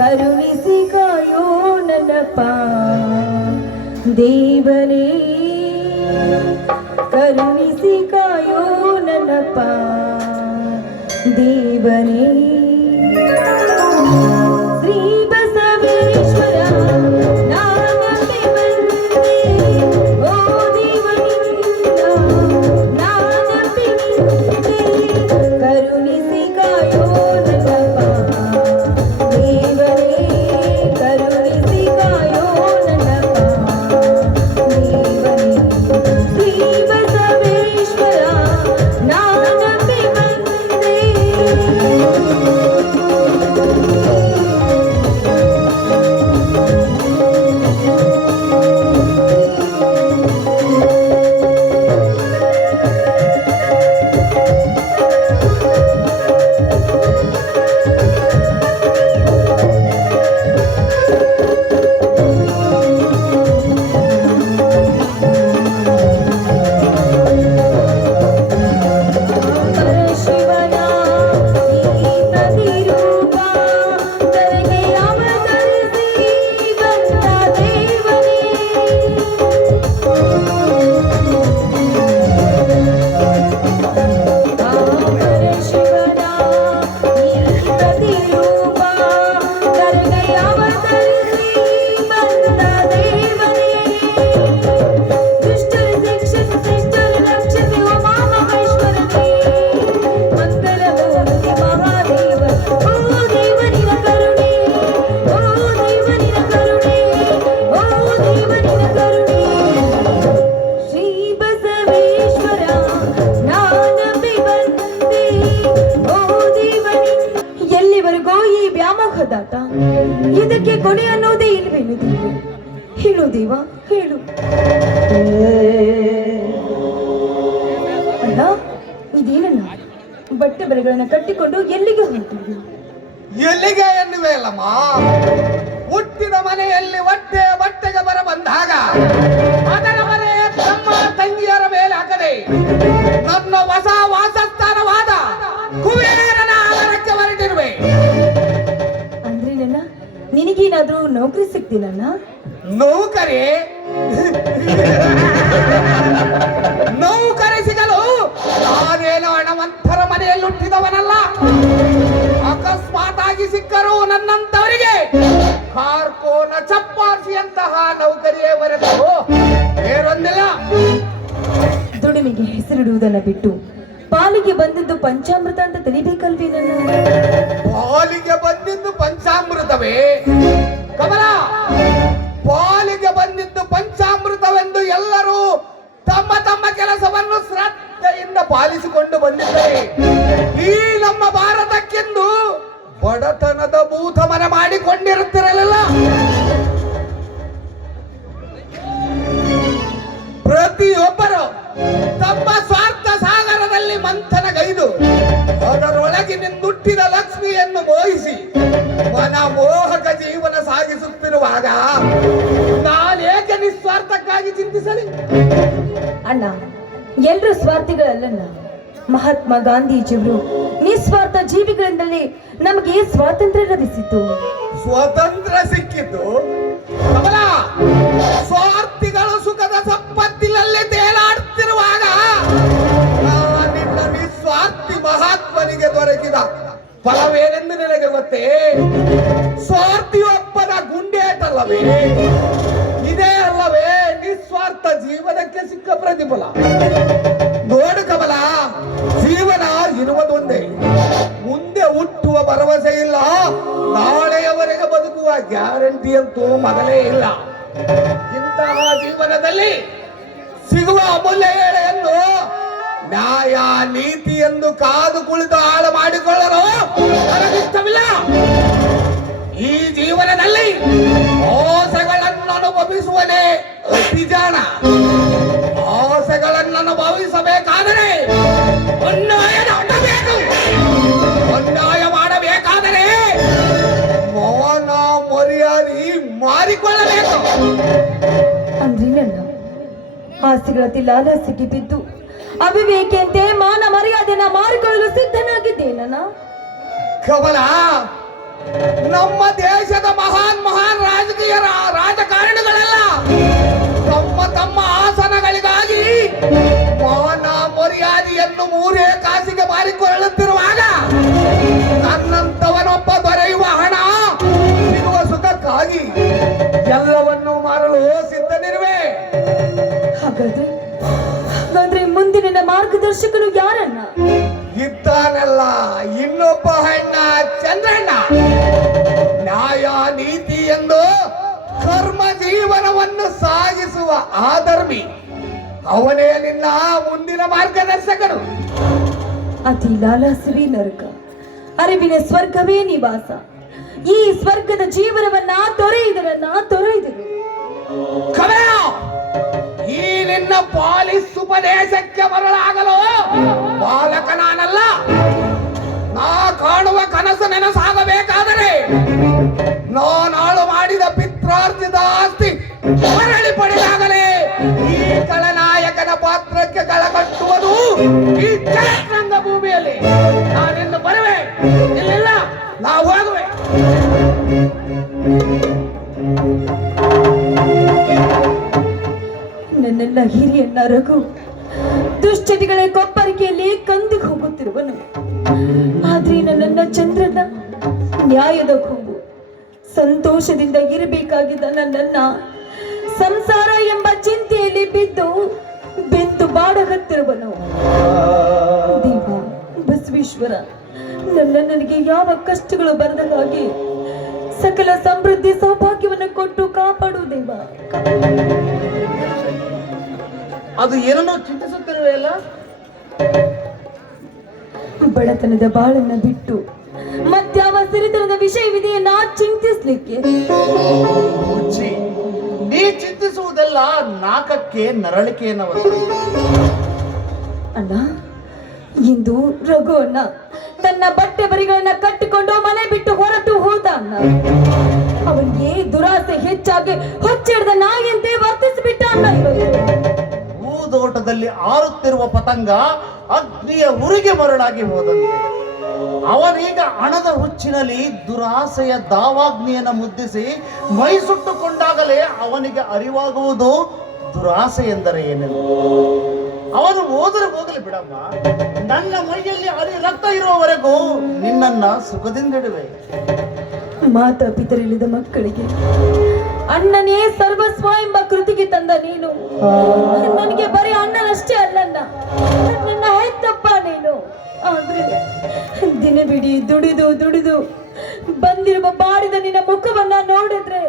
ಕರುಣಿಸಿ ಕಾಯೋ ನನ್ನಪ್ಪ ದೇವನೇ, ಕರುಣಿಸಿ ಕಾಯೋ ನನ್ನಪ್ಪ ದೇವನೇ. ಶ್ರೀ ಬಸವೇಶ್ವರ ನಾನಂಬಿ ಬಂದೆ, ಓ ದೇವನಿಂದ ನಾನಂಬಿ ನಿಂತೆ, ಕರುಣಿಸಿ ಕಾಯೋ ನನ್ನಪ್ಪ ದೇವನೇ, ಕರುಣಿಸಿ ಕಾಯೋ ನನ್ನಪ್ಪ ದೇವನೇ. ಶ್ರೀ ಬಸವೇಶ್ವರ ನಾನಂಬಿ ಬಂದೆ. ಶಿವನ ಈ ಪ್ರತಿರೂಪ ಧರೆಗೆ ಅವತರಿಸಿ ಬಂದ ದೇವನೇ, ಶಿವನ ಈ ಪ್ರತಿರೂಪ ಧರೆಗೆ ಅವತರಿಸಿ ಬಂದ ದೇವನೇ. ದುಷ್ಟರ ಶಿಕ್ಷಿಸಿ ಶಿಷ್ಟರ ರಕ್ಷಿಸಿ ಉಮಾ ಮಹೇಶ್ವರನೇ, ಮಂಗಲಮೂರ್ತಿ ಮಹಾದೇವ, ಓ ದೇವನಿನ ಕರುಣೆ, ಓ ದೇವನಿನ ಕರುಣೆ, ಓ ದೇವನಿನ ಕರುಣೆ. ಶ್ರೀ ಬಸವೇಶ್ವರ ನಾನಂಬಿ ಬಂದೆ, ಓ ದೇವನಿಂದ. ಎಲ್ಲಿವರೆಗೋ ಈ ವ್ಯಾಮೋಹದಾಟ, ಇದಕ್ಕೆ ಕೊನೆ ಅನ್ನೋದೇ ಇಲ್ವೇನು ದೇವ? ಹೇಳು ದೇವ, ಹೇಳು. ಅಣ್ಣ, ಇದೇನಣ್ಣ ಬಟ್ಟೆ ಬರೆಗಳನ್ನ ಕಟ್ಟಿಕೊಂಡು ಎಲ್ಲಿಗೆ ಹೊರಟಿದ್ವಿ? ಎಲ್ಲಿಗೆ ಎನ್ನುವೆ ಅಲ್ಲಮ್ಮ, ಹುಟ್ಟಿದ ಮನೆಯಲ್ಲಿ ಬಟ್ಟೆಗೆ ಬರ ಬಂದಾಗ ಅದರ ಮನೆಯ ತಮ್ಮ ತಂಗಿಯರ ಮೇಲೆ ಹಾಕದೆ ನನ್ನ ಹೊಸ ವಾಸಸ್ಥಾನವಾದ ಕುಬೇರನ ಆಧಾರಕ್ಕೆ ಹೊರಟಿರುವೆ. ಅಂದ್ರೆ ನನ್ನ ನಿನಗೇನಾದ್ರೂ ನೌಕರಿ ಸಿಗ್ತೀನಣ್ಣ? ನೌಕರಿ ನೌಕರಿ ಸಿಗಲು ನಾನೇನು ಹಣವಂತರ ಮನೆಯಲ್ಲಿ ಹುಟ್ಟಿದವನಲ್ಲ. ಅಕಸ್ಮಾತ್ ಆಗಿ ಸಿಕ್ಕರು ನನ್ನಂತವರಿಗೆ ಕಾರ್ಕೋನ ಚಪ್ಪಾರಿಸಿಯಂತಹ ನೌಕರಿಯೇ ಹೊರತು ಬೇರೊಂದಿಲ್ಲ. ದುಡಿಮೆಗೆ ಹೆಸರಿಡುವುದನ್ನ ಬಿಟ್ಟು ಪಾಲಿಗೆ ಬಂದದ್ದು ಪಂಚಾಮೃತ ಅಂತ ತಿಳಿಬೇಕಲ್ವೇ ನನ್ನ? ಪಾಲಿಗೆ ಬಂದಿದ್ದು ಪಂಚಾಮೃತವೇ ಕಮಲ? ಪಾಲಿಗೆ ಬಂದಿದ್ದು ಪಂಚಾಮೃತವೆಂದು ಎಲ್ಲರೂ ತಮ್ಮ ತಮ್ಮ ಕೆಲಸವನ್ನು ಶ್ರದ್ಧೆಯಿಂದ ಪಾಲಿಸಿಕೊಂಡು ಬಂದಿದ್ದಾರೆ. ಈ ನಮ್ಮ ಭಾರತಕ್ಕೆಂದು ಬಡತನದ ಭೂತ ಮನೆ ಮಾಡಿಕೊಂಡಿರುತ್ತಿರಲಿಲ್ಲ. ಪ್ರತಿಯೊಬ್ಬರು ತಮ್ಮ ಸ್ವಾರ್ಥ ಸಾಗರದಲ್ಲಿ ಮಂಥನಗೈದು ಅದರೊಳಗಿನಿಂದುಟ್ಟಿದ ಲಕ್ಷ್ಮಿಯನ್ನು ಮೋಹಿಸಿ ಮನಮೋಹಕ ಜೀವನ ಸಾಗಿಸುತ್ತಿರುವಾಗ ನಾನೇಕೆ ನಿಸ್ವಾರ್ಥಕ್ಕಾಗಿ ಚಿಂತಿಸಲಿ? ಅಣ್ಣ, ಎಲ್ರೂ ಸ್ವಾರ್ಥಿಗಳಲ್ಲಣ್ಣ. ಮಹಾತ್ಮ ಗಾಂಧೀಜಿಯವರು ನಿಸ್ವಾರ್ಥ ಜೀವಿಗಳಿಂದಲೇ ನಮಗೆ ಸ್ವಾತಂತ್ರ್ಯ ಲಭಿಸಿತು. ಸ್ವಾತಂತ್ರ್ಯ ಸಿಕ್ಕಿದ್ದು ಕಮಲ, ಸ್ವಾರ್ಥಿಗಳು ಸುಖದ ಸಂಪತ್ತಿನಲ್ಲಿ ತೇಲಾಡುತ್ತಿರುವಾಗ ನಿನ್ನ ನಿಸ್ವಾರ್ಥಿ ಮಹಾತ್ಮನಿಗೆ ದೊರಕಿದ ಫಲವೇನೆಂದು ನಿನಗೆ ಗೊತ್ತೇ? ಸ್ವಾರ್ಥಿಯೊಬ್ಬನ ಗುಂಡೇಟಲ್ಲವೇ? ಇದೇ ಅಲ್ಲವೇ ನಿಸ್ವಾರ್ಥ ಜೀವನಕ್ಕೆ ಸಿಕ್ಕ ಪ್ರತಿಫಲ? ನೋಡು ಕಮಲ, ಜೀವನ ಇರುವುದೊಂದೇ, ಮುಂದೆ ಹುಟ್ಟುವ ಭರವಸೆ ಇಲ್ಲ, ನಾಳೆಯವರೆಗೆ ಬದುಕುವ ಗ್ಯಾರಂಟಿ ಅಂತೂ ಮೊದಲೇ ಇಲ್ಲ. ಇಂತಹ ಜೀವನದಲ್ಲಿ ಸಿಗುವ ಅಮೂಲ್ಯ ಏಳೆಯನ್ನು ನ್ಯಾಯ ನೀತಿ ಎಂದು ಕಾದು ಕುಳಿತು ಹಾಳು ಮಾಡಿಕೊಳ್ಳಲು ನನಗಿಷ್ಟವಿಲ್ಲ. ಈ ಜೀವನದಲ್ಲಿ ಆಸೆಗಳನ್ನು ಅನುಭವಿಸುವನೇ ಅತಿ ಜಾಣ. ಆಸೆಗಳನ್ನು ಅನುಭವಿಸಬೇಕಾದರೆ ಅನ್ಯಾಯ ಮಾಡಬೇಕು. ಅನ್ಯಾಯ ಮಾಡಬೇಕಾದರೆ ಮೌನ ಮರ್ಯಾದೆ ಮಾರಿಕೊಳ್ಳಬೇಕು. ಅಂದ್ರೆ ನನ್ನ ಆಸ್ತಿಗಳ ಲಾಲಸೆಗೆ ಬಿದ್ದು ಅವಿವೇಕೆಯಂತೆ ಮಾನ ಮರ್ಯಾದೆನ ಮಾರಿಕೊಳ್ಳಲು ಸಿದ್ಧನಾಗಿದ್ದೇನ? ಕಮಲ, ನಮ್ಮ ದೇಶದ ಮಹಾನ್ ಮಹಾನ್ ರಾಜಕಾರಣಿಗಳೆಲ್ಲ ತಮ್ಮ ಆಸನಗಳಿಗಾಗಿ ಮಾನ ಮರ್ಯಾದೆಯನ್ನು ಮೂರೇ ಕಾಸಿಗೆ ಮಾರಿಕೊಳ್ಳುತ್ತಿರುವಾಗ ನನ್ನಂತವನೊಬ್ಬ ದೊರೆಯುವ ಹಣ ಸಿಗುವ ಸುಖಕ್ಕಾಗಿ ಎಲ್ಲವನ್ನೂ ಮಾರಲು ಸಿದ್ಧನಿರುವೆ. ಹಾಗಾದ್ರೆ ಮುಂದೆ ನಿನ್ನ ಮಾರ್ಗದರ್ಶಕನು ಯಾರನ್ನ? ಇದ್ದಾನಲ್ಲ ಇನ್ನೊಬ್ಬ ಹೆಣ್ಣ, ಚಂದ್ರಣ್ಣ. ನ್ಯಾಯ ನೀತಿ ಎಂದು ಕರ್ಮ ಜೀವನವನ್ನು ಸಾಗಿಸುವ ಆಧರ್ಮಿ. ಅವನೇ ನಿನ್ನ ಮುಂದಿನ ಮಾರ್ಗದರ್ಶಕರು. ಅತಿ ಲಾಲಾಸವೇ ನರಕ, ಅರಿವಿನ ಸ್ವರ್ಗವೇ ನಿವಾಸ. ಈ ಸ್ವರ್ಗದ ಜೀವನವನ್ನ ತೊರೆಯುವರು. ಈ ನಿನ್ನ ಪಾಲಿಸ್ ಉಪದೇಶಕ್ಕೆ ಮರಳಾಗಲು ಬಾಲಕ ನಾನಲ್ಲ. ನಾ ಕಾಣುವ ಕನಸು ನೆನಸಾಗಬೇಕಾದರೆ ನಾನಾಳು ಮಾಡಿದ ಪಿತ್ರಾರ್ಜಿತ ಆಸ್ತಿ ಮರಳಿ ಪಡೆದಾಗಲೇ ಈ ಕಳನಾಯಕನ ಪಾತ್ರಕ್ಕೆ ಕಳಕಟ್ಟುವುದು ಈ ಚಲರಂಗ ಭೂಮಿಯಲ್ಲಿ. ನಾನಿಂದು ಬರುವೆ, ಇಲ್ಲಿಲ್ಲ ನಾ ಹೋಗುವೆ. ನನ್ನೆಲ್ಲ ಹಿರಿಯಣ್ಣ ರಘು ದುಶ್ಚಟಿಗಳ ಕೊಪ್ಪರಿಕೆಯಲ್ಲಿ ಕಂದಿಗೆ ಹೋಗುತ್ತಿರುವನು. ಆದ್ರೆ ನನ್ನನ್ನ ಚಂದ್ರನ ನ್ಯಾಯದ ಕೂಗು. ಸಂತೋಷದಿಂದ ಇರಬೇಕಾಗಿದ್ದ ನನ್ನನ್ನ ಸಂಸಾರ ಎಂಬ ಚಿಂತೆಯಲ್ಲಿ ಬೆಂದು ಬಾಡಗತ್ತಿರುವನು. ದೇವ ಬಸವೇಶ್ವರ, ನನಗೆ ಯಾವ ಕಷ್ಟಗಳು ಬರದ ಹಾಗೆ ಸಕಲ ಸಮೃದ್ಧಿ ಸೌಭಾಗ್ಯವನ್ನು ಕೊಟ್ಟು ಕಾಪಾಡು ದೇವ. ಅದು ಏನನ್ನೋ ಚಿಂತಿಸುತ್ತಿರುವೆಯಲ್ಲ? ಬಡತನದ ಬಾಳನ್ನ ಬಿಟ್ಟು ಮತ್ಯಾವ ಸಿರಿತನದ ವಿಷಯವಿದೆ ನಾ ಚಿಂತಿಸ್ಲಿಕ್ಕೆ? ನೀ ಚಿಂತಿಸುವುದೆಲ್ಲ ನಾಕಕ್ಕೆ ನರಳಿಕೆಯನ್ನು. ಅಣ್ಣ, ಇಂದು ರಘು ಅಣ್ಣ ತನ್ನ ಬಟ್ಟೆ ಬರಿಗಳನ್ನ ಕಟ್ಟಿಕೊಂಡು ಮನೆ ಬಿಟ್ಟು ಹೊರಟು ಹೋದ ಅಣ್ಣ. ಅವನಿಗೆ ದುರಾಸೆ ಹೆಚ್ಚಾಗಿ ಹೊಚ್ಚಿಡ್ದ ನಾಯಿಯಂತೆ ವರ್ತಿಸಿಬಿಟ್ಟ ಅಣ್ಣ. ಹೂದೋಟದಲ್ಲಿ ಆರುತ್ತಿರುವ ಪತಂಗ ಅಗ್ನಿಯ ಉರಿಗೆ ಮರಳಾಗಿ ಹೋದಂತೆ ಅವನೀಗ ಹಣದ ಹುಚ್ಚಿನಲ್ಲಿ ದುರಾಸೆಯ ದಾವಾಗ್ನಿಯನ್ನು ಮುದ್ದಿಸಿ ಮೈ ಸುಟ್ಟುಕೊಂಡಾಗಲೇ ಅವನಿಗೆ ಅರಿವಾಗುವುದು ದುರಾಸೆ ಎಂದರೆ ಏನೆಂದು. ಅವನು ಹೋದರೆ ಹೋಗಲಿ ಬಿಡಮ್ಮ, ನನ್ನ ಮೈಯಲ್ಲಿ ರಕ್ತ ಇರುವವರೆಗೂ ನಿನ್ನನ್ನ ಸುಖದಿಂದಿಡುವೆ. ಮಾತಾ ಪಿತರಿಳಿದ ಮಕ್ಕಳಿಗೆ ಅಣ್ಣನೇ ಸರ್ವಸ್ವ ಎಂಬ ಕೃತಿಗೆ ತಂದ ನೀನು ನನಗೆ ಬರೀ ಅಣ್ಣನಷ್ಟೇ ಅಲ್ಲಣ್ಣ, ನನ್ನ ಹೆತ್ತಪ್ಪ ನೀನು. ಆದ್ರೆ ದಿನವಿಡೀ ದುಡಿದು ಬಂದಿರುವ ಬಾಡಿದ ನಿನ್ನ ಮುಖವನ್ನ ನೋಡಿದ್ರೆ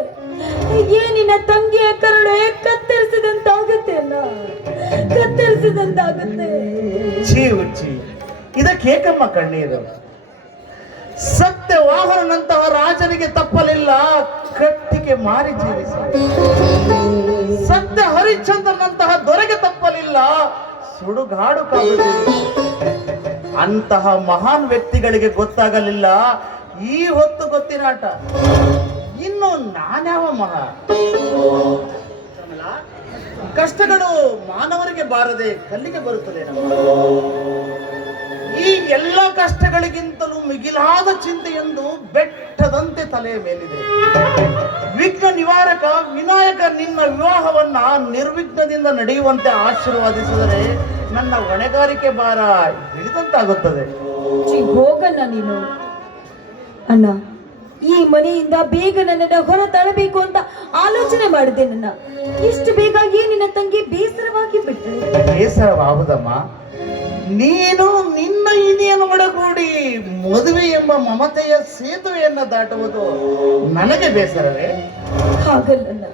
ಏನಿನ ತಂಗಿಯ ಕರುಳೆ ಕತ್ತರಿಸಿದಂತಾಗುತ್ತೆ ಅಲ್ಲ, ಕತ್ತರಿಸಿದಂತಾಗುತ್ತೆ. ಇದಕ್ಕೇಕಮ್ಮ ಕಣ್ಣೀರು? ಸತ್ಯವಾಹನಂತಹ ರಾಜನಿಗೆ ತಪ್ಪಲಿಲ್ಲ ಕಟ್ಟಿಗೆ ಮಾರಿ ಜೀವಿಸ. ಸತ್ಯ ಹರಿಶ್ಚಂದ್ರನಂತಹ ದೊರೆಗೆ ತಪ್ಪಲಿಲ್ಲ ಸುಡುಗಾಡು ಕಾದು. ಅಂತಹ ಮಹಾನ್ ವ್ಯಕ್ತಿಗಳಿಗೆ ಗೊತ್ತಾಗಲಿಲ್ಲ ಈ ಹೊತ್ತು ಗೊತ್ತಿನಾಟ. ಇನ್ನು ನಾನ್ಯಾವ ಮಹಾ? ಕಷ್ಟಗಳು ಮಾನವರಿಗೆ ಬಾರದೆ ಕಲ್ಲಿಗೆ ಬರುತ್ತದೆ. ಈ ಎಲ್ಲ ಕಷ್ಟಗಳಿಗಿಂತಲೂ ಮಿಗಿಲಾದ ಚಿಂತೆಯೊಂದು ಬೆಟ್ಟದಂತೆ ತಲೆಯ ಮೇಲಿದೆ. ವಿಘ್ನ ನಿವಾರಕ ವಿನಾಯಕ ನಿನ್ನ ವಿವಾಹವನ್ನ ನಿರ್ವಿಘ್ನದಿಂದ ನಡೆಯುವಂತೆ ಆಶೀರ್ವಾದಿಸಿದರೆ ನನ್ನ ಹೊಣೆಗಾರಿಕೆ ಭಾರ ಹಿಡಿದಂತಾಗುತ್ತದೆ. ಹೋಗಣ್ಣ ನೀನು. ಅಣ್ಣ, ಈ ಮನೆಯಿಂದ ಬೇಗ ನನ್ನನ್ನ ಹೊರ ತಳ್ಳಬೇಕು ಅಂತ ಆಲೋಚನೆ ಮಾಡಿದೆ. ನನ್ನ ಇಷ್ಟು ಬೇಗ ಏನಿನ ತಂಗಿ ಬೇಸರವಾಗಿ ಬಿಟ್ಟೆ. ಬೇಸರವಾಗುದಮ್ಮ, ನೀನು ನಿನ್ನ ಇನಿಯನ್ನು ಒಡಗೂಡಿ ಮದುವೆ ಎಂಬ ಮಮತೆಯ ಸೇತುವೆಯನ್ನ ದಾಟುವುದು ನನಗೆ ಬೇಸರವೇ? ಹಾಗಲ್ಲ,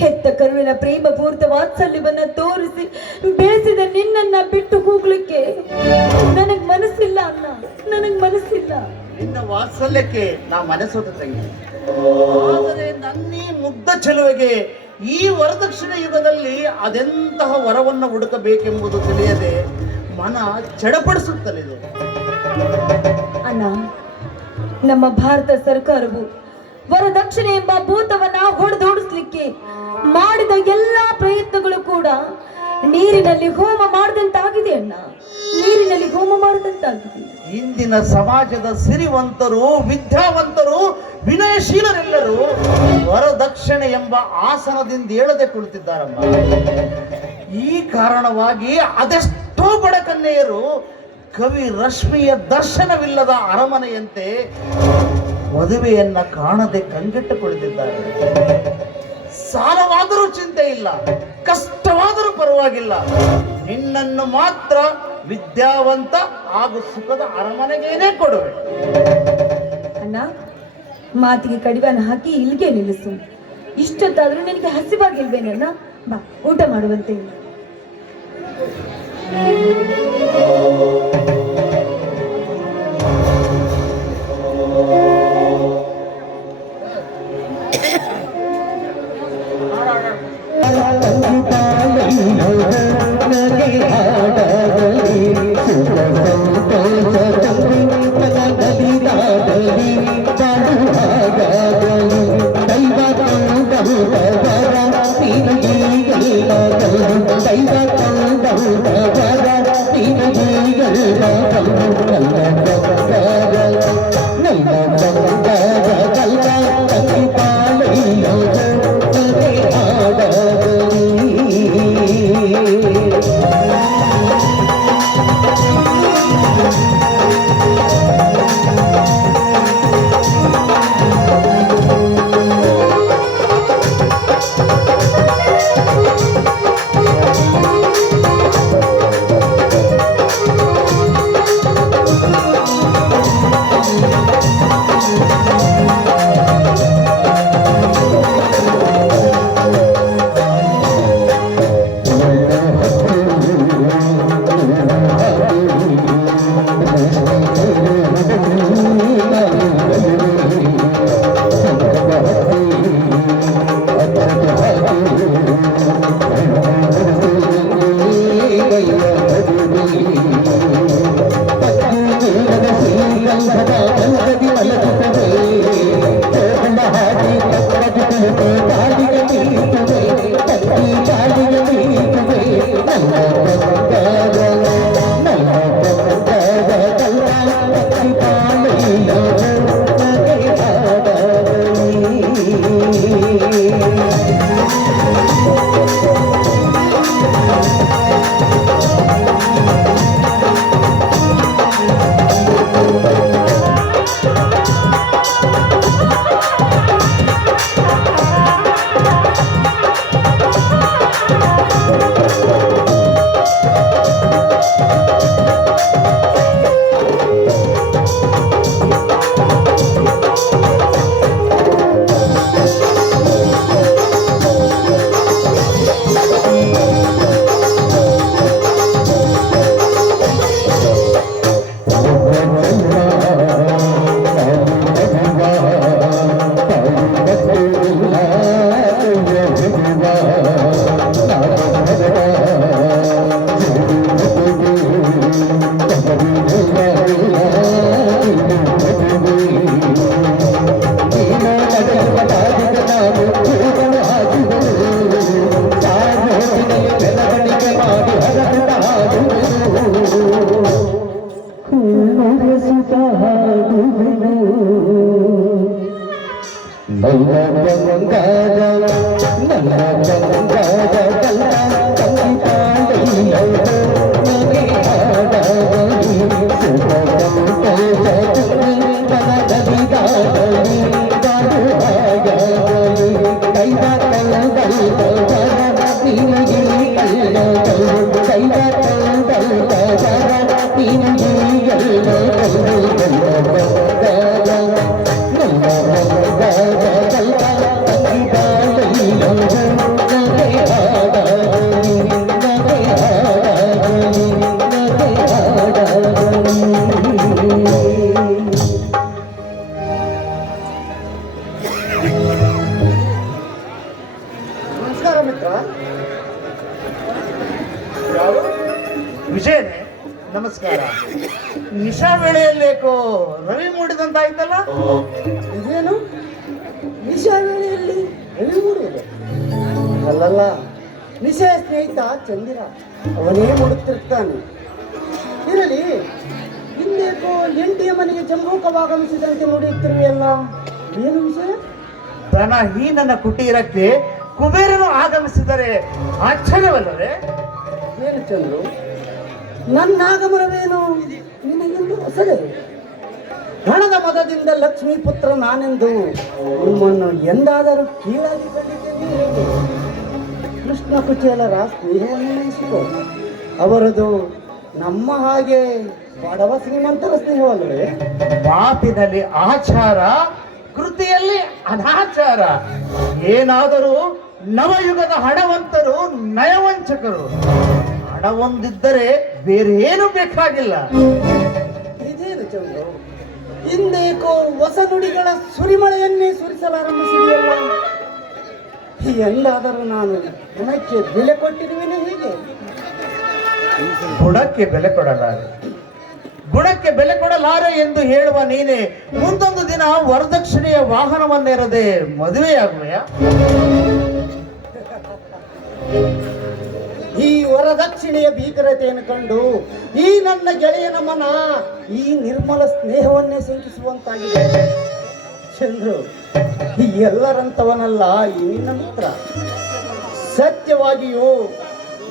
ಹೆತ್ತ ಕರುವಿನ ಪ್ರೇಮ ಪೂರ್ತ ವಾತ್ಸಲ್ಯವನ್ನ ತೋರಿಸಿ ಬೆಳೆಸಿದ ನಿನ್ನನ್ನ ಬಿಟ್ಟು ಹೋಗ್ಲಿಕ್ಕೆ ನನಗ್ ಮನಸ್ಸಿಲ್ಲ ಅಣ್ಣ, ನನಗ್ ಮನಸ್ಸಿಲ್ಲ. ನಿನ್ನ ವಾತ್ಸಲ್ಯಕ್ಕೆ ನಾ ಮನಸ್ಸೋದ ತಂಗಿ, ಆದರೆ ನನ್ನೀ ಮುಗ್ಧ ಚೆಲುವೆಗೆ ಈ ವರದಕ್ಷಿಣೆ ಯುಗದಲ್ಲಿ ಅದೆಂತಹ ವರವನ್ನು ಹುಡುಕಬೇಕೆಂಬುದು ತಿಳಿಯದೆ ಮನ ಚಡಪಡಿಸುತ್ತಲಿದೆ. ಅಣ್ಣ, ನಮ್ಮ ಭಾರತ ಸರ್ಕಾರವು ವರದಕ್ಷಿಣೆ ಎಂಬ ಭೂತವನ್ನ ಹೊಡೆದೋಡಿಸ್ಲಿಕ್ಕೆ ಮಾಡಿದ ಎಲ್ಲಾ ಪ್ರಯತ್ನಗಳು ಕೂಡ ನೀರಿನಲ್ಲಿ ಹೋಮ ಮಾಡಿದಂತಾಗಿದೆ ಅಣ್ಣ, ನೀರಿನಲ್ಲಿ ಹೋಮ ಮಾಡಿದಂತಾಗಿದೆ. ಇಂದಿನ ಸಮಾಜದ ಸಿರಿವಂತರು ವಿದ್ಯಾವಂತರು ವಿನಯಶೀಲರೆಲ್ಲರೂ ವರದಕ್ಷಿಣೆ ಎಂಬ ಆಸನದಿಂದ ಏಳದೆ ಕುಳಿತಿದ್ದಾರಮ್ಮ. ಈ ಕಾರಣವಾಗಿ ಅದೆಷ್ಟೋ ಬಡ ಕನ್ಯೆಯರು ಕವಿ ರಶ್ಮಿಯ ದರ್ಶನವಿಲ್ಲದ ಅರಮನೆಯಂತೆ ಮದುವೆಯನ್ನ ಕಾಣದೆ ಕಂಗೆಟ್ಟು ಕುಳಿತಿದ್ದಾರೆ. ಸಾಲವಾದರೂ ಚಿಂತೆ ಇಲ್ಲ, ಕಷ್ಟವಾದರೂ ಪರವಾಗಿಲ್ಲ, ನಿನ್ನನ್ನು ಮಾತ್ರ ವಿದ್ಯಾವಂತ ಹಾಗೂ ಸುಖದ ಅರಮನೆಗೇನೆ ಕೊಡುವೆ. ಅಣ್ಣ, ಮಾತಿಗೆ ಕಡಿವಾಣ ಹಾಕಿ ಇಲ್ಲಿಗೆ ನಿಲ್ಲಿಸು. ಇಷ್ಟೊತ್ತಾದ್ರೂ ನಿನಗೆ ಹಸಿವಾಗಿಲ್ವೇನಣ್ಣ? ಬಾ, ಊಟ ಮಾಡುವಂತೆ. ವಿಜಯನೇ ನಮಸ್ಕಾರ. ನಿಶಾ ವೇಳೆಯಲ್ಲೇಕೋ ರವಿ ಮೂಡಿದಂತಾಯ್ತಲ್ಲ? ಇದೇನು ನಿಶಾ ವೇಳೆಯಲ್ಲಿ ರವಿ ಮೂಡುವುದು? ಅಲ್ಲಲ್ಲ, ನಿಶಾ ಸ್ನೇಹಿತ ಚಂದಿರ ಅವನೇ ಮೂಡುತ್ತಿರ್ತಾನೆ. ಇರಲಿ, ಹಿಂದೇಕೋ ಎಂಟಿಯ ಮನೆಗೆ ಜಂಬೂಕವಾಗಮಿಸಿದಂತೆ ನುಡಿಯುತ್ತಿರುವೆಯಲ್ಲ? ಏನು ವಿಷಯ? ಧನಹೀನನ ಕುಟೀರಕ್ಕೆ ಕುಬೇರನು ಆಗಮಿಸಿದರೆ ಆಶ್ಚರ್ಯವಲ್ಲವೇ? ಏನು ಚಂದ್ರು, ನನ್ನ ಆಗಮನವೇನು ನಿನಗೆಂದು ಹೊಸದೇ? ಹಣದ ಮದದಿಂದ ಲಕ್ಷ್ಮೀ ಪುತ್ರ ನಾನೆಂದು ನಿಮ್ಮನ್ನು ಎಂದಾದರೂ ಕೀಳಾಗಿ ಕಂಡಿದ್ದೇನೆ ಹೇಗೆ? ಕೃಷ್ಣ ಕುಚೇಲರ ಸ್ನೇಹವನ್ನು ನೆನೆಸಿಕೊ. ಅವರದು ನಮ್ಮ ಹಾಗೆ ಬಡವ ಶ್ರೀಮಂತರ ಸ್ನೇಹವಲ್ಲವೇ? ಮಾತಿನಲ್ಲಿ ಆಚಾರ, ಕೃತಿಯಲ್ಲಿ ಅನಾಚಾರ. ಏನಾದರೂ ನವಯುಗದ ಹಣವಂತರು ನಯವಂಚಕರು. ಹಣವೊಂದಿದ್ದರೆ ಬೇರೆ ಏನು ಬೇಕಾಗಿಲ್ಲ. ಇದೇನು ಚಂದ್ರು, ಇಂದೇಕೋ ಹೊಸ ನುಡಿಗಳ ಸುರಿಮಳೆಯನ್ನೇ ಸುರಿಸಲಾರಂಭಿಸಿದೆಯಲ್ಲ. ಎಂದಾದರೂ ನಾನು ಹಣಕ್ಕೆ ಬೆಲೆ ಕೊಟ್ಟಿರುವೆನು ಹೇಗೆ? ಗುಣಕ್ಕೆ ಬೆಲೆ ಕೊಡಲಾರೆ, ಗುಣಕ್ಕೆ ಬೆಲೆ ಕೊಡಲಾರೆ ಎಂದು ಹೇಳುವ ನೀನೆ ಮುಂದೊಂದು ದಿನ ವರದಕ್ಷಿಣೆಯ ವಾಹನವನ್ನೇರದೆ ಮದುವೆಯಾಗುವೆಯ? ಈ ವರದಕ್ಷಿಣೆಯ ಭೀಕರತೆಯನ್ನು ಕಂಡು ಈ ನನ್ನ ಗೆಳೆಯನ ಮನ ಈ ನಿರ್ಮಲ ಸ್ನೇಹವನ್ನೇ ಶಂಕಿಸುವಂತಾಗಿದೆ. ಚಂದ್ರು, ಈ ಎಲ್ಲರಂತವನಲ್ಲ ಈ ನಿನ್ನ ಮಿತ್ರ. ಸತ್ಯವಾಗಿಯೂ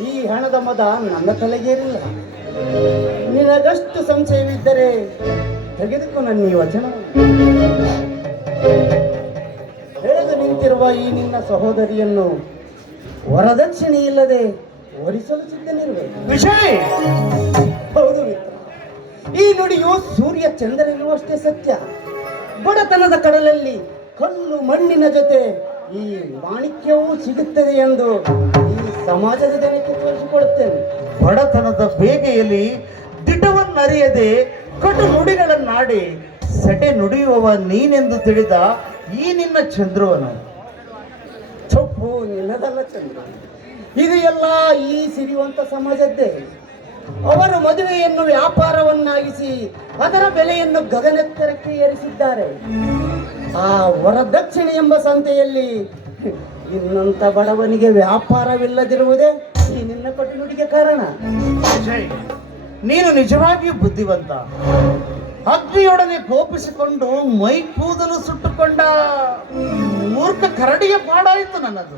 ಈ ಹಣದ ಮದ ನನ್ನ ತಲೆಗೇರಿಲ್ಲ. ನಿನಗಷ್ಟು ಸಂಶಯವಿದ್ದರೆ ತೆಗೆದುಕೊ ನನ್ನ ಈ ವಚನ. ಬೆಳೆದು ನಿಂತಿರುವ ಈ ನಿನ್ನ ಸಹೋದರಿಯನ್ನು ವರದಕ್ಷಿಣೆ ಇಲ್ಲದೆ ವರಿಸಲು ಸಿದ್ಧನಿರುವೆ. ವಿಷಯ ಹೌದು ಮಿತ್ರ, ಈ ನುಡಿಯು ಸೂರ್ಯ ಚಂದ್ರನಿರುವಷ್ಟೇ ಸತ್ಯ. ಬಡತನದ ಕಡಲಲ್ಲಿ ಕಲ್ಲು ಮಣ್ಣಿನ ಜೊತೆ ಈ ಮಾಣಿಕ್ಯವೂ ಸಿಗುತ್ತದೆ ಎಂದು ಈ ಸಮಾಜದ ಜನಕ್ಕೆ ತೋರಿಸಿಕೊಡುತ್ತೇನೆ. ಬಡತನದ ಬೇಗೆಯಲ್ಲಿ ದಿಟವನ್ನರಿಯದೆ ಕಟು ನುಡಿಗಳನ್ನಾಡಿ ಸೆಟೆ ನುಡಿಯುವವ ನೀನೆಂದು ತಿಳಿದ ಈ ನಿನ್ನ ಚಂದ್ರುವನು. ತಪ್ಪು ನಿನ್ನದಲ್ಲ ಚಂದ್ರ, ಇದು ಎಲ್ಲ ಈ ಸಿರಿವಂತ ಸಮಾಜದ್ದೇ. ಅವರು ಮದುವೆಯನ್ನು ವ್ಯಾಪಾರವನ್ನಾಗಿಸಿ ಅದರ ಬೆಲೆಯನ್ನು ಗಗನೆತ್ತರಕ್ಕೆ ಏರಿಸಿದ್ದಾರೆ. ಆ ವರದಕ್ಷಿಣೆ ಎಂಬ ಸಂತೆಯಲ್ಲಿ ಇನ್ನಂತ ಬಡವನಿಗೆ ವ್ಯಾಪಾರವಿಲ್ಲದಿರುವುದೇ ಈ ನಿನ್ನ ಕಟ್ಟುನುಡಿಗೆ ಕಾರಣ. ವಿಜಯ್, ನೀನು ನಿಜವಾಗಿಯೂ ಬುದ್ಧಿವಂತ. ಅಗ್ನಿಯೊಡನೆ ಕೋಪಿಸಿಕೊಂಡು ಮೈ ಕೂದಲು ಸುಟ್ಟುಕೊಂಡ ಮೂರ್ಖ ಕರಡಿಯ ಪಾಡಾಯಿತು ನನ್ನದು.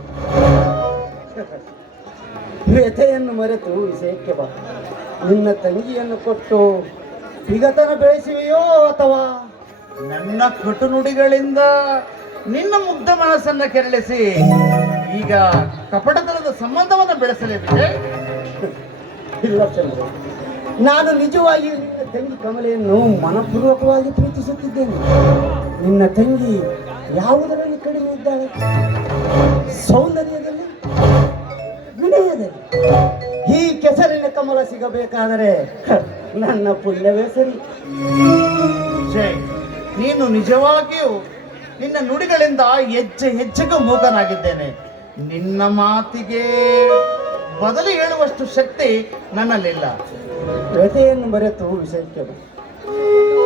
ವ್ಯಥೆಯನ್ನು ಮರೆತು ವಿಷಯಕ್ಕೆ ಬಾ. ನಿನ್ನ ತಂಗಿಯನ್ನು ಕೊಟ್ಟು ಬಿಗತನ ಬೆಳೆಸುವೆಯೋ ಅಥವಾ ನನ್ನ ಕಟು ನುಡಿಗಳಿಂದ ನಿನ್ನ ಮುಗ್ಧ ಮನಸ್ಸನ್ನ ಕೆರಳಿಸಿ ಈಗ ಕಪಟತನದ ಸಂಬಂಧವನ್ನು ಬೆಳೆಸಲೇ ವಿಜಯ್? ಇಲ್ಲ ಚಂದ್ರ, ನಾನು ನಿಜವಾಗಿಯೂ ನಿನ್ನ ತಂಗಿ ಕಮಲೆಯನ್ನು ಮನಪೂರ್ವಕವಾಗಿ ಪ್ರೀತಿಸುತ್ತಿದ್ದೇನೆ. ನಿನ್ನ ತಂಗಿ ಯಾವುದರಲ್ಲಿ ಕಡಿಮೆ ಇದ್ದಾಳೆ? ಸೌಂದರ್ಯದಲ್ಲಿ, ವಿನಯದಲ್ಲಿ. ಈ ಕೆಸರಿನ ಕಮಲ ಸಿಗಬೇಕಾದರೆ ನನ್ನ ಪುಣ್ಯವೇ ಸರಿ. ವಿಜಯ್, ನೀನು ನಿಜವಾಗಿಯೂ ನಿನ್ನ ನುಡಿಗಳಿಂದ ಹೆಜ್ಜೆ ಹೆಜ್ಜೆಗೂ ಮೂಕನಾಗಿದ್ದೇನೆ. ನಿನ್ನ ಮಾತಿಗೆ ಬದಲು ಹೇಳುವಷ್ಟು ಶಕ್ತಿ ನನ್ನಲ್ಲಿಲ್ಲ. ವ್ಯಥೆಯನ್ನು ಮರೆತು ವಿಷಯಕ್ಕೆ ಬಾ.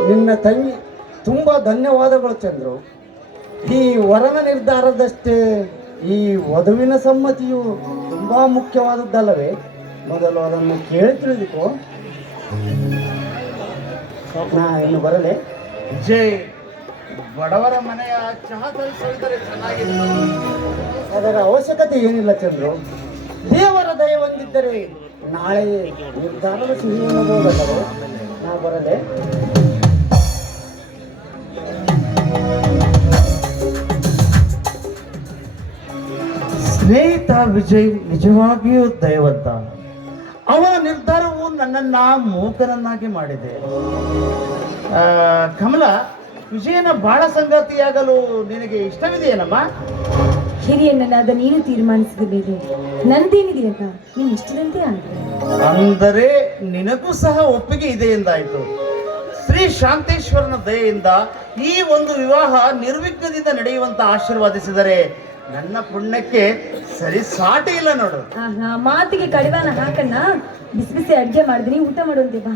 ನಿನ್ನ ತಂಗಿ ತುಂಬ ಧನ್ಯವಾದಗಳು ಚಂದ್ರು. ಈ ವರನ ನಿರ್ಧಾರದಷ್ಟೇ ಈ ವಧುವಿನ ಸಮ್ಮತಿಯು ತುಂಬಾ ಮುಖ್ಯವಾದದ್ದಲ್ಲವೇ? ಮೊದಲು ಅದನ್ನು ಕೇಳಿ ತಿಳಿದುಕೋ. ನಾ ಇನ್ನು ಬರಲೇ? ವಿಜಯ್, ಬಡವರ ಮನೆಯ ಚಹಾ ತರಿಸಿದರೆ ಚೆನ್ನಾಗಿತ್ತು. ಅದರ ಅವಶ್ಯಕತೆ ಏನಿಲ್ಲ ಚಂದ್ರು. ದೇವರ ದಯ ಹೊಂದಿದ್ದರೆ ನಾಳೆ ನಿರ್ಧಾರದ ಸಿಹಿ ಎನ್ನಬಹುದಲ್ಲವೇ? ನಾ ಬರಲೇ? ಸ್ನೇಹಿತ ವಿಜಯ್ ನಿಜವಾಗಿಯೂ ದಯವಂತ. ಅವನ ನಿರ್ಧಾರವು ನನ್ನನ್ನ ಮೂಕನನ್ನಾಗಿ ಮಾಡಿದೆ. ಕಮಲ, ವಿಜಯನ ಬಾಳ ಸಂಗಾತಿಯಾಗಲು ನಿನಗೆ ಇಷ್ಟವಿದೆಯೇನಮ್ಮ? ಹಿರಿಯಣ್ಣನಾದ ನೀನು ತೀರ್ಮಾನಿಸಿದ ಮೇಲೆ ನಂದೇನಿದೆ ಅಂತ ನೀನು ಇಷ್ಟದಂತೆ ಆಗ್ತದೆ. ಅಂದರೆ ನಿನಗೂ ಸಹ ಒಪ್ಪಿಗೆ ಇದೆ ಎಂದಾಯ್ತು. ಶ್ರೀ ಶಾಂತೇಶ್ವರನ ದಯೆಯಿಂದ ಈ ಒಂದು ವಿವಾಹ ನಿರ್ವಿಘ್ನದಿಂದ ನಡೆಯುವಂತ ಆಶೀರ್ವಾದಿಸಿದರೆ ನನ್ನ ಪುಣ್ಯಕ್ಕೆ ಸರಿ ಸಾಟಿ ಇಲ್ಲ ನೋಡು. ಆಹಾ, ಮಾತಿಗೆ ಕಡಿವಾಣ ಹಾಕಣ್ಣ. ಬಿಸಿ ಬಿಸಿ ಅಡ್ಗೆ ಮಾಡಿದ್ರಿ, ಊಟ ಮಾಡುವಂತೆ ಬಾ.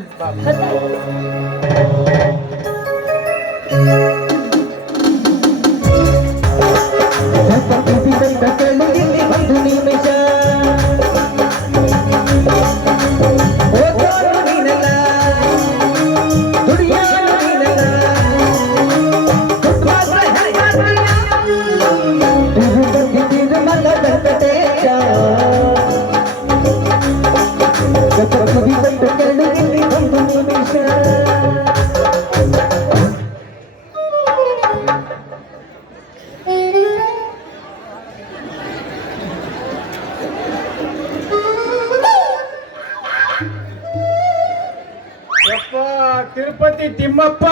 ತಿರುಪತಿ ತಿಮ್ಮಪ್ಪ,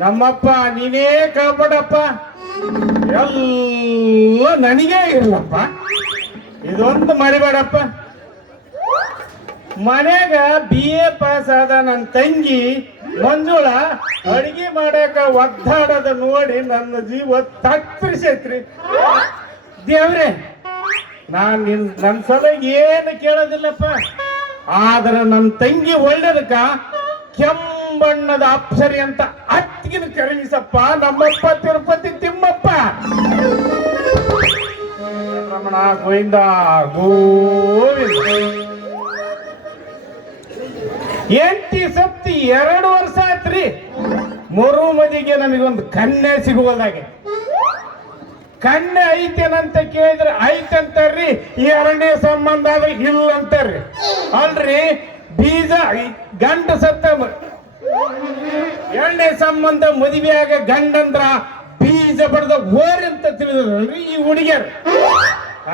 ನಮ್ಮಪ್ಪ ನೀನೇ ಕಾಪಾಡಪ್ಪ, ಎಲ್ಲ ನನಗೇ ಇರ್ಲಪ್ಪ, ಇದೊಂದು ಮರಿಬೇಡಪ್ಪ. ಮನ್ಯಾಗ BA ಪಾಸ್ ಆದ ನನ್ನ ತಂಗಿ ಮಂಜುಳ ಅಡಿಗೆ ಮಾಡಾಕ ಒದ್ದಾಡೋದ ನೋಡಿ ನನ್ನ ಜೀವ ತತ್ತರಿಸೈತ್ರಿ. ದೇವ್ರೆ, ನನ್ನ ಸಲ ಏನು ಕೇಳೋದಿಲ್ಲಪ್ಪ, ಆದ್ರೆ ನನ್ನ ತಂಗಿ ಒಳ್ಳೇದಕ್ಕ ಕೆಂಬಣ್ಣದ ಅಪ್ಸರಿ ಅಂತ ಅತ್ತಿಗಿನ ಕರಗಿಸಪ್ಪ ನಮ್ಮಪ್ಪ ತಿರುಪತಿ ತಿಮ್ಮಪ್ಪ. ರಮಣ ಗೋವಿಂದ ಗೋವಿಂದ. ಎಂಟಿ ಸಪ್ತಿ 2 ವರ್ಷ ಆತ್ರಿ, ಮರು ಮದಿಗೆ ನಮಗೊಂದು ಕನ್ಯೆ ಸಿಗುವುದಾಗೆ. ಕನ್ಯೆ ಐತೇನಂತ ಕೇಳಿದ್ರೆ ಐತಂತಾರ್ರಿ, 2ನೇ ಸಂಬಂಧ ಆದ್ರೆ ಇಲ್ಲ ಅಂತಾರ್ರಿ. ಅಲ್ರಿ ಬೀಜ ಗಂಡ ಸತ್ತ 2ನೇ ಸಂಬಂಧ ಮದುವೆಯಾಗ ಗಂಡಂದ್ರ ಬೀಜ ಬಡ್ದ ಓರಿ ಅಂತ ತಿಳಿದ್ರಿ ಈ ಹುಡುಗಿಯರು.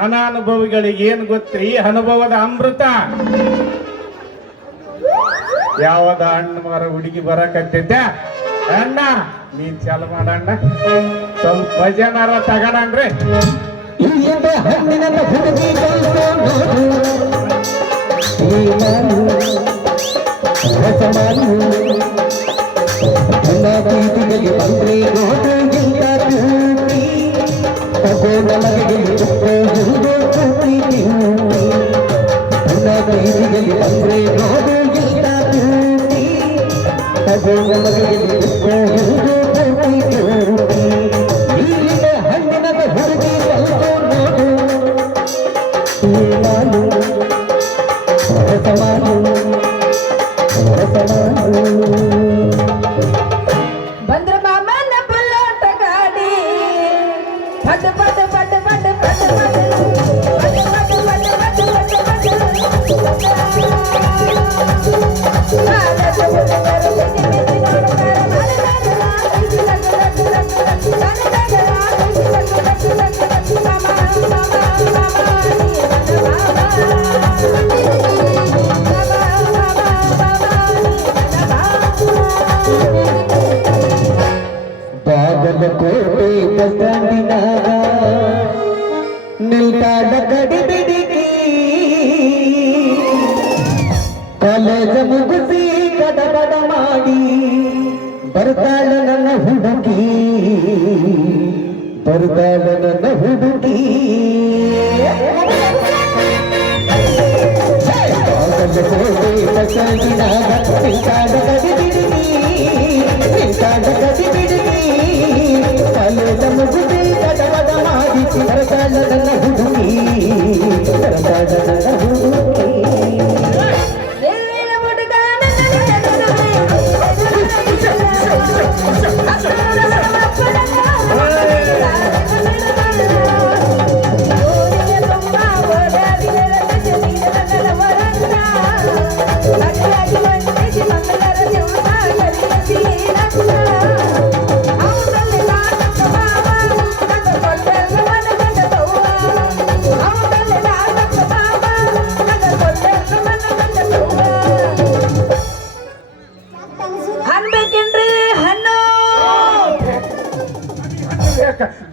ಅನಾನುಭವಿಗಳಿಗೆ ಏನ್ ಗೊತ್ತ್ರಿ ಅನುಭವದ ಅಮೃತ. ಯಾವದ ಹಣ್ಣು ಮರ ಹುಡುಗಿ ಬರಕತ್ತೈತೆ ಅಣ್ಣ, ನೀ ಚಾಲು ಮಾಡಣ್ಣ, ಸ್ವಲ್ಪ ಜನರ ತಗಣನ್ರಿ. ಬಂದ್ರ ಮಾಮನ ಬುಲ್ಲಟ ಗಾಡಿ, ಪಟ ಪಟ ಪಟ ಪಟ ಪಟ ಪಟ ಬಾಗಲಕೋಟೆ ಬಸ್ ಸ್ಟ್ಯಾಂಡಿನಾಗ ನಿಲ್ದಾಣ ಗಡಿ ಬಿಡಿಗಿ, ಕಾಲೇಜ ಮುಗಿಸಿ ಗಡಬಡ ಮಾಡಿ ಬರ್ತಾಳ ನನ್ನ ಹುಡುಗಿ, ಬರ್ತಾಳ ನನ್ನ ಹುಡುಗಿ. ಬಾಗಲಕೋಟೆ ಬಸ್ ಸ್ಟ್ಯಾಂಡಿನಾಗ ನಿಲ್ದಾಣ ಗಡಿ ಬಿಡಿಗಿ, ನಿಲ್ದಾಣ ಗಡಿ ಬಿಡಿಗಿ, ಕಾಲೇಜ ಮುಗಿಸಿ ಗಡಬಡ ಮಾಡಿ ಬರ್ತಾಳ ನನ್ನ ಹುಡುಗಿ, ಬರ್ತಾಳ ನನ್ನ ಹುಡುಗಿ.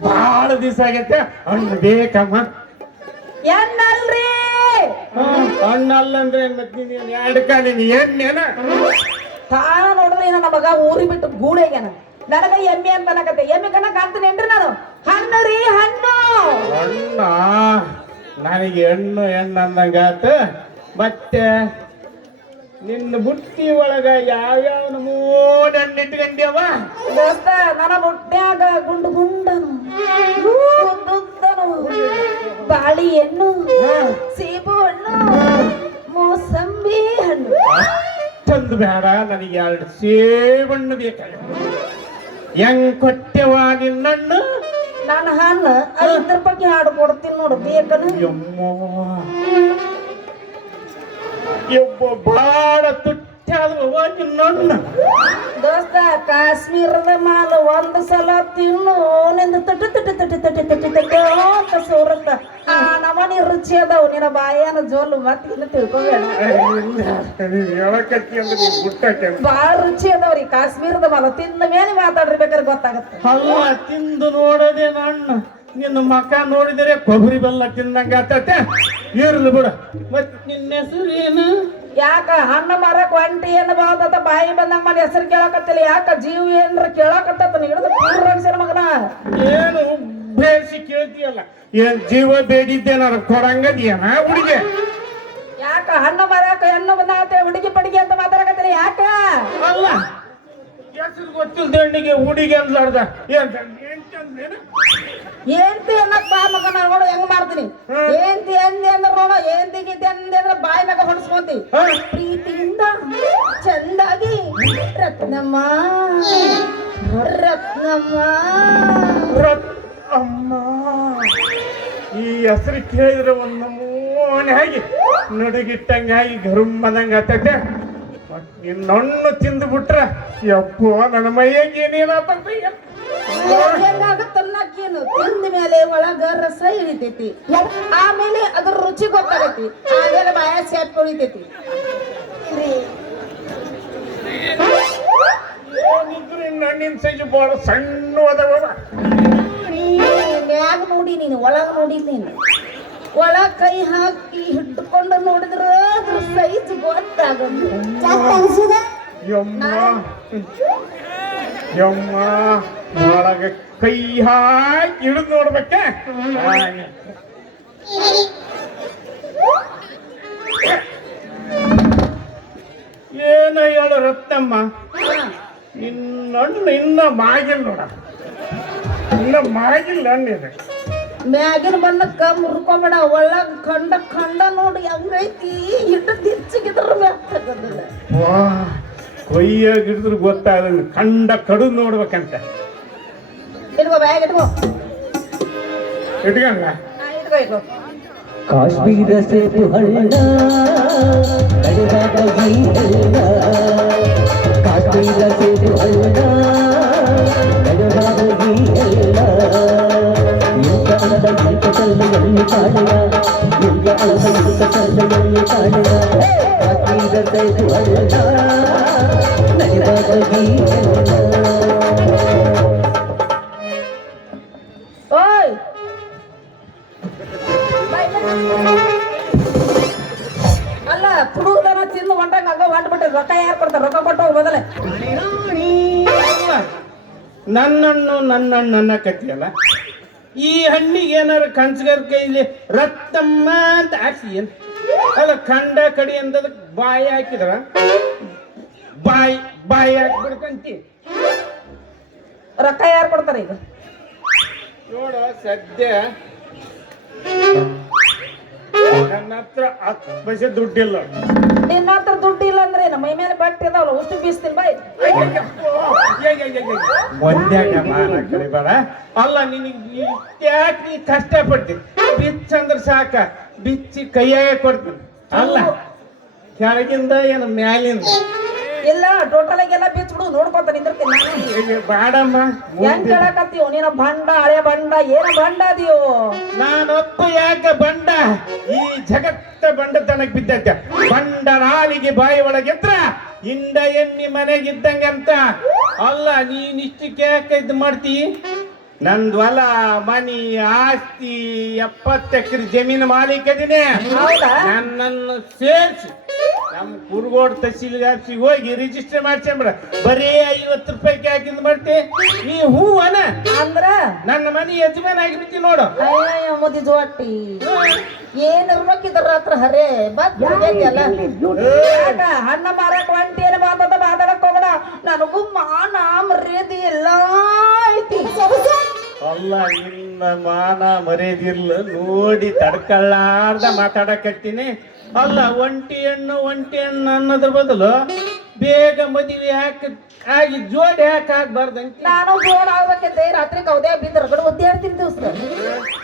ಬಹಳ ದಿವಸ ಆಗೈತೆ, ಹಣ್ಣು ಬೇಕಮ್ಮ. ಎನ್ನಲ್ರಿ ಹಣ್ಣಲ್ಲ ಅಂದ್ರೆ ಎಡ್ಕಾಲಿನಿ ಎಣ್ಣೆನ ತಾನ ನೋಡಿದ್ರೆ ನನ್ನ ಮಗ ಊರಿ ಬಿಟ್ಟು ಗೂಳೆಗ್ಯಾನ. ನನಗ ಎಮ್ಮೆ ಅಂತ ಅನ್ನಕತ್ತೆ, ಎಮ್ಮೆ ಕಣ್ಣ ಕಾಣ್ತೀನೇನ್ರಿ ನಾನು? ಹಣ್ಣು ರೀ ಹಣ್ಣು. ಹಣ್ಣ ನನಗೆ ಹೆಣ್ಣು ಹೆಣ್ಣು ಅಂದಂಗಾತ. ಮತ್ತೆ ನಿನ್ನ ಬುಟ್ಟಿ ಒಳಗ ಯಾವ್ಯಾವ ನಮೂನ ಹಣ್ಣು ಇಟ್ಕೊಂಡ್ಯವ? ದೋಸ್ತ ನನ್ನ ಬುಟ್ಟ್ಯಾಗ ಗುಂಡು ಗುಂಡನು, ಉದ್ದುದ್ದನು, ಬಾಳಿ ಹಣ್ಣು, ಸೇಬು ಹಣ್ಣು, ಮೋಸಂಬಿ ಹಣ್ಣು. ತಂದು ಬೇಡ, ನನಗೆ 2 ಸೇಬಣ್ಣು ಬೇಕಾಗ. ಹೆಂಗ್ ಕೊಟ್ಟೆವ ನಿನ್ನಣ್ಣು? ನನ್ನ ಹಣ್ಣು 5 ರೂಪಾಯಿಗೆ ಹಾಡು ಕೊಡ್ತೀನಿ ನೋಡು, ಬೇಕನು? ಯಬ್ಬ ಬಾಳ ತುಟ್ಟಾದವ ನಿನ್ನಣ್ಣ. ದೋಸ್ತ ಕಾಶ್ಮೀರದ ಮಾಲು 1 ಸಲ ತಿನ್ನು ನಿಂದ ತಟ್ಟಿ ತಟ್ಟಿ ತಟ್ಟಿ ತಟ್ಟಿ ತಟ್ಟಿ ತಟ್ಟಿ ಅಂತ ಸೋರತ್ತ. ನಮನಿ ರುಚಿ ಅದಾವ ನಿನ್ನ ಬಾಯನ ಜೋಲು ಮತ್ತೆ ಇನ್ನು ತಿಳ್ಕೊಬೇಡ ಹೇಳಕತ್ತಿ ಅಂದ್ರೆ ನೀನ್ ಗುಟ್ಟಕ್ಕೆ ಬಾಳ ರುಚಿ ಅದಾವ್ರಿ ಕಾಶ್ಮೀರದ ಮಲ ತಿಂದ ಮೇಲೆ ಮಾತಾಡಿರ್ಬೇಕಾದ್ರೆ ಗೊತ್ತಾಗತ್ತೆ ಅಲ್ಲ ತಿಂದು ನೋಡೋದೇ ನನ್ನ ನಿನ್ನ ಮಕ ನೋಡಿದರೆ ಕೊಬ್ಬರಿ ಬೆಲ್ಲ ತಿಂದಂಗ ಆತತೆ ಇರ್ಲಿ ಬಿಡ ಮತ್ ನಿನ್ನ ಹೆಸರು ಏನು ಯಾಕ ಹಣ್ಣು ಮಾರಕ್ ಒಂಟಿ ಏನ್ ಬಾದ ಬಾಯಿ ಬಂದಂಗ ಮಾಡಿ ಹೆಸರು ಕೇಳಕತ್ತಿಲ್ಲ ಯಾಕ ಜೀವ ಏನ್ರ ಕೇಳಕತ್ತ ಹಿಡಿದು ಪೂರ್ವಕ್ಷರ ಮಗನ ಏನು ಬೇಸಿ ಕೇಳ್ತೀಯಲ್ಲ ಏನ್ ಜೀವ ಬೇಡಿದ್ದೇನಾರ ಕೊಡಂಗದಿಯನ ಹುಡುಗಿ ಯಾಕ ಹಣ್ಣು ಮಾರಕ ಹೆಣ್ಣು ಬಂದಾತೆ ಹುಡುಗಿ ಪಡಿಗೆ ಅಂತ ಮಾತಾಡಕತ್ತಿಲ್ಲ ಯಾಕ ಅಲ್ಲ ಹೆಸರು ಗೊತ್ತಿಲ್ದ ಹೆಣ್ಣಿಗೆ ಹುಡುಗಿ ಅನ್ಲಾರ್ದ ಏಂತಿ ಅನ್ನಕ್ ಬಾ ಮಗ ನಾ ನೋಡು ಹೆಂಗ್ ಮಾಡ್ತೀನಿ ಏಂತಿ ಅಂದೆ ಅಂದ್ರೆ ನೋಡು ಏಂತಿ ಗೀತಿ ಅಂದೆ ಅಂದ್ರೆ ಬಾಯಿ ಮ್ಯಾಗ ಹೊಡ್ಸ್ಕೊಂತಿ ಪ್ರೀತಿಯಿಂದ ಚಂದಾಗಿ ರತ್ನಮ್ಮ ರತ್ನಮ್ಮ ಅಮ್ಮ ಈ ಹೆಸರು ಕೇಳಿದ್ರೆ ಒಂದು ನಮೂನೆ ಆಗಿ ನಡುಗಿಟ್ಟಂಗ ಆಗಿ ಗರುಮ್ಮದಂಗ ಆತೈತೆ ನಿನ್ನಣ್ಣು ತಿಂದು ಬಿಟ್ರ ಯಪ್ಪೋ ನನ್ನ ಮೈಯಾಗ ಏನೇನಾತಂತ ಹೆಂಗಾಗತ್ತನ್ನಕ್ಕೇನು ತಿಂದ ಮೇಲೆ ಒಳಗ ರಸ ಇಳಿತೈತಿ ಆಮೇಲೆ ಅದ್ರ ರುಚಿ ಗೊತ್ತಾಗತಿ ಆಮೇಲೆ ಬಾಯ ಸ್ಯಾಪ್ ಉಳಿತೈತಿ ಏನಿದ್ರು ನನ್ನಿನ ಸೈಜು ಬಹಳ ಸಣ್ಣ ಅದಾವ ಮ್ಯಾಗ ನೋಡಿ ನೀನು ಒಳಗ ನೋಡಿ ನೀನು ಒಳಗ ಕೈ ಹಾಕಿ ಹಿಡ್ಕೊಂಡು ನೋಡಿದ್ರ ಅದ್ರ ಸೈಜ್ ಗೊತ್ತಾಗದು ಯಮ್ಮ ಯಮ್ಮ ಒಳಗ ಕೈ ಹಾಕಿ ಹಿಡಿದು ನೋಡ್ಬೇಕ ಏನ ಹೇಳು ರತ್ನಮ್ಮ ನಿನ್ನಣ್ಣು ಇನ್ನ ಮಾಗಿಲ್ಲ ನೋಡ ಇನ್ನ ಮಾಗಿಲ್ಲ ಅನ್ನಿದೆ ಮ್ಯಾಗಿನ ಬಣ್ಣಕ್ಕ ಮುರ್ಕೊಬೇಡ ಒಳಗ ಖಂಡ ಖಂಡ ನೋಡಿ ಹಂಗೈತಿ ಹಿಟ್ಟು ದಿಚ್ಚಿಗಿದ್ರ ಮ್ಯಾಗದಿಲ್ಲ ವಾ ಕೊಯ್ಯಾಗ ಹಿಡಿದ್ರು ಗೊತ್ತಾಗಲ್ಲ ಕಂಡ ಕಡುದು ನೋಡ್ಬೇಕಂತ ಇಟ್ಕೋ ಬ್ಯಾಗ್ ಇಟ್ಕೋ ಇಟ್ಕಂಗ ಇಟ್ಕೋ ಇಟ್ಕೋ ಕಾಶ್ಮೀರ ಸೇತು ಹಳ್ಳ ನಡೆದಾಗ ಈ ಹಳ್ಳ ಕಾಶ್ಮೀರ ಸೇತು ಹಳ್ಳ ನಡೆದಾಗ ಈ ಹಳ್ಳ ಎಂತ ಅಳದ ಎಂತ ಚಲ್ಲೆಯಲ್ಲಿ ಕಾಣೆಯ ಎಂತ ಅಳದ ಎಂತ ಚಲ್ಲೆಯಲ್ಲಿ ಕಾಣೆಯ ಕಾಶ್ಮೀರ ಸೇತು ಹಳ್ಳ ನಡೆದಾಗ ಈ ಹಳ್ಳ ಓಯ್ ಅಲ್ಲ ಕುಡುದನ ತಿಂದು ಹೊಂಟಂಗ ಹಂಗ ಹೊಂಟ್ಬಿಟ್ಟು ರೊಕ್ಕ ಯಾರು ಕೊಡ್ತಾರ ರೊಕ್ಕ ಕೊಟ್ಟು ಮೊದಲೇ ನನ್ನ ಕತ್ತಿಯಲ್ಲ ಈ ಹಣ್ಣಿಗೆ ಏನಾರ ಕನ್ಸ್ಗರ್ ಕೈಲಿ ರತ್ತಮ್ಮ ಅಂತ ಹಾಕ್ಸಿ ಏನ್ ಅಲ್ಲ ಕಂಡ ಕಡಿ ಅಂತದ ಬಾಯಿ ಹಾಕಿದ್ರ ಬಾಯಿ ಹಾಕ್ಬಿಡ್ಕಂತಿ ರೊಕ್ಕ ಯಾರು ಕೊಡ್ತಾರ ಈಗ ನೋಡ ಸದ್ಯ ನನ್ನ ಹತ್ರ 10 ಪೈಸೆ ದುಡ್ಡಿಲ್ಲ ನಿನ್ನ ಹತ್ರ ದುಡ್ಡು ಇಲ್ಲ ಅಂದ್ರೆ ನಮ್ಮ ಮೈ ಮೇಲೆ ಬಟ್ಟೆ ಇದಾವಲ್ಲ ಉಷ್ಟು ಬೀಸ್ತೀನಿ ಬಾಯ್ ಒಂದ್ಯಾಕ ಮಾನ ಕಳಿಬೇಡ ಅಲ್ಲ ನಿನಗೆ ಯಾಕೆ ನೀ ಕಷ್ಟಪಡ್ತೀನಿ ಬಿಚ್ಚಂದ್ರೆ ಸಾಕ ಬಿಚ್ಚಿ ಕೈಯಾಗ ಕೊಡ್ತೀನಿ ಅಲ್ಲ ಕೆಳಗಿಂದ ಏನು ಮ್ಯಾಲಿಂದ ಇಲ್ಲ ಟೋಟಲ್ ಆಗಿ ಎಲ್ಲ ಬೀಚ್ ಬಿಡು ನೋಡ್ಕೊಂತ ನಿಂದಿರ್ತೀನಿ ನಾನು ಬಾಡಮ್ಮ ಹೆಂಗ್ ಕೇಳಕತ್ತೀವ ನೀನ ಬಂಡ ಹಳೆ ಬಂಡ ಏನ ಬಂಡ ಅದೀವೋ ನಾನೊಬ್ಬ ಯಾಕ ಬಂಡ ಈ ಜಗತ್ತ ಬಂಡತನಕ್ ಬಿದ್ದೈತೆ ಬಂಡ ನಾಲಿಗೆ ಬಾಯಿ ಒಳಗೆತ್ರ ಇಂಡ ಎಣ್ಣಿ ಮನೆಗಿದ್ದಂಗಂತ ಅಲ್ಲ ನೀನ್ ಇಷ್ಟಕ್ಕೆ ಯಾಕೆ ಇದು ಮಾಡ್ತಿ ನಂದ್ ಹೊಲ ಮನಿ ಆಸ್ತಿ 70 ಎಕರೆ ಜಮೀನು ಮಾಲೀಕದಿನೇ ಹೌದಾ? ನನ್ನನ್ನು ಸೇರ್ಸಿ ನಮ್ ಕುರುಗೋಡ್ ತಹಸೀಲ್ ಆಫೀಸಿಗೆ ಹೋಗಿ ರಿಜಿಸ್ಟರ್ ಮಾಡ್ಸ್ಕೊಂಬಿಡ ಬರೀ 50 ರೂಪಾಯಿ ಹಾಕಿದ್ ಮಾಡ್ತಿ ನೀ ಹೂವನ ಅಂದ್ರ ನನ್ನ ಮನೆ ಯಜಮಾನ ಆಗಿಬಿಡ್ತಿ ನೋಡು ಅಯ್ಯಯ್ಯ ಮುದಿ ಜೋಟಿ ಏನ್ ಇರ್ಬೇಕಿದ್ರ ಹತ್ರ ಹರೇ ಬಲ್ಲ ಹಣ್ಣ ಮಾರಕ್ ಒಂಟಿ ಏನ್ ಮಾತಾಡಕ್ ಹೋಗಣ ನನಗೂ ಮಾನ ಮರ್ಯಾದೆ ಎಲ್ಲ ಐತಿ ಅಲ್ಲ ನಿನ್ನ ಮಾನ ಮರ್ಯಾದಿರ್ಲ ನೋಡಿ ತಡ್ಕೊಳ್ಳಾರ್ದ ಮಾತಾಡಕತ್ತೀನಿ ಅಲ್ಲ ಒಂಟಿ ಹೆಣ್ಣು ಅನ್ನೋದ್ರ ಬದಲು ಬೇಗ ಮದುವೆ ಆಗಿ ಜೋಡಿ ಯಾಕೆ ಆಗ್ಬಾರ್ದಂತ ನಾನು ಜೋಡ್ ಆಗ್ಬೇಕಂತೆ ರಾತ್ರಿ ಕೌದೆ ಬಿದ್ದ ರಗಡ ಒದ್ದಾಡ್ತೀನಿ ದಿವಸ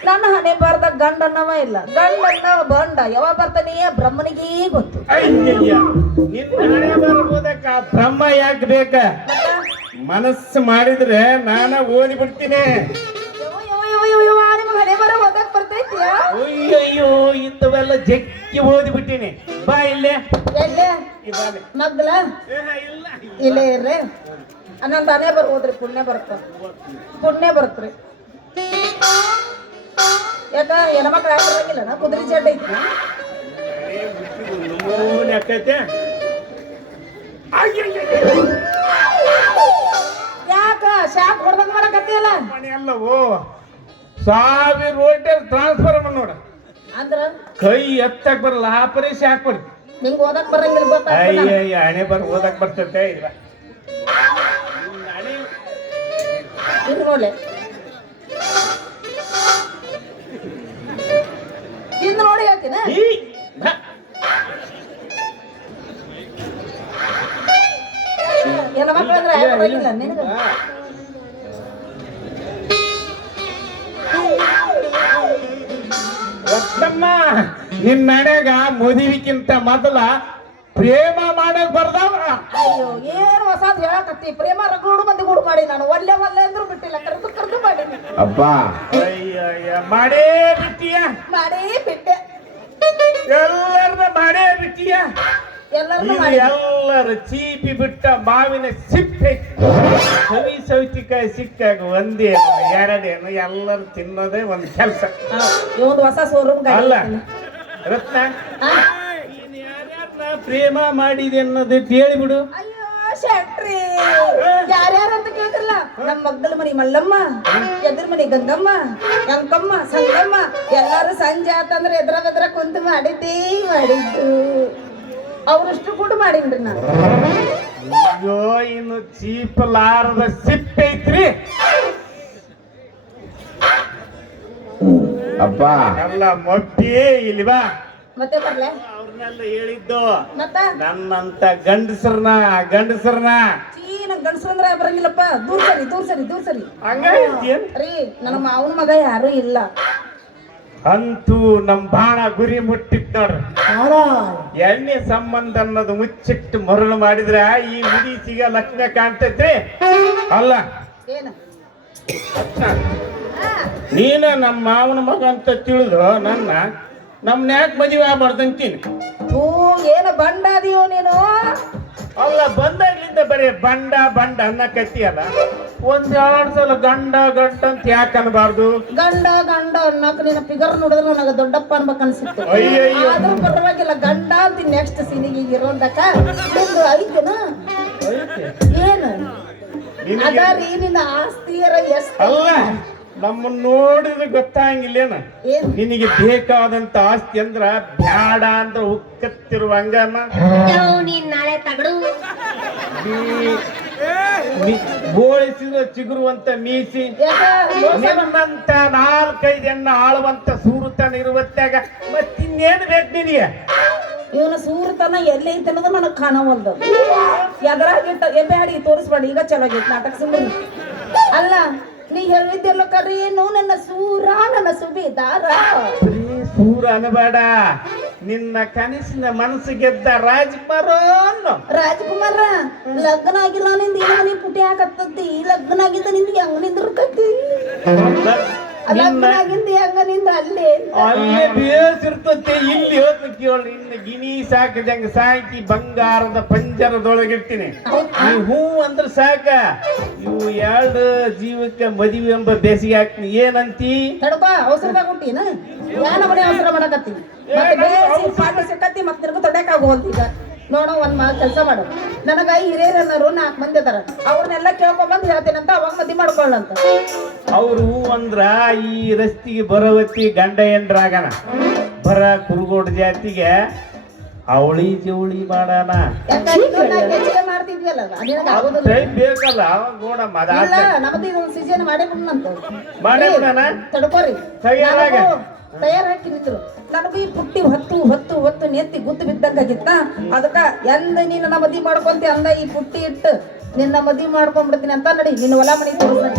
ನನ್ನ ಹಣೆ ಬಾರ್ದ ಗಂಡನ್ನವ ಇಲ್ಲ ಗಂಡನ್ನವ ಬಂಡ ಯಾವಾಗ ಬರ್ತಾನೆ ಬ್ರಹ್ಮನಿಗೇ ಗೊತ್ತು ಅಯ್ಯಯ್ಯ ನಿನ್ನ ಹಣೆ ಬರ್ಬೋದಕ್ಕ ಬ್ರಹ್ಮ ಯಾಕೆ ಬೇಕ ಮನಸ್ಸು ಮಾಡಿದ್ರೆ ನಾನ ಓದಿ ಬಿಡ್ತೀನಿ ನಿಮ್ಗೆ ಹಣೆ ಬರ ಓದಕ್ ಬರ್ತೈತಿಯಾ ಅಯ್ಯಯ್ಯೋ ಇಂಥವೆಲ್ಲ ಜಗ್ಗಿ ಓದಿಬಿಟ್ಟಿನಿ ಬಾ ಇಲ್ಲೇ ಎಲ್ಲೇ ಇವಾಲೆ. ಮಗ್ಲ ಇಲ್ಲ ಇಲ್ಲೇ ಇರ್ರಿ ಅನ್ನೊಂದು ಅನೇ ಹೋದ್ರಿ ಪುಣ್ಯ ಬರುತ್ತ್ರಿ ಯಾಕ ಹೆಣ್ಮಕ್ಳು ಆಗಿರಂಗಿಲ್ಲ ಕುದುರೆ ಚಡ್ಡ ಐತಿ ಯಾಕೈತೆ ಯಾಕ ಶಾಕ್ ಹೊಡ್ದಂಗ ಮಾಡಕತ್ತಿಯಲ್ಲ ಮನೆ ಅಲ್ಲವೋ 1000 ವೋಲ್ಟೇಜ್ ಟ್ರಾನ್ಸ್ಫಾರ್ಮರ್ ನೋಡ ಅಂದ್ರ ಕೈ ಎತ್ತಕ್ ಬರಲ್ಲ ಆಪರೇಷನ್ ಹಾಕ್ಬಿಡಿ ನಿಂಗ್ ಓದಕ್ ಬರಂಗಿಲ್ಲ ಗೊತ್ತಾಗ್ತದ ಅಯ್ಯ ಹಣೆ ಓದಕ್ ಬರ್ತೈತೆ ಇಲ್ಲ ಹಿಂಗ್ ನೋಡ್ಲೆ ಹಿಂದ್ ನೋಡಿ ಹೇಳ್ತೀನ ಹೆಣ್ಮಕ್ಳು ಅಂದ್ರೆ ಯಾಕೆ ಬರಂಗಿಲ್ಲ ನಿನಗ ರತ್ನಮ್ಮ ನಿನ್ ಮನ್ಯಾಗ ಮದುವಿಕ್ಕಿಂತ ಮೊದಲ ಪ್ರೇಮ ಮಾಡಕ್ ಬರ್ದವ ಅಯ್ಯೋ ಏನು ಹೊಸಾದ್ ಹೇಳಕತ್ತಿ ಪ್ರೇಮ ರಗೂಡು ಮಂದಿ ಗೂಡು ಮಾಡಿ ನಾನು ಒಲ್ಲೆ ಅಂದ್ರು ಬಿಟ್ಟಿಲ್ಲ ಕರೆದು ಮಾಡೀನಿ ಅಪ್ಪ ಅಯ್ಯ ಮಾಡೇ ಬಿಟ್ಟಿಯ ಮಾಡೇ ಬಿಟ್ಟೆ ಎಲ್ಲರನ್ನ ಮಾಡೇ ಬಿಟ್ಟಿಯ ಎಲ್ಲರನ್ನೂ ಇದು ಮಾಡಿ ಎಲ್ಲರ ಚೀಪಿ ಬಿಟ್ಟ ಮಾವಿನ ಸಿಪ್ಪೆ ಸೌತಿಕಾಯಿ ಸಿಕ್ಕಾಗ ಒಂದೇನು ಎರಡೇನು ಎಲ್ಲರೂ ತಿನ್ನೋದೇ ಒಂದು ಕೆಲಸ ಇವಂದು ಹೊಸ ಶೋರೂಮ್ ಅಲ್ಲ ರತ್ನ ನೀನ್ ಯಾರ್ಯಾರನ್ನ ಪ್ರೇಮ ಮಾಡಿದೆ ಅನ್ನೋದು ಹೇಳಿಬಿಡು ಅಯ್ಯೋ ಶೆಟ್ರಿ ಯಾರ್ಯಾರಂತ ಕೇಳ್ತಿರಲ್ಲ ನಮ್ಮ ಮಗ್ಗಲ ಮನಿ ಮಲ್ಲಮ್ಮ ಎದುರು ಮನಿ ಗಂಗಮ್ಮ ಅಂಕಮ್ಮ ಸಂಗಮ್ಮ ಎಲ್ಲಾರು ಸಂಜೆ ಆತಂದ್ರೆ ಎದ್ರ ಕುಂತು ಮಾಡಿದ್ದು ಅವ್ರಷ್ಟು ಕೂಡ ಮಾಡೀನ್ರಿ ನಾನು ಅಯ್ಯೋ ಇನ್ನು ಚೀಪಲಾರದ ಸಿಪ್ಪೆ ಐತ್ರಿ ಅಪ್ಪ ಎಲ್ಲ ಮೊಟ್ಟಿ ಇಲ್ವಾ ಮತ್ತೆ ಬರ್ಲೆ ಅವ್ರನ್ನೆಲ್ಲ ಹೇಳಿದ್ದು ಮತ್ತ ನನ್ನಂತ ಗಂಡಸರ್ನ ಚೀನ ಗಂಡಸ್ರಂದ್ರ ಬರಂಗಿಲ್ಲಪ್ಪ ದೂರ್ ಸರಿ ಹಂಗಾಯ್ತೇನ್ ರೀ ನನ್ನ ಮಾವನ ಮಗ ಯಾರು ಇಲ್ಲ ಅಂತೂ ನಮ್ ಬಾಣ ಗುರಿ ಮುಟ್ಟಿತ್ ನೋಡ್ರಿ ಎಣ್ಣೆ ಸಂಬಂಧ ಅನ್ನೋದು ಮುಚ್ಚಿಟ್ಟು ಮರಳು ಮಾಡಿದ್ರ ಈ ಮುಡೀಸಿಗ ಲಕ್ಷ್ಮಿ ಕಾಣ್ತೈತ್ರಿ ಅಲ್ಲ ಏನ ನೀನ ನಮ್ಮ ಮಾವನ ಮಗ ಅಂತ ತಿಳಿದು ನಮ್ನ ಯಾಕೆ ಮದುವೆ ಆಗ್ಬಾರ್ದಂತೀನಿ ಥೂ ಏನ ಬಂಡಾದಿಯೋ ನೀನು ಅಲ್ಲ ಬಂದಾಗ್ಲಿಂದ ಬರೀ ಬಂಡ ಅನ್ನಕತ್ತಿ ಅಲ್ಲ ಒಂದೆರಡು ಸಲ ಗಂಡ ಅಂತ ಯಾಕೆ ಅನ್ಬಾರ್ದು ಗಂಡ ಅನ್ನಕ್ ನಿನ್ನ ಫಿಗರ್ ನೋಡಿದ್ರೆ ನನಗೆ ದೊಡ್ಡಪ್ಪ ಅನ್ಬೇಕು ಅನ್ಸುತ್ತೆ ಅಯ್ಯಯ್ಯೋ. ಆದ್ರೂ ಪರವಾಗಿಲ್ಲ ಗಂಡ ಅಂತ ನೆಕ್ಸ್ಟ್ ಸೀನಿಗೆ ಈಗ ಇರೋದಕ್ಕ ನಿಂದು ಐತೆನ ಏನು ನಿನಗೆ- ಅದಾರಿ ನಿನ್ನ ಆಸ್ತಿಯರ ಎಷ್ಟು ಅಲ್ಲ ನಮ್ಮನ್ನ ನೋಡಿದ್ರೆ ಗೊತ್ತಾಗಿಲ್ಲೇನ ಏನು ನಿನಗೆ ಬೇಕಾದಂತ ಆಸ್ತಿ ಅಂದ್ರ ಬ್ಯಾಡ ಅಂತ ಉಕ್ಕತ್ತಿರುವಂಗನ ನೀನ್ ನಾಳೆ ತಗಡು ಬೋಳಿಸಿದ ಚಿಗುರುವಂತ ಮೀಸಿ ನಿನ್ನಂತ 4-5 ಹೆಣ್ಣ ಆಳುವಂತ ಸೂರುತನ ಇರುವತ್ತಾಗ ಮತ್ತಿನ್ನೇನು ಬೇಕು ನಿನಗೆ ಇವನ ಸೂರ್ತನ ಎಲ್ಲಿ ಐತೆ ಅನ್ನೋದು ನನಗೆ ಕಾಣವಲ್ದು ಎದರಾಗಿಟ್ಟ ಎಬ್ಬ್ಯಾಡಿ ತೋರಿಸ್ಬೇಡಿ ಈಗ ಚಲೋ ಆಗೈತೆ ನಾಟಕ ಸುಮ್ಮನೆ ಅಲ್ಲ ನೀ ಹೇಳಿದ್ದೆಲ್ಲ ಕರೀನು ನನ್ನ ಸೂರ ನನ್ನ ಸುಬೇದಾರ ಸೂರ ಅನಬೇಡ ನಿನ್ನ ಕನಸಿನ ಮನಸ್ಸು ಗೆದ್ದ ರಾಜ್ಕುಮಾರ ರಾಜ್ಕುಮಾರ ಲಗ್ನ ಆಗಿಲ್ಲ ನಿಂದ ಏನು ಮನೆ ಪುಟಿ ಹಾಕತ್ತದ್ದಿ ಲಗ್ನ ಆಗಿದ್ದ ನಿಂದ ಹೆಂಗ ನಿಂದಿರ್ತೈತಿ ಲಗ್ನ ಆಗಿಂದ ಹೆಂಗ ನಿಂದ ಅಲ್ಲೇ ಅಲ್ಲೇ ಬೇಸಿರ್ತತೆ ಇಲ್ಲಿ ಹೋದ್ ಕೇಳಿ ಇನ್ನು ಗಿನಿ ಸಾಕದಂಗ ಸಾಕಿ ಬಂಗಾರದ ಪಂಜರದೊಳಗಿರ್ತೀನಿ ನೀ ಹೂ ಅಂದ್ರೆ ಸಾಕ ಇವು 2 ಜೀವಕ್ಕೆ ಮದುವೆ ಎಂಬ ಬೇಸಿಗೆ ಹಾಕ್ತೀನಿ ಏನಂತಿ ತಡ್ಕೋ ಅವಸರದಾಗ ಹುಟ್ಟಿನ ಯಾನ ಮನೆ ಅವಸರ ಮಾಡಕತ್ತಿ ಮತ್ತೆ ಬೇಸಿ ಪಾಠ ಸಿಕ್ಕತ್ತಿ ಮತ್ತೆ ನಿನಗೂ ತೊಡಕಾಗೋಲ್ತಿ ಈಗ ನೋಡೋ ಒಂದ್ ಕೆಲಸ ಮಾಡು ನನಗ ಹಿರಿಯರನ್ನರು 4 ಮಂದಿ ಅದಾರ ಅವ್ರನ್ನೆಲ್ಲ ಕೇಳ್ಕೊಂಬಂದು ಹೇಳ್ತೇನಂತ ಅವಾಗ ಮದ್ವಿ ಮಾಡ್ಕೊಳ್ಳಂತ ಅವ್ರು ಅಂದ್ರ ಈ ರಸ್ತಿಗೆ ಬರೋವತ್ತಿ ಗಂಡ ಎಂಡ್ರಾಗಣ ಬರ ಕುರುಗೋಡ್ ಜಾತಿಗೆ ಅವಳಿ ಜವಳಿ ಮಾಡಾನ ಮಾಡ್ತಿದ್ವಲ್ಲ ನಿನಗ ಅದು ಆಗೋದಿಲ್ಲ ಟೈಮ್ ಬೇಕಲ್ಲ ಅವಾಗ ನೋಡಮ್ಮ ಇಲ್ಲ ನಮ್ದು ಇದೊಂದು ಸೀಸನ್ ಮಾಡೇ ಬಿಡ್ನಂತ ಮಾಡೇಬಿಡಣ ತಡ್ಕೋರಿ ತಯಾರಾಗ. ತಯಾರಾಕಿ ನಿಂತ್ರು ನನಗೂ ಈ ಪುಟ್ಟಿ ಹೊತ್ತು ನೆತ್ತಿ ಗುದ್ದು ಬಿದ್ದಂಗಾಗಿತ್ತ ಅದಕ್ಕ ಎಂದ ನೀನು ನನ್ನ ಮದ್ವಿ ಮಾಡ್ಕೊಂತಿ ಅಂದ ಈ ಪುಟ್ಟಿ ಇಟ್ಟು ನಿನ್ನ ಮದ್ವಿ ಮಾಡ್ಕೊಂಡ್ಬಿಡ್ತೀನಿ ಅಂತ ನಡಿ ನಿನ್ನ ಹೊಲ ಮನೆ ತೋರಿಸ್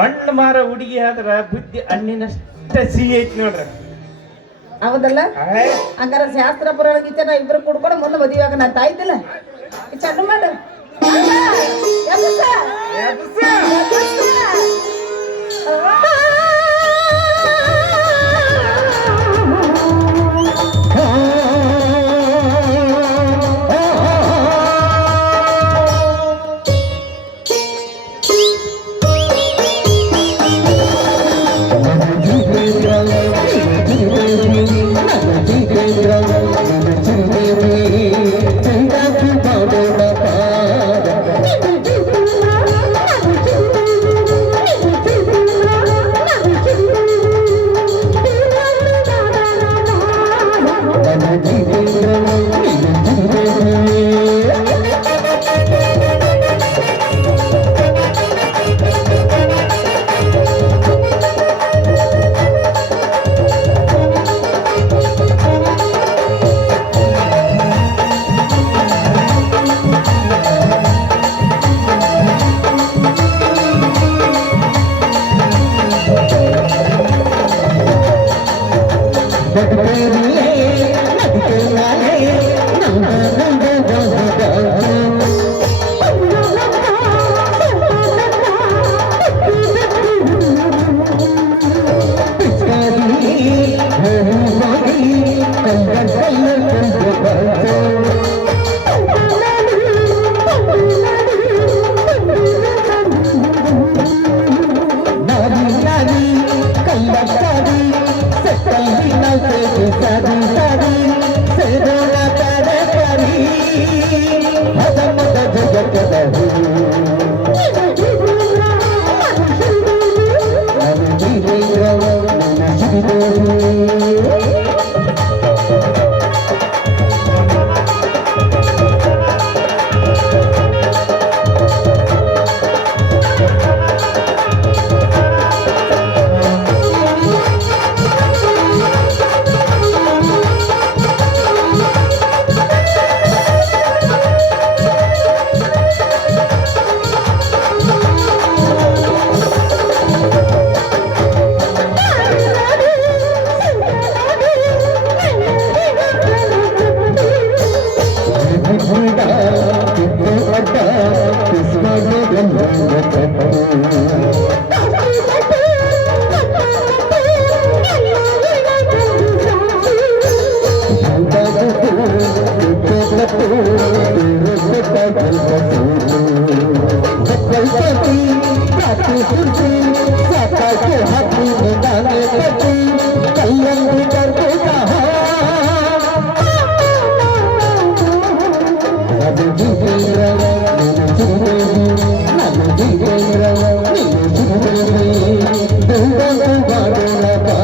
ಹಣ್ಣು ಮಾರ ಹುಡುಗಿ ಆದ್ರ ಬುದ್ಧಿ ಹಣ್ಣಿನಷ್ಟ ಸಿಹಿ ಐತಿ ನೋಡ್ರಿ ಹೌದಲ್ಲ ಹಂಗಾರ ಶಾಸ್ತ್ರ ಪುರಾಣ ಗೀತೆ ನಾ ಇಬ್ರು ಕುಡ್ಕೊಂಡು ಮುಂದೆ ಮದುವೆ ಆಗ ನಾ ತಾಯ್ತಿಲ್ಲ ಚಂದ ಮಾಡು साथी सुनती साथा के हाथी में गाने पड़ती कलम भी करके कहा अब जीते रहो जीते अब जीते रहो जीते दूंगा तुम्हारे लगा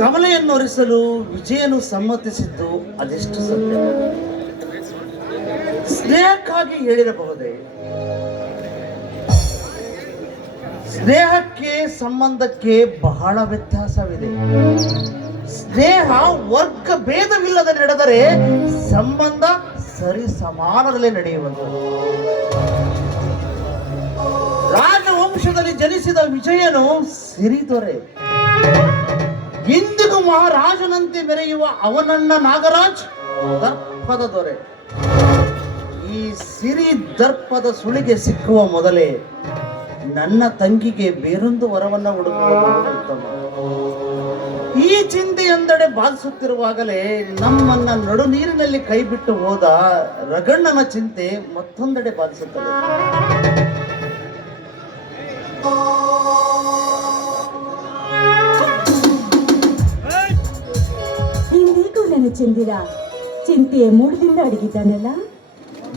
ಕಮಲೆಯನ್ನು ಒರೆಸಲು ವಿಜಯನು ಸಮ್ಮತಿಸಿದ್ದು ಅದೆಷ್ಟು ಸತ್ಯ. ಸ್ನೇಹಕ್ಕಾಗಿ ಹೇಳಿರಬಹುದೇ? ಸ್ನೇಹಕ್ಕೆ ಸಂಬಂಧಕ್ಕೆ ಬಹಳ ವ್ಯತ್ಯಾಸವಿದೆ. ಸ್ನೇಹ ವರ್ಗ ಭೇದವಿಲ್ಲದೆ ನಡೆದರೆ ಸಂಬಂಧ ಸರಿ ಸಮಾನದಲ್ಲಿ ನಡೆಯುವಂಥದ್ದು. ರಾಜವಂಶದಲ್ಲಿ ಜನಿಸಿದ ವಿಜಯನು ಸಿರಿದೊರೆ. ಇಂದಿಗೂ ಮಹಾರಾಜನಂತೆ ಮೆರೆಯುವ ಅವನನ್ನ ನಾಗರಾಜ್ ದರ್ಪದ ದೊರೆ. ಈ ಸಿರಿ ದರ್ಪದ ಸುಳಿಗೆ ಸಿಕ್ಕುವ ಮೊದಲೇ ನನ್ನ ತಂಗಿಗೆ ಬೇರೊಂದು ವರವನ್ನ ಹುಡುಕುವುದು. ಈ ಚಿಂತೆಯೊಂದೆಡೆ ಬಾಧಿಸುತ್ತಿರುವಾಗಲೇ ನಮ್ಮನ್ನ ನಡು ನೀರಿನಲ್ಲಿ ಕೈ ಬಿಟ್ಟು ಹೋದ ರಗಣ್ಣನ ಚಿಂತೆ ಮತ್ತೊಂದೆಡೆ ಬಾಧಿಸುತ್ತದೆ. ಇಂದಿಗೂ ನನ್ನ ಚಂದಿರ ಚಿಂತೆಯ ಮೂಡದಿಂದ ಅಡಗಿದ್ದಾನಲ್ಲ.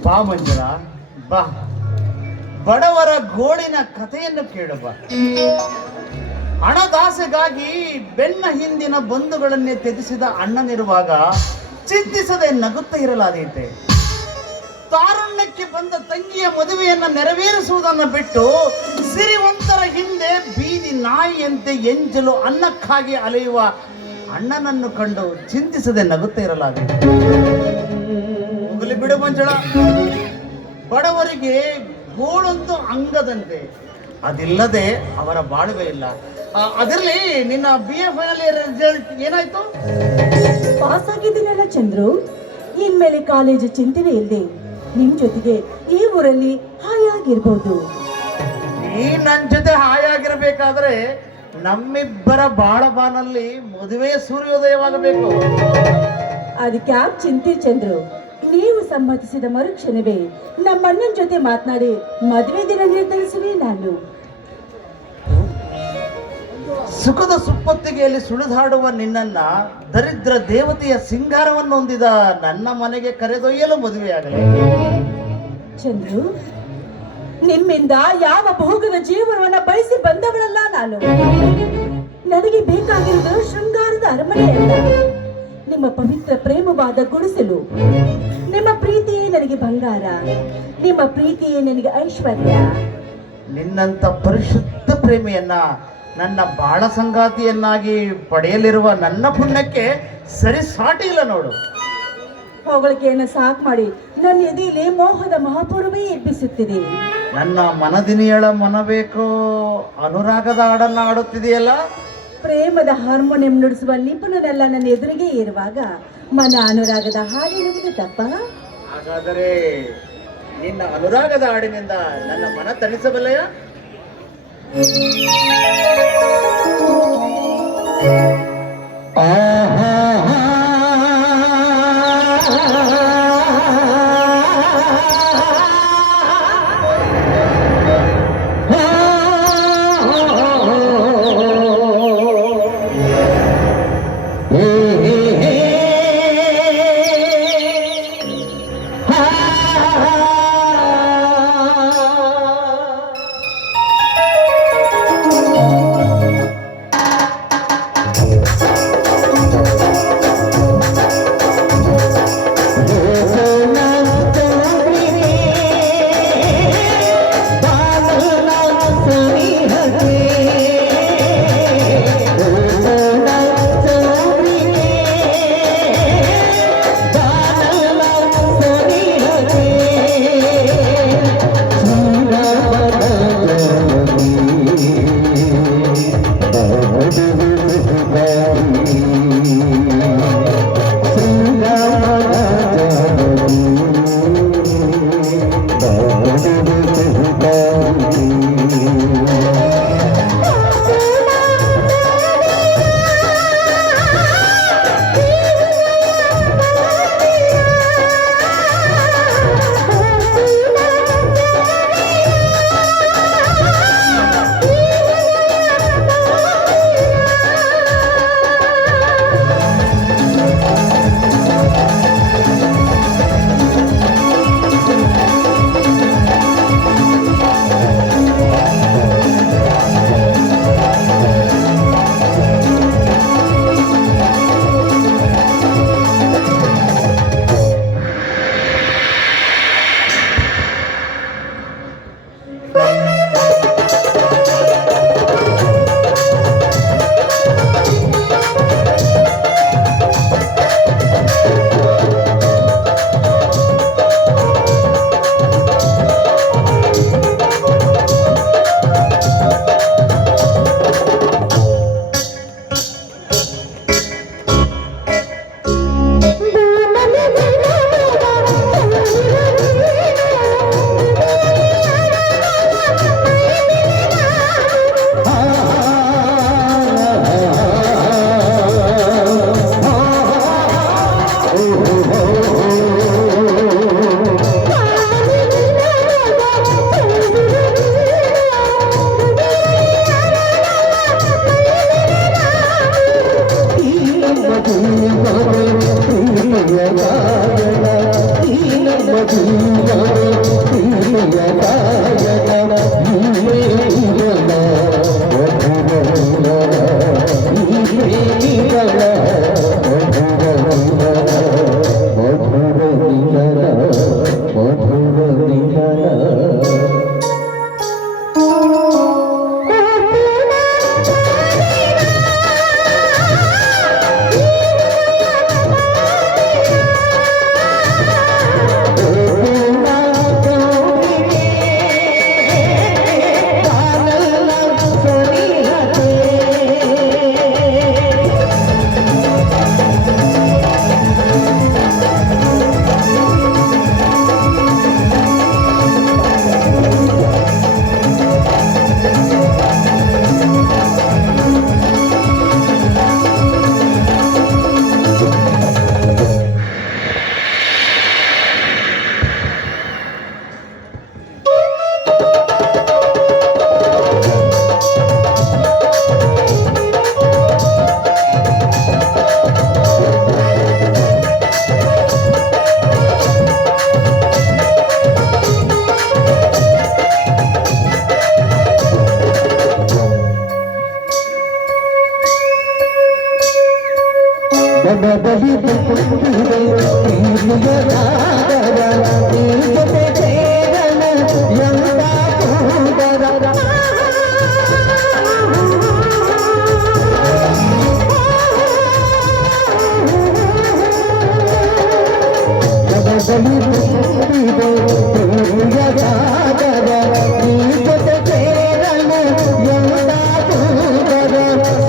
ಬಾ ಮಂಜುಳ ಬಾ, ಬಡವರ ಗೋಳಿನ ಕಥೆಯನ್ನು ಕೇಳುವ. ಹಣದಾಸೆಗಾಗಿ ಬೆನ್ನ ಹಿಂದಿನ ಬಂಧುಗಳನ್ನೇ ತ್ಯಜಿಸಿದ ಅಣ್ಣನಿರುವಾಗ ಚಿಂತಿಸದೆ ನಗುತ್ತಾ ಇರಲಾದೀತೆ. ತಾರುಣ್ಯಕ್ಕೆ ಬಂದ ತಂಗಿಯ ಮದುವೆಯನ್ನ ನೆರವೇರಿಸುವುದನ್ನು ಬಿಟ್ಟು ಸಿರಿವಂತರ ಹಿಂದೆ ಬೀದಿ ನಾಯಿಯಂತೆ ಎಂಜಲು ಅನ್ನಕ್ಕಾಗಿ ಅಲೆಯುವ ಅಣ್ಣನನ್ನು ಕಂಡು ಚಿಂತಿಸದೆ ನಗುತ್ತಾ ಇರಲಾದೀತೆ. ಹೋಗಲಿ ಬಿಡು ಮಂಜುಳ, ಬಡವರಿಗೆ ಗೋಳೊಂದು ಅಂಗದಂತೆ, ಅದಿಲ್ಲದೆ ಅವರ ಬಾಳುವೆ ಇಲ್ಲ. ಅದರಲ್ಲಿ ನಿನ್ನ BA ಫೈನಲ್ ಇಯರ್ ರಿಸಲ್ಟ್ ಏನಾಯ್ತು? ಪಾಸ್ ಆಗಿದ್ದೀನಲ್ಲ ಚಂದ್ರು. ಇನ್ಮೇಲೆ ಕಾಲೇಜು ಚಿಂತನೆ ಇಲ್ಲದೆ ನಿಮ್ ಜೊತೆಗೆ ಈ ಊರಲ್ಲಿ ಹಾಯಾಗಿರ್ಬೋದು. ನೀ ನನ್ನ ಜೊತೆ ಹಾಯಾಗಿರ್ಬೇಕಾದ್ರೆ ನಮ್ಮಿಬ್ಬರ ಬಾಳಬಾನಲ್ಲಿ ಮದುವೆ ಸೂರ್ಯೋದಯವಾಗಬೇಕು. ಅದಕ್ಕೆ ಯಾಕೆ ಚಿಂತೆ ಚಂದ್ರು? ನೀವು ಸಮ್ಮತಿಸಿದ ಮರುಕ್ಷಣವೇ ನಮ್ಮಣ್ಣನ ಜೊತೆ ಮಾತನಾಡಿ ಮದುವೆ ದಿನ ನಿರ್ಧರಿಸುವೆ ನಾನು. ಸುಖದ ಸುಪ್ಪತ್ತಿಗೆಯಲ್ಲಿ ಸುಳಿದಾಡುವ ನಿನ್ನನ್ನ ದರಿದ್ರ ದೇವತೆಯ ಸಿಂಗಾರವನ್ನು ಹೊಂದಿದ ನನ್ನ ಮನೆಗೆ ಕರೆದೊಯ್ಯಲು ಮದುವೆಯಾಗಲಿ. ಚಂದ್ರು, ನಿಮ್ಮಿಂದ ಯಾವ ಭೋಗದ ಜೀವನವನ್ನ ಬಯಸಿ ಬಂದವಳಲ್ಲ ನಾನು. ನನಗೆ ಬೇಕಾಗಿರುವುದು ಶೃಂಗಾರದ ಅರಮನೆ ಅಲ್ಲ, ನಿಮ್ಮ ಪವಿತ್ರ ಪ್ರೇಮವಾದ ಗುಡಿಸಲು. ನಿಮ್ಮ ಪ್ರೀತಿಯೇ ನನಗೆ ಬಂಗಾರ, ನಿಮ್ಮ ಪ್ರೀತಿಯೇ ನನಗೆ ಐಶ್ವರ್ಯ. ನಿನ್ನಂತ ಪರಿಶುದ್ಧ ಪ್ರೇಮಿಯನ್ನ ನನ್ನ ಬಾಳ ಸಂಗಾತಿಯನ್ನಾಗಿ ಪಡೆಯಲಿರುವ ನನ್ನ ಪುಣ್ಯಕ್ಕೆ ಸರಿ ಸಾಟಿ ಇಲ್ಲ ನೋಡು. ಹೊಗಳಿಕೆಯನ್ನು ಸಾಕು ಮಾಡಿ ನನ್ನ ಎದೆಯಲ್ಲಿ ಮೋಹದ ಮಹಾಪೂರ್ವೇ ಎಬ್ಬಿಸುತ್ತಿದೆ. ನನ್ನ ಮನದಿನಿಯಳ ಮನಬೇಕೋ ಅನುರಾಗದ ಹಾಡನ್ನ ಆಡುತ್ತಿದೆಯಲ್ಲ. ಪ್ರೇಮದ ಹಾರ್ಮೋನಿಯಂ ನುಡಿಸುವ ನಿಪುಣನೆಲ್ಲ ನನ್ನ ಎದುರಿಗೆ ಇರುವಾಗ ಮನ ಅನುರಾಗದ ಹಾಡಿರುವುದು ತಪ್ಪ? ಹಾಗಾದರೆ ನಿನ್ನ ಅನುರಾಗದ ಹಾಡಿನಿಂದ ನನ್ನ ಮನ ತಣಿಸಬಲ್ಲೆಯ? ಎಡದಲ್ಲಿ ತುಂಬಿದೆ ಪ್ರೀತಿಯ ಸಾಗರ ಈ ಜೊತೆ ಸೇರಲು ಎಂತ ಸುಂದರ ಎಡದಲ್ಲಿ ತುಂಬಿದೆ ಪ್ರೀತಿಯ ಸಾಗರ ಈ ಜೊತೆ ಸೇರಲು ಎಂತ ಸುಂದರ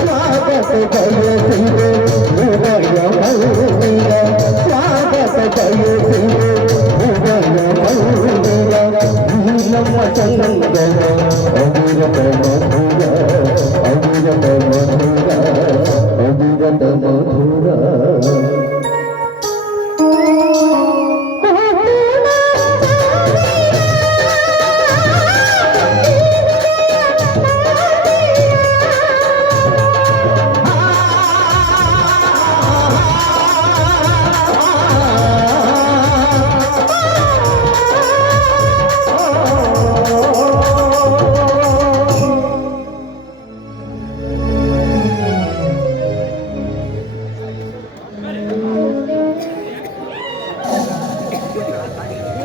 ಸ್ವಾಗತ ಬಯಸಿದೆ ಹೃದಯ ಮೌನಿಯ ಸ್ವಾಗತ ಬಯಸಿದೆ ಹೃದಯ ಮೌನಿಯ ನಮ್ಮ ಚಂದನ ಅವಿರತ ಮಧುರ ಅವಿರತ ಮಧುರ ಅವಿರತ ಮಧುರ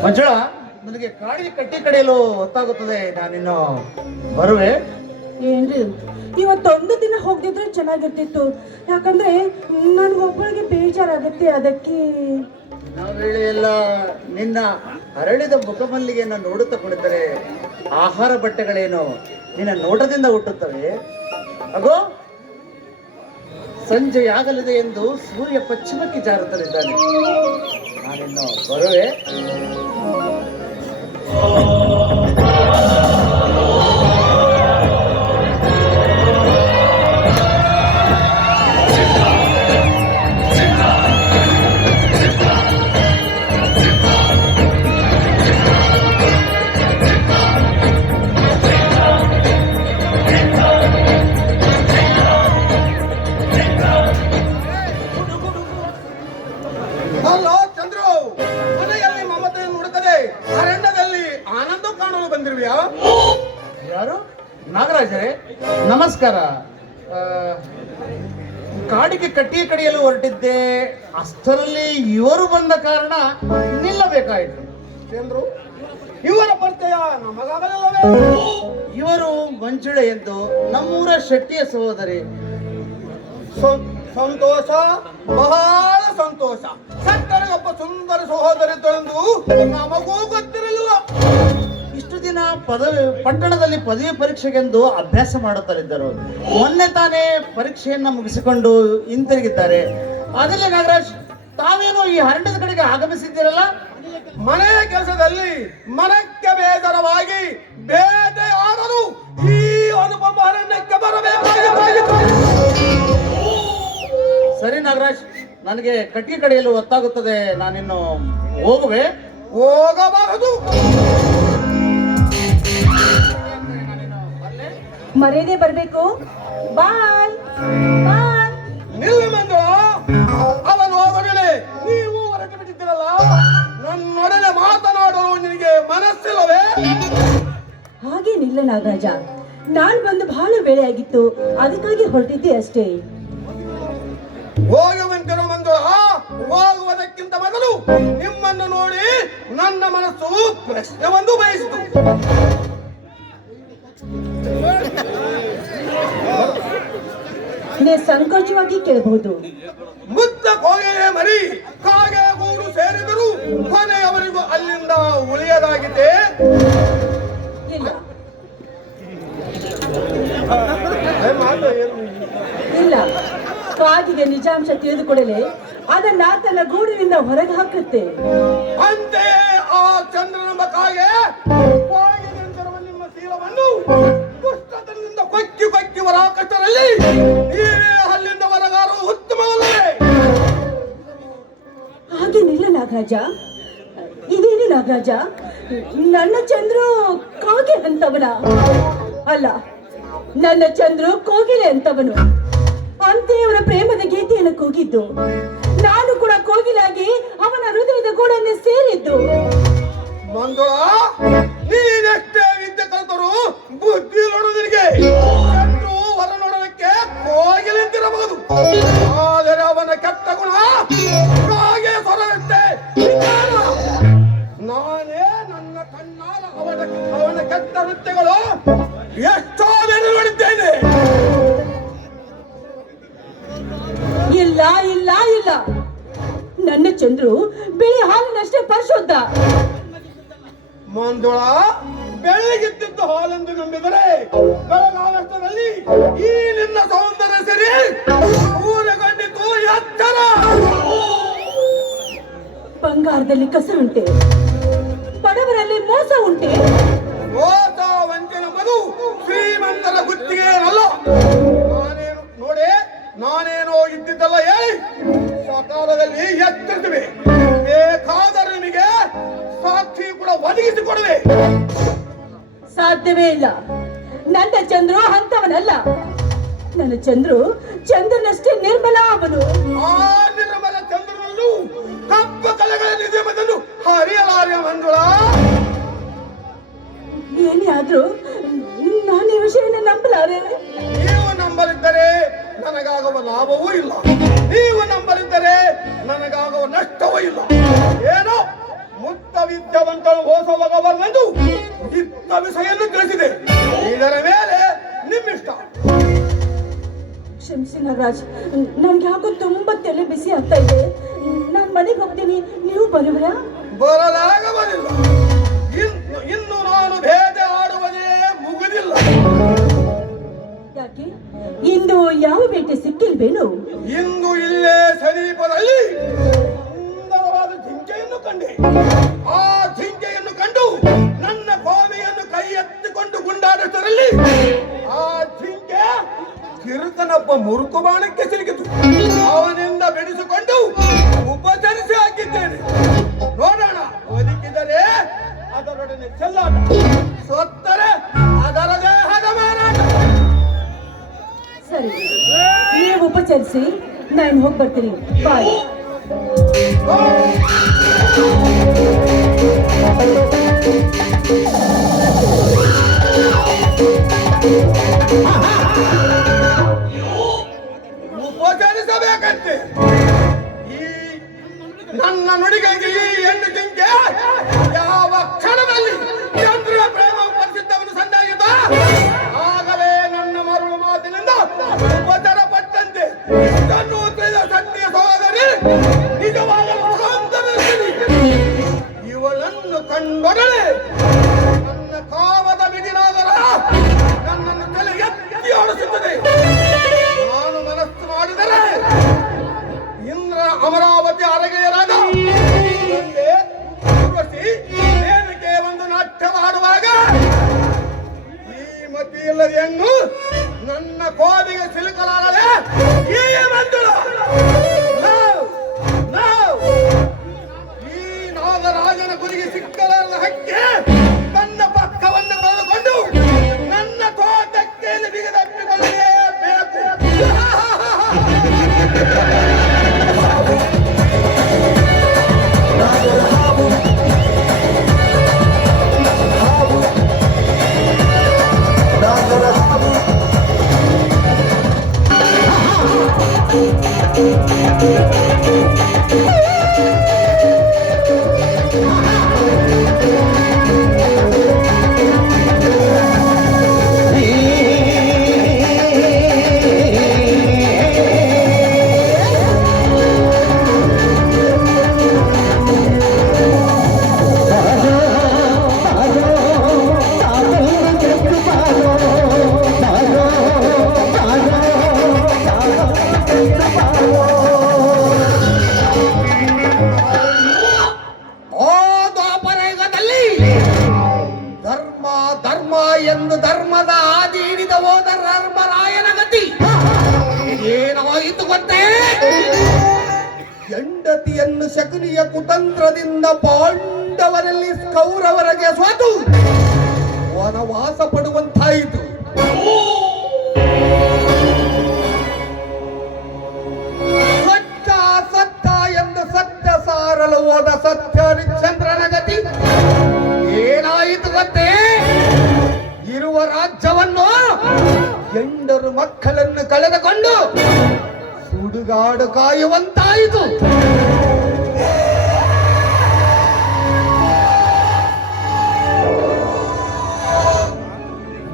ಮಂಜುಳಾ, ನನಗೆ ಕಾಡಿಗೆ ಕಟ್ಟಿ ಕಡಿಯಲು ಹೊತ್ತಾಗುತ್ತದೆ, ನಾನಿನ್ನು ಬರುವೆ. ಏನ್ರಿ ಇವತ್ತೊಂದು ದಿನ ಹೋಗದಿದ್ರೆ ಚೆನ್ನಾಗಿರ್ತಿತ್ತು. ಯಾಕಂದ್ರೆ ನನ್ಗೊಬ್ಬಳಿಗೆ ಬೇಜಾರಾಗತ್ತೆ. ಅದಕ್ಕೆ ನಾವು ವೇಳೆ ಎಲ್ಲ ನಿನ್ನ ಅರಳಿದ ಮುಖಮಲ್ಲಿಗೆಯನ್ನು ನೋಡುತ್ತಾ ಕುಳಿತರೆ ಆಹಾರ ಬಟ್ಟೆಗಳೇನು ನಿನ್ನ ನೋಟದಿಂದ ಹುಟ್ಟುತ್ತವೆ. ಅಗೋ, ಸಂಜೆಯಾಗಲಿದೆ ಎಂದು ಸೂರ್ಯ ಪಶ್ಚಿಮಕ್ಕೆ ಜಾರುತ್ತಲಿದ್ದಾನೆ. ನಾನಿನ್ನು ಬರುವೆ. ಅಲ್ಲೋ ಚಂದ್ರು, ಮನೆಯಲ್ಲಿ ಮಮತೆ ನುಡುತ್ತದೆ, ಅರಣ್ಯದಲ್ಲಿ ಆನಂದ ಕಾಣಲು ಬಂದಿರುವೆಯಾ? ಯಾರು? ನಾಗರಾಜರೇ, ನಮಸ್ಕಾರ. ಕಾಡಿಗೆ ಕಟ್ಟಿ ಕಡಿಯಲು ಹೊರಟಿದ್ದೆ. ಅಷ್ಟರಲ್ಲಿ ಇವರು ಬಂದ ಕಾರಣ ನಿಲ್ಲಬೇಕಾಯಿತು. ಚಂದ್ರು, ಇವರ ಪರಿಚಯ ನಮಗಾಗಲಿಲ್ಲವೇ? ಇವರು ಮಂಜುಳೆ ಎಂದು ನಮ್ಮೂರ ಶೆಟ್ಟಿಯ ಸಹೋದರಿ. ಸಂತೋಷ, ಬಹಳ ಸಂತೋಷ. ಸತ್ತರಿಗೊಬ್ಬ ಸುಂದರ ಸಹೋದರಿ ತೊಳೆದು ನಮಗೂ ಗೊತ್ತಿರಲಿಲ್ಲ. ಇಷ್ಟು ದಿನ ಪಟ್ಟಣದಲ್ಲಿ ಪದವಿ ಪರೀಕ್ಷೆಗೆಂದು ಅಭ್ಯಾಸ ಮಾಡುತ್ತಲಿದ್ದರು. ಮೊನ್ನೆ ತಾನೇ ಪರೀಕ್ಷೆಯನ್ನ ಮುಗಿಸಿಕೊಂಡು ಹಿಂತಿರುಗಿದ್ದಾರೆ. ಅದರಲ್ಲಿ ನಾಗರಾಜ್, ತಾವೇನು ಈ ಅರಣ್ಯದ ಕಡೆಗೆ ಆಗಮಿಸಿದ್ದೀರಲ್ಲ? ಮನೆಯ ಕೆಲಸದಲ್ಲಿ ಮನಕ್ಕೆ ಬೇಸರವಾಗಿ ಬೇಟೆಯಾಡಲು ಈ ಅನುಪಮ ಅರಣ್ಯಕ್ಕೆ ಬರಬೇಕಾಗಿತ್ತು. ಸರಿ ನಾಗರಾಜ್, ನನಗೆ ಕಟ್ಟಿ ಕಡಿಯಲು ಹೊತ್ತಾಗುತ್ತದೆ, ನಾನಿನ್ನು ಹೋಗುವೆ. ಹೋಗಬಾರದು. ಮರ್ಯಾದೆ ಬರ್ಬೇಕು. ಬಾಯ್ ಬಾಯ್. ನಿಲ್ಲುಮೆಂದು ಅವನು ಹೋಗಲೇ ನೀವು ಹೊರಟು ಬಿಟ್ಟಿದ್ದೀರಲ್ಲ, ನನ್ನೊಡನೆ ಮಾತನಾಡಲು ನಿನಗೆ ಮನಸ್ಸಿಲ್ಲವೇ? ಹಾಗೇನಿಲ್ಲ ನಾಗರಾಜ, ನಾನ್ ಬಂದು ಬಹಳ ವೇಳೆ ಆಗಿತ್ತು, ಅದಕ್ಕಾಗಿ ಹೊರಟಿದ್ದೆ ಅಷ್ಟೇ. ಹೋಗುವಂತಿರೋ ಮಂಜುಳ, ಹೋಗುವುದಕ್ಕಿಂತ ಮೊದಲು ನಿಮ್ಮನ್ನು ನೋಡಿ ನನ್ನ ಮನಸ್ಸು ಪ್ರಶ್ನೆ ಒಂದು ಬಯಸಿತು. ನೀವು ಸಂಕೋಚವಾಗಿ ಕೇಳಬಹುದು. ಮುದ್ದ ಕೋಗಿಲೆ ಮರಿ ಕಾಗೆ ಗೂಡು ಸೇರಿದರು ಕೊನೆಯವರಿಗೂ ಅಲ್ಲಿಂದ ಉಳಿಯದಾಗಿದೆ. ಇಲ್ಲ ಇಲ್ಲ, ಕಾಗಿಗೆ ನಿಜಾಂಶ ತಿಳಿದುಕೊಡಲೆ ಅದನ್ನ ತನ್ನ ಗೂಡಿನಿಂದ ಹೊರಗೆ ಹಾಕುತ್ತೆ. ಅಂತೆಯೇ ಆ ಚಂದ್ರನೆಂಬ ಕಾಗೆ ಕೋಗಿಲೆಂದಿರುವ ನಿಮ್ಮ ಶೀಲವನ್ನು ದುಷ್ಟತನದಿಂದ ಕೊಕ್ಕಿ ಕೊಕ್ಕಿ ಹೊರಹಾಕಷ್ಟರಲ್ಲಿ ನೀವೇ ಅಲ್ಲಿಂದ ಹೊರಗಾರು ಉತ್ತಮವಲ್ಲವೇ? ಹಾಗೇನಿಲ್ಲ ನಾಗರಾಜ. ಇದೇನು ನಾಗರಾಜ, ನನ್ನ ಚಂದ್ರು ಕಾಗೆ ಅಂತವನ ಅಲ್ಲ, ನನ್ನ ಚಂದ್ರು ಕೋಗಿಲೆ ಅಂತವನು. ಅಂತೆಯೇ ಅವನ ಪ್ರೇಮದ ಗೀತೆಯನ್ನು ಕೂಗಿದ್ದು, ನಾನು ಕೂಡ ಕೋಗಿಲಾಗಿ ಅವನ ಹೃದಯದ ಗೂಡನ್ನು ಸೇರಿದ್ದು. ಮಂಜುಳ, ನೀನೆಷ್ಟೇ ವಿದ್ಯೆ ಕಲಿತರು ಬುದ್ಧಿ ನೋಡುವುದರಿಗೆ ಚಂದ್ರು ಹೊರ ನೋಡೋದಕ್ಕೆ ಕೋಗಿಲೆಂತಿರಬಹುದು. ಆದರೆ ಅವನ ಕೆಟ್ಟ ಗುಣ ಚಂದ್ರು ಬಿಳಿ ಹಾಲಿನಷ್ಟೇ ಪರಿಶುದ್ಧ. ಮಂಜುಳ, ಬೆಳಗಿದ್ದಿದ್ದು ಹಾಲೆಂದು ನಂಬಿದರೆ ಬೆಳಗಾವಷ್ಟರಲ್ಲಿ ಈ ನಿನ್ನ ಸೌಂದರ್ಯ ಸಿರಿ ಊರಗೊಂಡಿತು ಎತ್ತರ. ಬಂಗಾರದಲ್ಲಿ ಕಸ ಉಂಟೆ, ಬಡವರಲ್ಲಿ ಮೋಸ ಉಂಟೆ. ಮೋಸ ವಂಚನೆ ಮಗು ಶ್ರೀಮಂತರ ಗುತ್ತಿಗೆಯಲ್ಲ. ನಾನೇನೋ ಇದ್ದಿದ್ದಲ್ಲ ಹೇಳಿ ಸಕಾಲದಲ್ಲಿ ಎತ್ತರಿಸುವೆ. ಬೇಕಾದರೆ ನಿಮಗೆ ಸಾಕ್ಷಿ ಕೂಡ ಒದಗಿಸಿಕೊಡುವೆ. ಸಾಧ್ಯವೇ ಇಲ್ಲ. ನನ್ನ ಚಂದ್ರು ಅಂತವನಲ್ಲ. ನನ್ನ ಚಂದ್ರು ಚಂದ್ರನಷ್ಟೇ ನಿರ್ಮಲ ಅವನು. ಆ ನಿರ್ಮಲ ಚಂದ್ರನಲ್ಲೂ ಕಪ್ಪ ಕಲೆಗಳ ನಿಜಮದನ್ನು ಹರಿಯಲಾರೆ ಮಂಜುಳ. ಏನೇ ಆದ್ರೂ ನಾನು ಈ ವಿಷಯನ ನಂಬಲಾರೆ. ನೀವು ನಂಬಲಿದ್ದರೆ ನನಗಾಗುವ ಲಾಭವೂ ಇಲ್ಲ, ನೀವು ನಂಬಲಿದ್ದರೆ ನನಗಾಗುವ ನಷ್ಟವೂ ಇಲ್ಲ. ಏನೋ ಮುಕ್ತ ವಿದ್ಯಾವಂತರು ಮೋಸವಾಗಬಾರದೆಂದು ಇತ್ತ ವಿಷಯನ್ನು ತಿಳಿಸಿದೆ. ಇದರ ಮೇಲೆ ನಿಮ್ಮಿಷ್ಟ. ಕ್ಷಮಿಸಿ ನಾಗರಾಜ್, ನನ್ಗೆ ಯಾಕೋ ತುಂಬಾ ತಲೆ ಬಿಸಿ ಆಗ್ತಾ ಇದೆ. ನಾನು ಮನೆಗೆ ಹೋಗ್ತೀನಿ, ನೀವು ಬರುವರಾ? ಬರಲಾಗಬಾರಿಲ್ಲ. ಇನ್ನು ನಾನು ಭೇದ ಆಡುವುದೇ ಮುಗಿದಿಲ್ಲ. ಯಾಕೆ ಇಂದು ಯಾವ ಬೇಟೆ ಸಿಕ್ಕಿಲ್ವೇನು? ಇಂದು ಇಲ್ಲೇ ಸಮೀಪದಲ್ಲಿ ಸುಂದರವಾದ ಜಿಂಕೆಯನ್ನು ಕಂಡೆ. ಆ ಜಿಂಕೆಯನ್ನು ಕಂಡು ನನ್ನ ಕೋಮೆಯನ್ನು ಕೈ ಎತ್ತಿಕೊಂಡು ಗುಂಡಾಡಷ್ಟರಲ್ಲಿ ಆ ಜಿಂಕೆ ಕಿರುಕನೊಬ್ಬ ಮುರುಕು ಬಾಣಕ್ಕೆ ಸಿಲುಕಿತು. ಅವನಿಂದ ಬಿಡಿಸಿಕೊಂಡು ಉಪಚರಿಸಿ ಹಾಕಿದ್ದೇನೆ. ನೋಡೋಣ, ಬದುಕಿದರೆ ಅದರೊಡನೆ ಚೆಲ್ಲಾಟ, ಸತ್ತರೆ ಅದರ ದೇಹದ ಮಾರಾಟ. ಸರಿ, ನೀವು ಉಪಚರಿಸಿ, ನಾನು ಹೋಗಿ ಬರ್ತೀನಿ. ಬಾಯ್. ಉಪಚರಿಸಬೇಕಂತೆ. ಈ ನನ್ನ ನುಡಿಗಾಗಿ ಈ ಹೆಣ್ಣು ಜಿಂಕೆ ಯಾವ ಕ್ಷಣದಲ್ಲಿ ಚಂದ್ರ ಪ್ರೇಮ ಪರಿಸಿದ್ದವನು ಸಂದಾಗಿದ್ದ ಆಗಲೇ ನನ್ನ ಮರುಳು ಮಾತಿನಿಂದ ಉಪಚಾರ ಪಟ್ಟಂತೆ. ಇದನ್ನು ತಿಳಿದ ಸತ್ಯ ಸಹೋದರಿ ನಿಜವಾಗಲು ಇವಳನ್ನು ಕಂಡೊಡನೆ ನನ್ನ ಕಾಮದ ಬಿಡಿನಾದರ ನನ್ನನ್ನು ತಲೆ ಎತ್ತಿ ಓಡಿಸುತ್ತದೆ. ನಾನು ಮನಸ್ಸು ಮಾಡಿದರೆ ಇಂದ್ರ ಅಮರಾವತಿ ಅರಗೆಯರಾದ ಉರ್ವಶಿ ವೇದಿಕೆ ಒಂದು ನಾಟ್ಯವಾಡುವಾಗ ಈ ಮತಿ ಇಲ್ಲದ ಹೆಣ್ಣು ನನ್ನ ಕೋದಿಗೆ ಸಿಲುಕಲಾರದೆ ಈ ಮಂಜುಳ ಈ ನಾಗರಾಜನ ಗುರಿಗೆ ಸಿಕ್ಕಲಾರದ ಹಕ್ಕೆ ನನ್ನ ಪಕ್ಕವನ್ನು ಕಳೆದುಕೊಂಡು ನನ್ನ ತೋಟಕ್ಕೆ ಬಿಗದಪ್ಪಿಕೊಳ್ಳಲೇಬೇಕು. ಎಂದು ಧರ್ಮದ ಆದಿ ಹಿಡಿದ ಹೋದ ಧರ್ಮರಾಯನ ಗತಿ ಏನಾಯಿತು ಗೊತ್ತೇ? ಹೆಂಡತಿಯನ್ನು ಶಕುನಿಯ ಕುತಂತ್ರದಿಂದ ಪಾಂಡವರಲ್ಲಿ ಕೌರವರಿಗೆ ಸೋತು ವನವಾಸ ಪಡುವಂತಾಯಿತು. ಸತ್ಯ ಸತ್ಯ ಎಂದು ಸತ್ಯ ಸಾರಲು ಹೋದ ಸತ್ಯ ಹರಿಶ್ಚಂದ್ರನ ಗತಿ ಏನಾಯಿತು ಗೊತ್ತೇ? ಇರುವ ರಾಜ್ಯವನ್ನು ಹೆಂಡರು ಮಕ್ಕಳನ್ನು ಕಳೆದುಕೊಂಡು ಸುಡುಗಾಡು ಕಾಯುವಂತಾಯಿತು.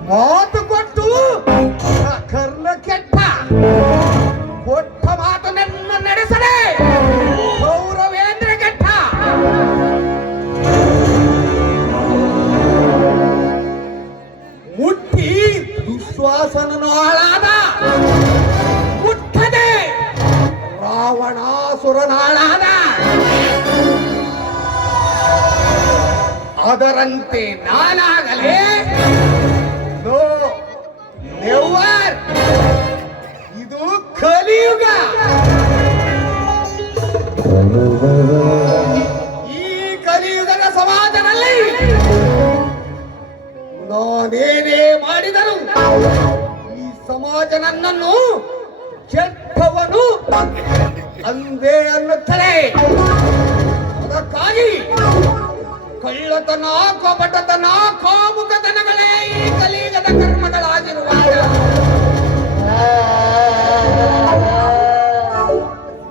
ಮಾತು ಕೊಟ್ಟು ಕರ್ಣ ಕೆಟ್ಟ ಕೊಟ್ಟ ಮಾತನ್ನು ನಡೆಸದೆ ಗೌರವೇಂದ್ರ ಜಗತ್ತನ್ನು ಆಳಾದ ಮುಟ್ಟದೆ ರಾವಣಾಸುರನಾಳಾದ ಅದರಂತೆ ನಾನಾಗಲೇ ನೋ ನೆವರ್. ಇದು ಕಲಿಯುಗ. ಈ ಕಲಿಯುಗದ ಸಮಾಜದಲ್ಲಿ ನಾನೇನೇ ಮಾಡಿದರು ಈ ಸಮಾಜ ನನ್ನನ್ನು ಕೆಟ್ಟವನು ಅಂದೇ ಅನ್ನುತ್ತದೆ. ಅದಕ್ಕಾಗಿ ಕಳ್ಳತನ, ಕಪಟತನ, ಕಾಮುಕತನಗಳೇ ಈ ಕಲಿಯುಗದ ಕರ್ಮಗಳಾಗಿರುವಾಗ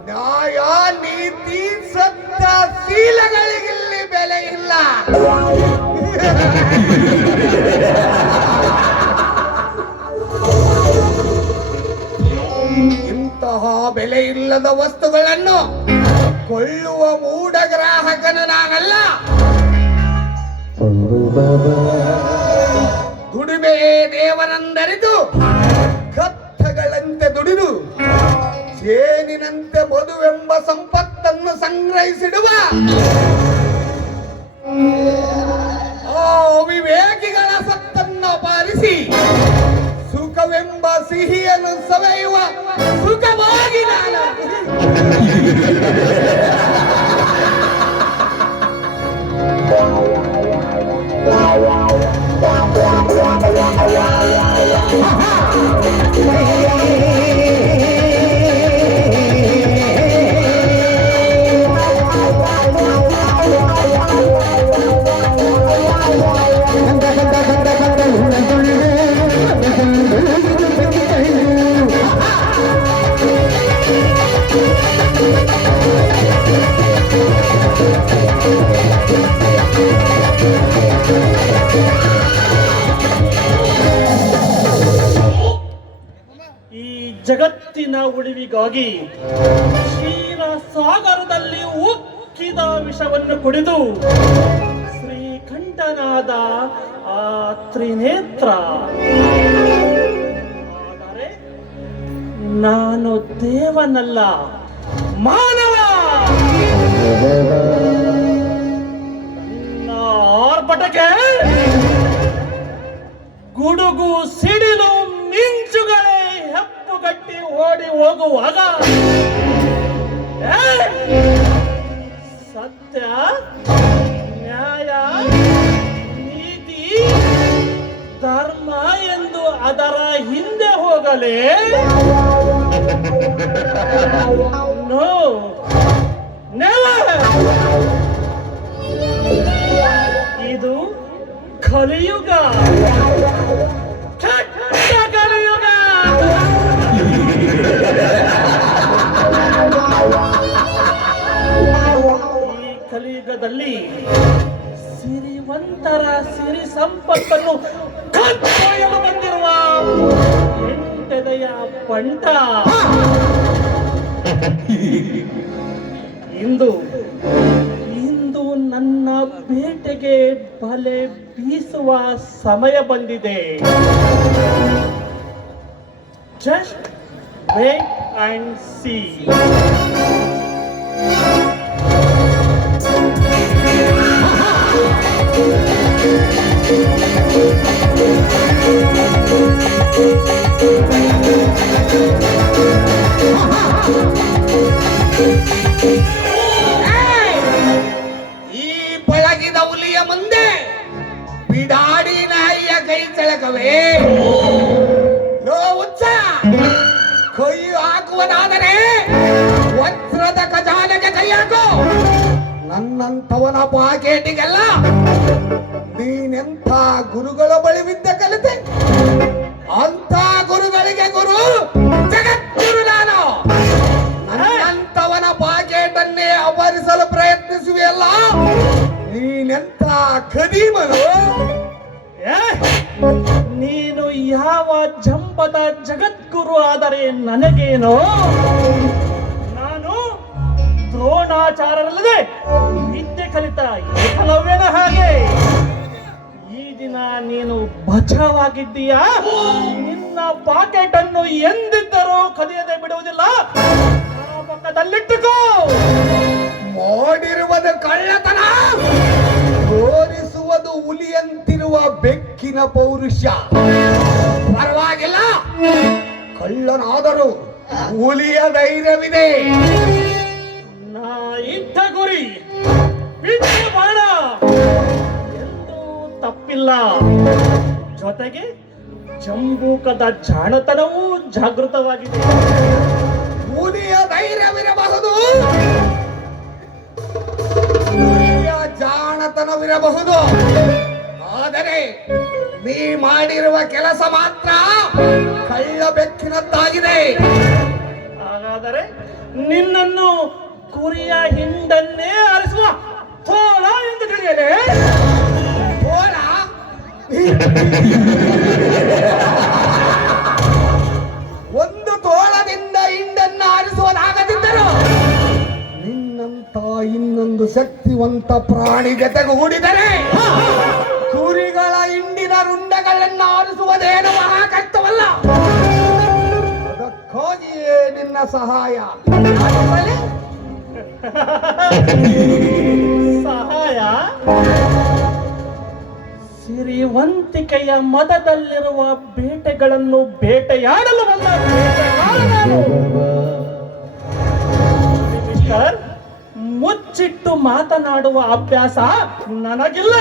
ನ್ಯಾಯ, ನೀತಿ, ಸತ್ಯ, ಶೀಲಗಳಿಗಿಲ್ಲಿ ಬೆಲೆ ಇಲ್ಲ. ಇಂತಹ ಬೆಲೆ ಇಲ್ಲದ ವಸ್ತುಗಳನ್ನು ಕೊಳ್ಳುವ ಮೂಢ ಗ್ರಾಹಕನು ನಾನಲ್ಲ. ದುಡಿಮೆಯೇ ದೇವನೆಂದರಿತು ಕತ್ತಗಳಂತೆ ದುಡಿದು ಜೇನಿನಂತೆ ಮಧುವೆಂಬ ಸಂಪತ್ತನ್ನು ಸಂಗ್ರಹಿಸಿಡುವ ಆ ವಿವೇಕಿಗಳ ಸತ್ತನ್ನು ಪಾಲಿಸಿ ಸುಖವೆಂಬ ಸಿಹಿಯನ್ನು ಸವೆಯುವ ಸುಖವಾಗಿ ನಾನು ಈ ಜಗತ್ತಿನ ಉಳಿವಿಗಾಗಿ ಕ್ಷೀರ ಸಾಗರದಲ್ಲಿ ಉಕ್ಕಿದ ವಿಷವನ್ನು ಕುಡಿದು ಶ್ರೀಕಂಠನಾದ ಆ ತ್ರಿನೇತ್ರ. ಆದರೆ ನಾನು ದೇವನಲ್ಲ, ಮಾನವ. ನನ್ನ ಆರ್ಭಟಕ್ಕೆ ಗುಡುಗು, ಸಿಡಿಲು, ಮಿಂಚುಗಳೇ ಹೆಪ್ಪುಗಟ್ಟಿ ಓಡಿ ಹೋಗುವಾಗ ಸತ್ಯ, ನ್ಯಾಯ, ನೀತಿ, ಧರ್ಮ ಎಂದು ಅದರ ಹಿಂದೆ ಹೋಗಲೇ? No, never. ಇದು ಕಲಿಯುಗ, ಕೆಟ್ಟ ಕಲಿಯುಗ. ಈ ಕಲಿಯುಗದಲ್ಲಿ ಸಿರಿವಂತರ ಸಿರಿ ಸಂಪತ್ತನ್ನು ಕತ್ತೊಯ್ಯಲು ಬಂದಿರುವ ಎಂಟೆದೆಯ ಪಂಟ ಇಂದು ನನ್ನ ಬೇಟೆಗೆ ಬಲೆ ಬೀಸುವ ಸಮಯ ಬಂದಿದೆ. Just wait and see. ಈ ಪಳಗಿದ ಹುಲಿಯ ಮುಂದೆ ಬಿಡಾಡಿ ನಾಯಿಯ ಕೈ ಚಳಕವೇ? ಹುಚ್ಚ, ಕೈ ಹಾಕುವುದಾದರೆ ವಜ್ರದ ಖಜಾನೆಗೆ ಕೈ ಹಾಕು. ನನ್ನಂಥವನ ಪಾಕೇಟಿಗೆಲ್ಲ ನೀನೆಂಥ ಗುರುಗಳ ಬಳಿ ವಿದ್ಯೆ ಕಲಿತೆ. ಅಂತ ಗುರುಗಳಿಗೆ ಗುರು ಜಗದ್ಗುರು ನಾನು. ನನ್ನಂಥವನ ಪಾಕೇಟನ್ನೇ ಅಪಹರಿಸಲು ಪ್ರಯತ್ನಿಸುವೆಯಲ್ಲ, ನೀನೆಂಥ ಖದೀಮನು. ನೀನು ಯಾವ ಜಂಬದ ಜಗದ್ಗುರು ಆದರೆ ನನಗೇನೋ? ನಾನು ದ್ರೋಣಾಚಾರ್ಯರಲ್ಲದೆ ವಿದ್ಯೆ ಕಲಿತ ಏಕಲವ್ಯನ ಹಾಗೆ ಈ ದಿನ ನೀನು ಬಚಾವಾಗಿದ್ದೀಯಾ? ನಿನ್ನ ಪಾಕೆಟ್ ಅನ್ನು ಎಂದಿದ್ದರೂ ಕದಿಯದೆ ಬಿಡುವುದಿಲ್ಲ. ಆ ಪಕ್ಕದಲ್ಲಿಟ್ಟುಕೋ. ಮಾಡಿರುವುದು ಕಳ್ಳತನ, ತೋರಿಸುವುದು ಹುಲಿಯಂತಿರುವ ಬೆಕ್ಕಿನ ಪೌರುಷ. ಪರವಾಗಿಲ್ಲ, ಕಳ್ಳನಾದರೂ ಹುಲಿಯ ಧೈರ್ಯವಿದೆ. ನಾ ಇದ್ದ ಗುರಿ ಬಿಟ್ಟು ಬಾಣ ಎಂದು ತಪ್ಪಿಲ್ಲ. ಜೊತೆಗೆ ಜಂಬೂಕದ ಜಾಣತನವೂ ಜಾಗೃತವಾಗಿದೆ. ಹುಲಿಯ ಧೈರ್ಯವಿರಬಹುದು, ಹುಲಿಯ ಜಾಣತನವಿರಬಹುದು, ಆದರೆ ನೀ ಮಾಡಿರುವ ಕೆಲಸ ಮಾತ್ರ ಕಳ್ಳ ಬೆಕ್ಕಿನದ್ದಾಗಿದೆ. ಹಾಗಾದರೆ ನಿನ್ನನ್ನು ಕುರಿಯ ಹಿಂಡನ್ನೇ ಆರಿಸುವ ತೋಳ ಎಂದು ತಿಳಿಯಲೇ? ತೋಳ? ಒಂದು ತೋಳದಿಂದ ಹಿಂಡನ್ನ ಆರಿಸುವುದಾಗದಿದ್ದರು ನಿನ್ನಂತ ಇನ್ನೊಂದು ಶಕ್ತಿವಂತ ಪ್ರಾಣಿ ಜೊತೆಗೂಡಿದರೆ ಕುರಿಗಳ ಹಿಂಡಿನ ರುಂಡಗಳನ್ನು ಆರಿಸುವುದೇನು ಮಹಾ ಕಷ್ಟವಲ್ಲ. ಅದಕ್ಕಾಗಿಯೇ ನಿನ್ನ ಸಹಾಯ. ಸಹಾಯ? ಸಿರಿವಂತಿಕೆಯ ಮದದಲ್ಲಿರುವ ಬೇಟೆಗಳನ್ನು ಬೇಟೆಯಾಡಲು ಬಂದ ಬೇಟೆಗಾರ ನಾನು. ಮಿಸ್ಟರ್, ಮುಚ್ಚಿಟ್ಟು ಮಾತನಾಡುವ ಅಭ್ಯಾಸ ನನಗಿಲ್ಲ.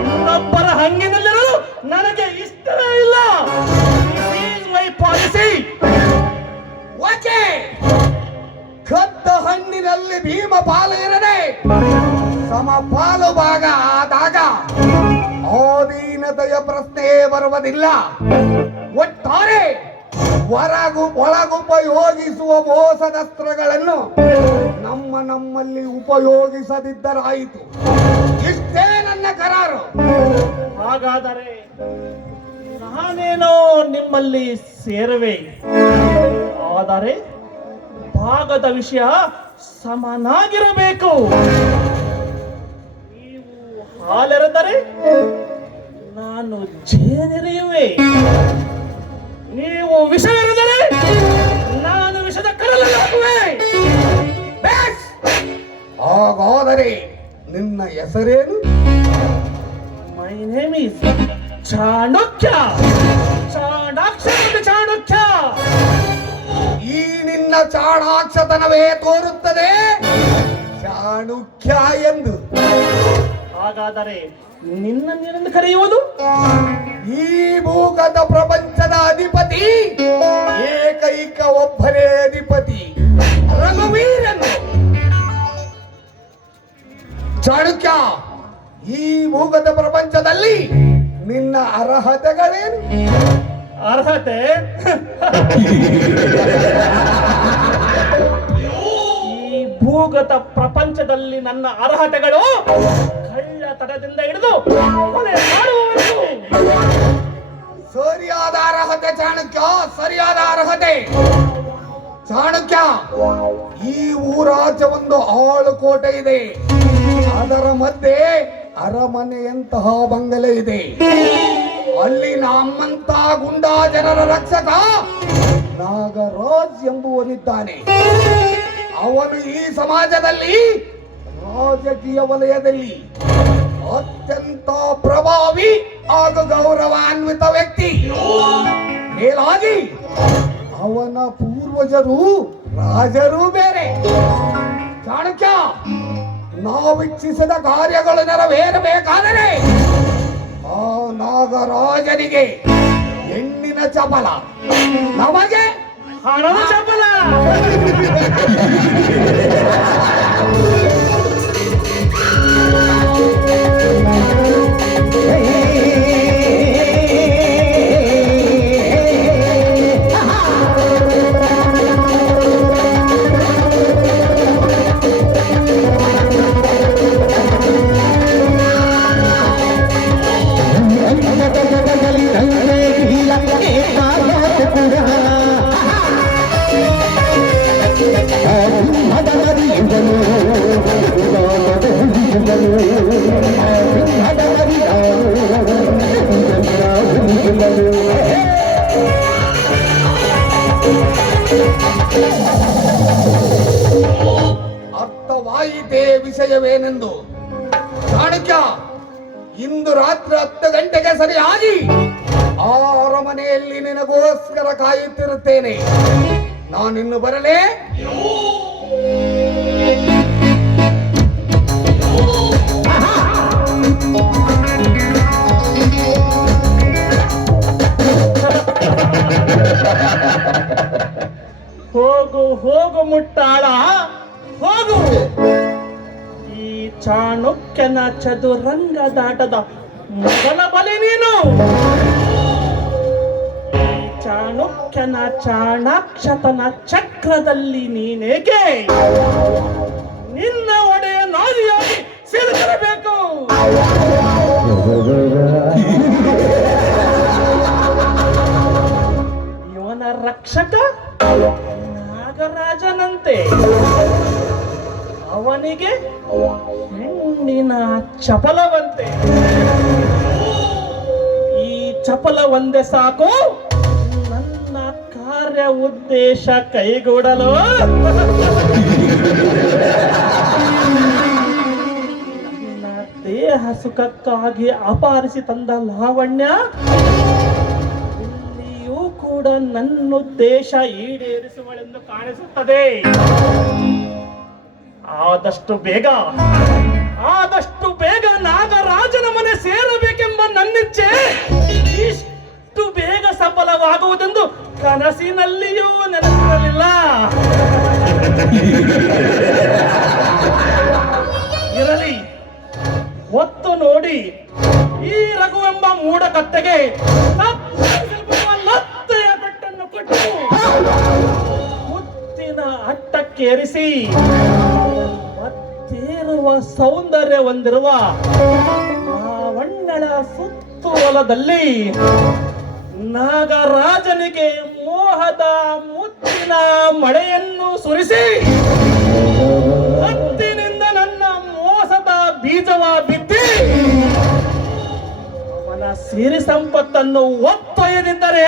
ಇನ್ನೊಬ್ಬರ ಹಂಗಿನಲ್ಲಿರಲು ನನಗೆ ಇಷ್ಟವೇ ಇಲ್ಲ. ಮೈ ಪಾಲಿಸಿ. ಓಕೆ, ಕದ್ದ ಹಣ್ಣಿನಲ್ಲಿ ಭೀಮ ಪಾಲು ಇರದೆ ಸಮಪಾಲು ಭಾಗ ಆದಾಗ ಅಧೀನತೆಯ ಪ್ರಶ್ನೆ ಬರುವುದಿಲ್ಲ. ಒಟ್ಟಾರೆ ಒಳಗುಪಯೋಗಿಸುವ ಮೋಸದಸ್ತ್ರಗಳನ್ನು ನಮ್ಮಲ್ಲಿ ಉಪಯೋಗಿಸದಿದ್ದರಾಯಿತು. ಇಷ್ಟೇ ನನ್ನ ಕರಾರು. ಹಾಗಾದರೆ ನಾನೇನೋ ನಿಮ್ಮಲ್ಲಿ ಸೇರುವೆ. ಆದರೆ ಭಾಗದ ವಿಷಯ ಸಮನಾಗಿರಬೇಕು. ನೀವು ಹಾಲೆರೆದರೆ ನಾನು ಜೇನೆರೆಯುವೆ. ನೀವು ವಿಷ ಎರೆದರೆ ನಾನು ವಿಷದ ಕಡಲಾಗುವೆ. ಬೇಸ್, ಹಾಗಾದರೆ ನಿನ್ನ ಹೆಸರೇನು? My name is Chanakya. ಚಾಣಾಕ್ಷ ಚಾಣಕ್ಯ. ಈ ನಿನ್ನ ಚಾಣಾಕ್ಷತನವೇ ತೋರುತ್ತದೆ ಚಾಣುಕ್ಯ ಎಂದು. ಹಾಗಾದರೆ ನಿನ್ನನ್ನೇನೆಂದು ಕರೆಯುವುದು? ಈ ಭೂಗತ ಪ್ರಪಂಚದ ಅಧಿಪತಿ ಏಕೈಕ ಒಬ್ಬರೇ ಅಧಿಪತಿ, ರಘುವೀರನು. ಚಾಣಕ್ಯ, ಈ ಭೂಗತ ಪ್ರಪಂಚದಲ್ಲಿ ನಿನ್ನ ಅರ್ಹತೆಗಳೇನು? ಅರ್ಹತೆ? ಈ ಭೂಗತ ಪ್ರಪಂಚದಲ್ಲಿ ನನ್ನ ಅರ್ಹತೆಗಳು ಕಳ್ಳತನದಿಂದ ಹಿಡಿದು ಕೊಲೆ ಮಾಡುವವರೆಗೂ. ಸರಿಯಾದ ಅರ್ಹತೆ ಚಾಣಕ್ಯ, ಸರಿಯಾದ ಅರ್ಹತೆ. ಚಾಣಕ್ಯ, ಈ ಊರಾಚೆ ಒಂದು ಆಳು ಕೋಟೆ ಇದೆ. ಅದರ ಮಧ್ಯೆ ಅರಮನೆಯಂತಹ ಬಂಗಲೆ ಇದೆ. ಅಲ್ಲಿ ನಮ್ಮಂತ ಗುಂಡಾ ಜನರ ರಕ್ಷಕ ನಾಗರಾಜ್ ಎಂಬುವನಿದ್ದಾನೆ. ಅವನು ಈ ಸಮಾಜದಲ್ಲಿ ರಾಜಕೀಯ ವಲಯದಲ್ಲಿ ಅತ್ಯಂತ ಪ್ರಭಾವಿ ಹಾಗೂ ಗೌರವಾನ್ವಿತ ವ್ಯಕ್ತಿ. ಮೇಲಾಗಿ ಅವನ ಪೂರ್ವಜರು ರಾಜರು ಬೇರೆ. ಚಾಣಕ್ಯ, ನಾವಿಚ್ಛಿಸಿದ ಕಾರ್ಯಗಳು ನೆರವೇರಬೇಕಾದರೆ ಆ ನಾಗರಾಜನಿಗೆ ಹೆಣ್ಣಿನ ಚಪಲ, ನಮಗೆ ಹಣದ ಚಪಲ. ಮದಮದಿ ಅರ್ಥವಾಯಿತೇ ವಿಷಯವೇನೆಂದು. ಚಾಣಕ್ಯ, ಇಂದು ರಾತ್ರಿ 10 ಗಂಟೆಗೆ ಸರಿಯಾಗಿ ಆ ಅರಮನೆಯಲ್ಲಿ ನಿನಗೋಸ್ಕರ ಕಾಯುತ್ತಿರುತ್ತೇನೆ. ನಾನಿನ್ನು ಬರಲೇ? ಹೋಗು ಹೋಗು ಮುಟ್ಟಾಳ ಹೋಗು. ಈ ಚಾಣಕ್ಯನ ಚದುರಂಗದಾಟದ ಮೊದಲ ಬಲಿ ನೀನು. ಈ ಚಾಣಕ್ಯನ ಚಾಣಾಕ್ಷತನ ಚಕ್ರದಲ್ಲಿ ನೀನೇಕೆ ನಿನ್ನ ಒಡೆಯ ನಾದಿಯಾಗಿ ಸಿಲುಕಿರಬೇಕು. ಇವನ ರಕ್ಷಕ ನಾಗರಾಜನಂತೆ, ಅವನಿಗೆ ಹೆಣ್ಣಿನ ಚಪಲವಂತೆ. ಈ ಚಪಲ ಒಂದೇ ಸಾಕು ನನ್ನ ಕಾರ್ಯ ಉದ್ದೇಶ ಕೈಗೂಡಲು. ನನ್ನ ದೇಹ ಸುಖಕ್ಕಾಗಿ ಅಪಹರಿಸಿ ತಂದ ಲಾವಣ್ಯ ಇಲ್ಲಿಯೂ ಕೂಡ ನನ್ನ ಉದ್ದೇಶ ಈಡೇರಿಸುವಳೆಂದು ಕಾಣಿಸುತ್ತದೆ. ಆದಷ್ಟು ಬೇಗ ನಾಗರಾಜನ ಮನೆ ಸೇರಬೇಕೆಂಬ ನನ್ನಿಚ್ಛೆ ಇಷ್ಟು ಬೇಗ ಸಫಲವಾಗುವುದೆಂದು ಕನಸಿನಲ್ಲಿಯೂ ನೆನಪಿರಲಿಲ್ಲ. ಇರಲಿ, ಹೊತ್ತು ನೋಡಿ ಈ ರಘುವೆಂಬ ಮೂಢ ಕತ್ತೆಗೆ ಲತ್ತೆಯ ಪೆಟ್ಟನ್ನು ಕೊಟ್ಟು ಮುತ್ತಿನ ಅಟ್ಟಕ್ಕೇರಿಸಿ ಮತ್ತೇರುವ ಸೌಂದರ್ಯ ಹೊಂದಿರುವ ಲಾವಣ್ಯಳ ಸುತ್ತುವಲದಲ್ಲಿ ನಾಗರಾಜನಿಗೆ ಮೋಹದ ಮುತ್ತಿನ ಮಳೆಯನ್ನು ಸುರಿಸಿ ಹತ್ತಿನಿಂದ ನನ್ನ ಮೋಸದ ಬೀಜವ ಬಿತ್ತಿ ಅವನ ಸಿರಿ ಸಂಪತ್ತನ್ನು ಒತ್ತೊಯ್ಯದಿದ್ದರೆ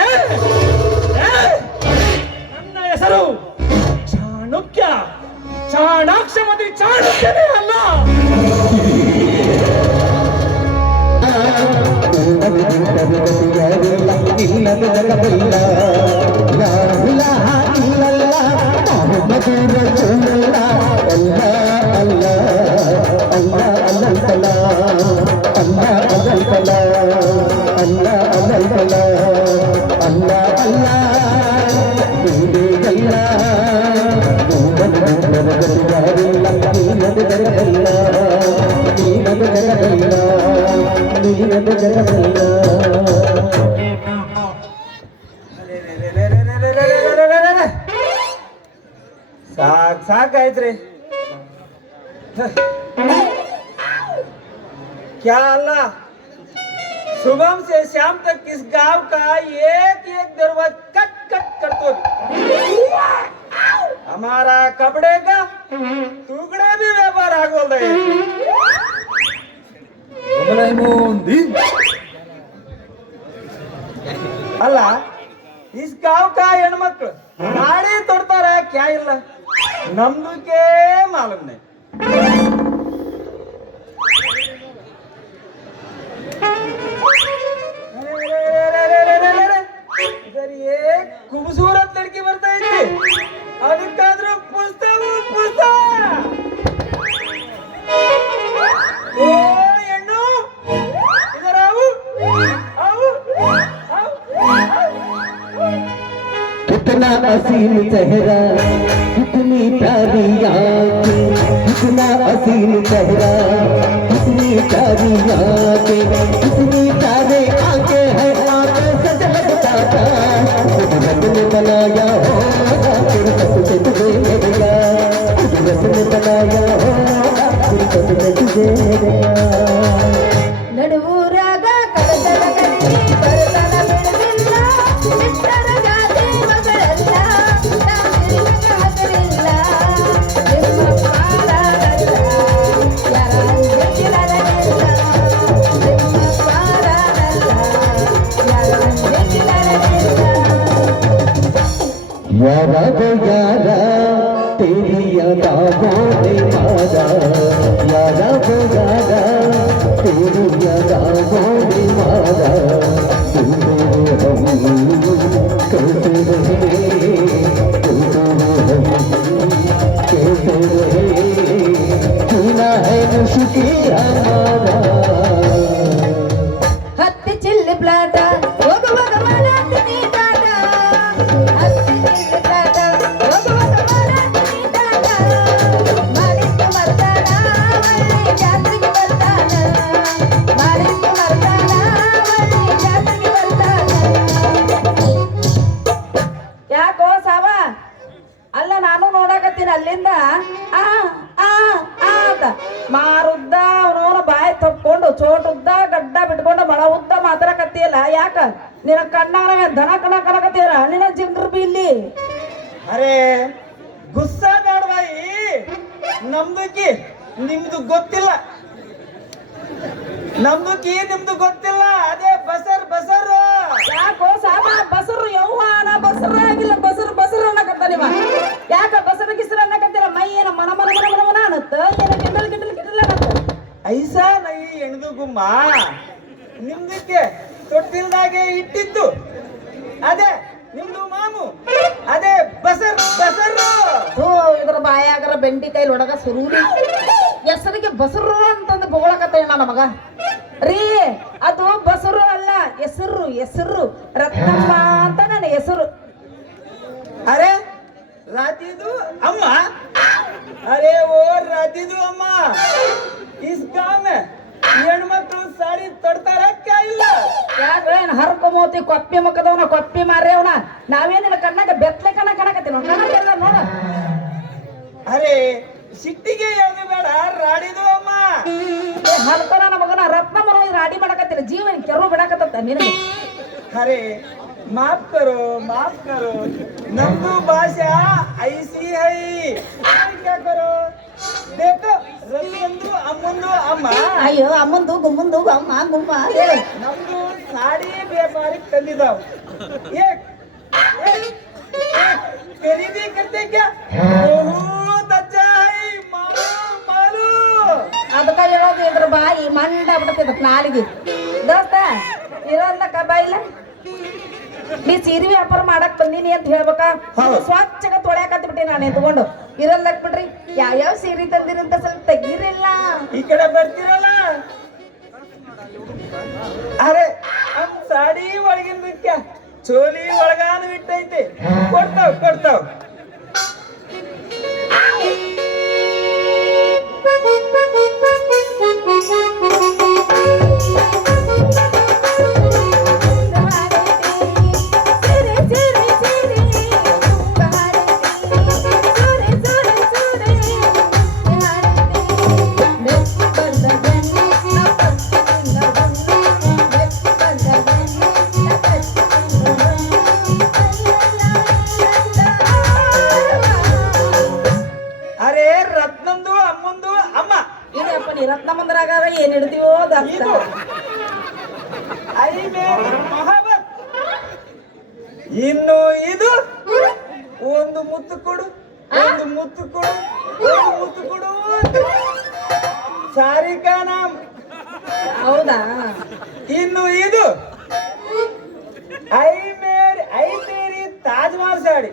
ನನ್ನ ಹೆಸರು ಚಾಣಕ್ಯ, ಚಾಣಾಕ್ಷಮತಿ ಚಾಣಕ್ಯನೇ ಅಲ್ಲ. ಸಾಕಾಯ್ತ್ರಿ. क्या अल्लाह, सुबह से शाम तक इस गांव का एक दरवाजा कट कट करते हमारा कपड़े का टुकड़े भी व्यापार आग बोल रहे अल्लाह, इस गांव का ಹೆಣ್ಮಕ್ಳು ನಾಡಿ ತೊಡ್ತಾರೆ ಕ್ಯಾ ಇಲ್ಲ, ನಮ್ದಕ್ಕೆ ಮಾಲೂಮ್ नहीं. इधर एक खूबसूरत लड़की ಬರ್ತಾ ಇದೆ, ಅದಕ್ಕಾದ್ರೂ ಪುಸ್ತಕ ओ ಹೆಣ್ಣು इधर आओ आओ आओ. कितना असीम चेहरा, कितनी प्यारी आंखें, कितना असीम चेहरा, कितनी प्यारी आंखें, कितनी प्यारे आंखें हैं, आंखें से लगता था कुदरत ने बनाया होगा, फुर्सत से तुझे मिलेगा, कुदरत ने बनाया होगा, फुर्सत से तुझे मिलेगा. ನಡುವೂರಾಗ ಕಡತನ ಕಡಿಮೆ ಬಡತನ ಬಿಡಲಿಲ್ಲ, ಬಿಟ್ಟರ ಜಾತಿ ಮಗಳೆಲ್ಲ ಹಗಲಿಲ್ಲ, ನಿಮ್ಮ ಪಾರಾಗಲ್ಲ ಯಾರ ಅಂಜಲಿರಲಿಲ್ಲ, ನಿಮ್ಮ ಪಾರಾಗಲ್ಲ ಯಾರ ಅಂಜಲಿರಲಿಲ್ಲ. यारा वो यारा तेरी यादाओं ने मारा यारा वो यारा तेरी यादाओं ने मारा तू मेरे हम कैसे रहे तू मेरे हम कैसे रहे जीना है मुश्किल हमारा ಹತ್ತಿ ಚಿಲ್ಲಿ ಪ್ಲಾಟ ಹೋಗುವಾಗ ಮಾಡಾಡ್ತೀನಿ ಟಾಟ ಹತ್ತಿ ಚಿಲ್ಲಿ ಪ್ಲಾಟ ಹೋಗುವಾಗ ಮಾಡಾಡ್ತೀನಿ ಟಾಟ ಮಾಡಿದ್ದು ಮರ್ದಾನ ಒಳ್ಳೆ ಜಾತ್ರೆಗೆ ಬರ್ತಾನ ಮಾಡಿದ್ದು ಮರ್ದಾನ ಒಳ್ಳೆ ಜಾತ್ರೆಗೆ ಬರ್ತಾನ ಯಾಕೋ ಸಾವ ಅಲ್ಲ ನಾನು ನೋಡಕತ್ತೀನಿ ಅಲ್ಲಿಂದ ಆ ಆ ಆ ಅಂತ ಮಾರುದ್ದ ಅವನವನ ಬಾಯಿ ತಕ್ಕೊಂಡು ಚೋಟುದ್ದ ಗಡ್ಡ ಬಿಟ್ಕೊಂಡು ಮಳ ಉದ್ದ ಮಾತಾಡಕತ್ತಿಯಲ್ಲ ಯಾಕ ನಿನ್ನ ಕಣ್ಣಾಗ ದನ ಕಣ ಕಣಕತ್ತೀರ ನಿನ್ನ ಜಿಂಗ್ರ ಬಿಲ್ಲಿ ಅರೆ ಗುಸ್ಸ ಬೇಡವಾಯಿ ನಮ್ದುಕಿ ನಿಮ್ದು ಗೊತ್ತಿಲ್ಲ ನಮ್ದುಕಿ ನಿಮ್ದು ಗೊತ್ತಿಲ್ಲ ಅದೇ ಬಸರ್ ಬಸರ್ ಯಾಕೋ ಸಾಮ ಬಸರು ಯವ್ವಾನ ಬಸರ ಆಗಿಲ್ಲ ಬಸರು ಬಸರು ಅನ್ನಕತ್ತ ನೀವ ಯಾಕ ಬಸರ ಗಿಸರ ಅನ್ನಕತ್ತೀರ ಮೈ ಏನ ಮನ ಮನ ಮನ ಮನ ಮನ ಅನ್ನತ್ತ ಏನ ಗಿಂಡಲ್ ಗಿಂಡಲ್ ಗಿಂಡಲ್ ಅನ್ನತ್ತ ಐಸಾ ನೈ ಎಣದು ಗುಮ್ಮ ನಿಮ್ದಕ್ಕೆ ತೊಟ್ಟಿಲ್ದಾಗೆ ಇಟ್ಟಿದ್ದು ಅದೇ ನಿಮ್ದು ಮಾಮು ಅದೇ ಬಸರ್ ಬಸರು ಓ ಇದ್ರ ಬಾಯಾಗರ ಬೆಂಡಿ ಕೈಲಿ ಒಳಗ ಸುರೂರಿ ಹೆಸರಿಗೆ ಬಸರು ಅಂತಂದು ಬೋಳಕತ್ತ ನನ್ನ ಮಗ ರೀ ಅದು ಬಸರು ಅಲ್ಲ ಹೆಸರು ಹೆಸರು ರತ್ನಮ್ಮ ಅಂತ ನನ್ನ ಹೆಸರು ಅರೆ ರಾತಿದು ಅಮ್ಮ ಅರೆ ಓ ರಾತಿದು ಅಮ್ಮ ಇಸ್ गांव में ಹೆಣ್ಮಕ್ಳು ಸಾಡಿ ತೊಡ್ತಾರ ಕ್ಯಾ ಇಲ್ಲ ಯಾಕ ಏನ್ ಹರ್ಕ ಮೋತಿ ಕೊಪ್ಪಿ ಮುಖದವನ ಕೊಪ್ಪಿ ಮಾರ್ಯವನ ನಾವೇನಿಲ್ಲ ಕಣ್ಣಾಗ ಬೆತ್ತಲೆ ಕಣ ಕಣಕತ್ತೀವಿ ಕಣಕ್ಕೆಲ್ಲ ನೋಡ ಅರೆ ಸಿಟ್ಟಿಗೆ ಏನು ಬೇಡ ರಾಡಿದು ಅಮ್ಮ ಹರ್ಕನ ನಮ್ಮ ಮಗನ ರತ್ನಮ್ಮನ ರಾಡಿ ಮಾಡಕತ್ತೀರ ಜೀವನ ಕೆರು ಬಿಡಕತ್ತ ನಿನಗೆ ಅರೆ ಮಾಫ್ ಕರೋ ನಮ್ದು ಭಾಷಾ ಐಸಿ ಹೈ ಕ್ಯಾ ಕರೋ देखो ರತ್ನಂದು ಅಮ್ಮಂದು ಅಮ್ಮ ಅಯ್ಯೋ ಅಮ್ಮಂದು ಗುಮ್ಮಂದು ಅಮ್ಮ ಗುಮ್ಮ ನಮ್ದು ಸಾಡಿ ವ್ಯಾಪಾರಿ ತಂದಿದ್ದಾವ್ ಏಕ್ ಖರೀದಿ करते क्या बहुत अच्छा है मालू मालू ಅದಕ್ಕ ಹೇಳೋದು ಇದ್ರ ಬಾಯಿ ಮಂಡ ಬಿಡ್ತದ ನಾಲಿಗೆ ದೋಸ್ತ ಇರೋಲ್ಲ ಕಬಾಯಿಲ್ಲ ನೀ ಸೀರೆ ವ್ಯಾಪಾರ ಮಾಡಕ್ ಬಂದೀನಿ ಅಂತ ಹೇಳ್ಬೇಕ ಸ್ವಚ್ಛಗ ತೊಳ್ಯಾಕತ್ ಬಿಟ್ಟಿ ನಾನು ಎತ್ಕೊಂಡು ಇರಲ್ಲಕ್ ಬಿಡ್ರಿ ಯಾವ್ಯಾವ ಸೀರೆ ತಂದಿರಂತ ಸ್ವಲ್ಪ ತೆಗೀರಿಲ್ಲ ಈ ಕಡೆ ಬರ್ತಿರಲ್ಲ ಅರೆ ನಮ್ ಸಾಡಿ ಒಳಗಿನ ಮುಖ್ಯ ಚೋಲಿ ಒಳಗಾನು ಇಟ್ಟೈತಿ ಕೊಡ್ತಾವ್ ಅರೆ ರತ್ನಂದು ಅಮ್ಮಂದು ಅಮ್ಮ ಇದಪ್ಪ ನೀ ರತ್ನ ಮಂದಿರಾಗಾರ ಏನ್ ಹಿಡ್ತೀವೋ ದರ್ಶ ಇದು ಐ ಮೇರಿ ಮೊಹಬ್ಬತ್ ಇನ್ನು ಇದು ಒಂದು ಮುತ್ತು ಕೊಡು ಒಂದು ಮುತ್ತು ಕೊಡು ಒಂದು ಮುತ್ತು ಕೊಡು ಸಾರಿಕಾ ನಾಮ್ ಹೌದಾ ಇನ್ನು ಇದು ಐ ಮೇರಿ ತಾಜ್ ಮಹಲ್ ಸಾಡಿ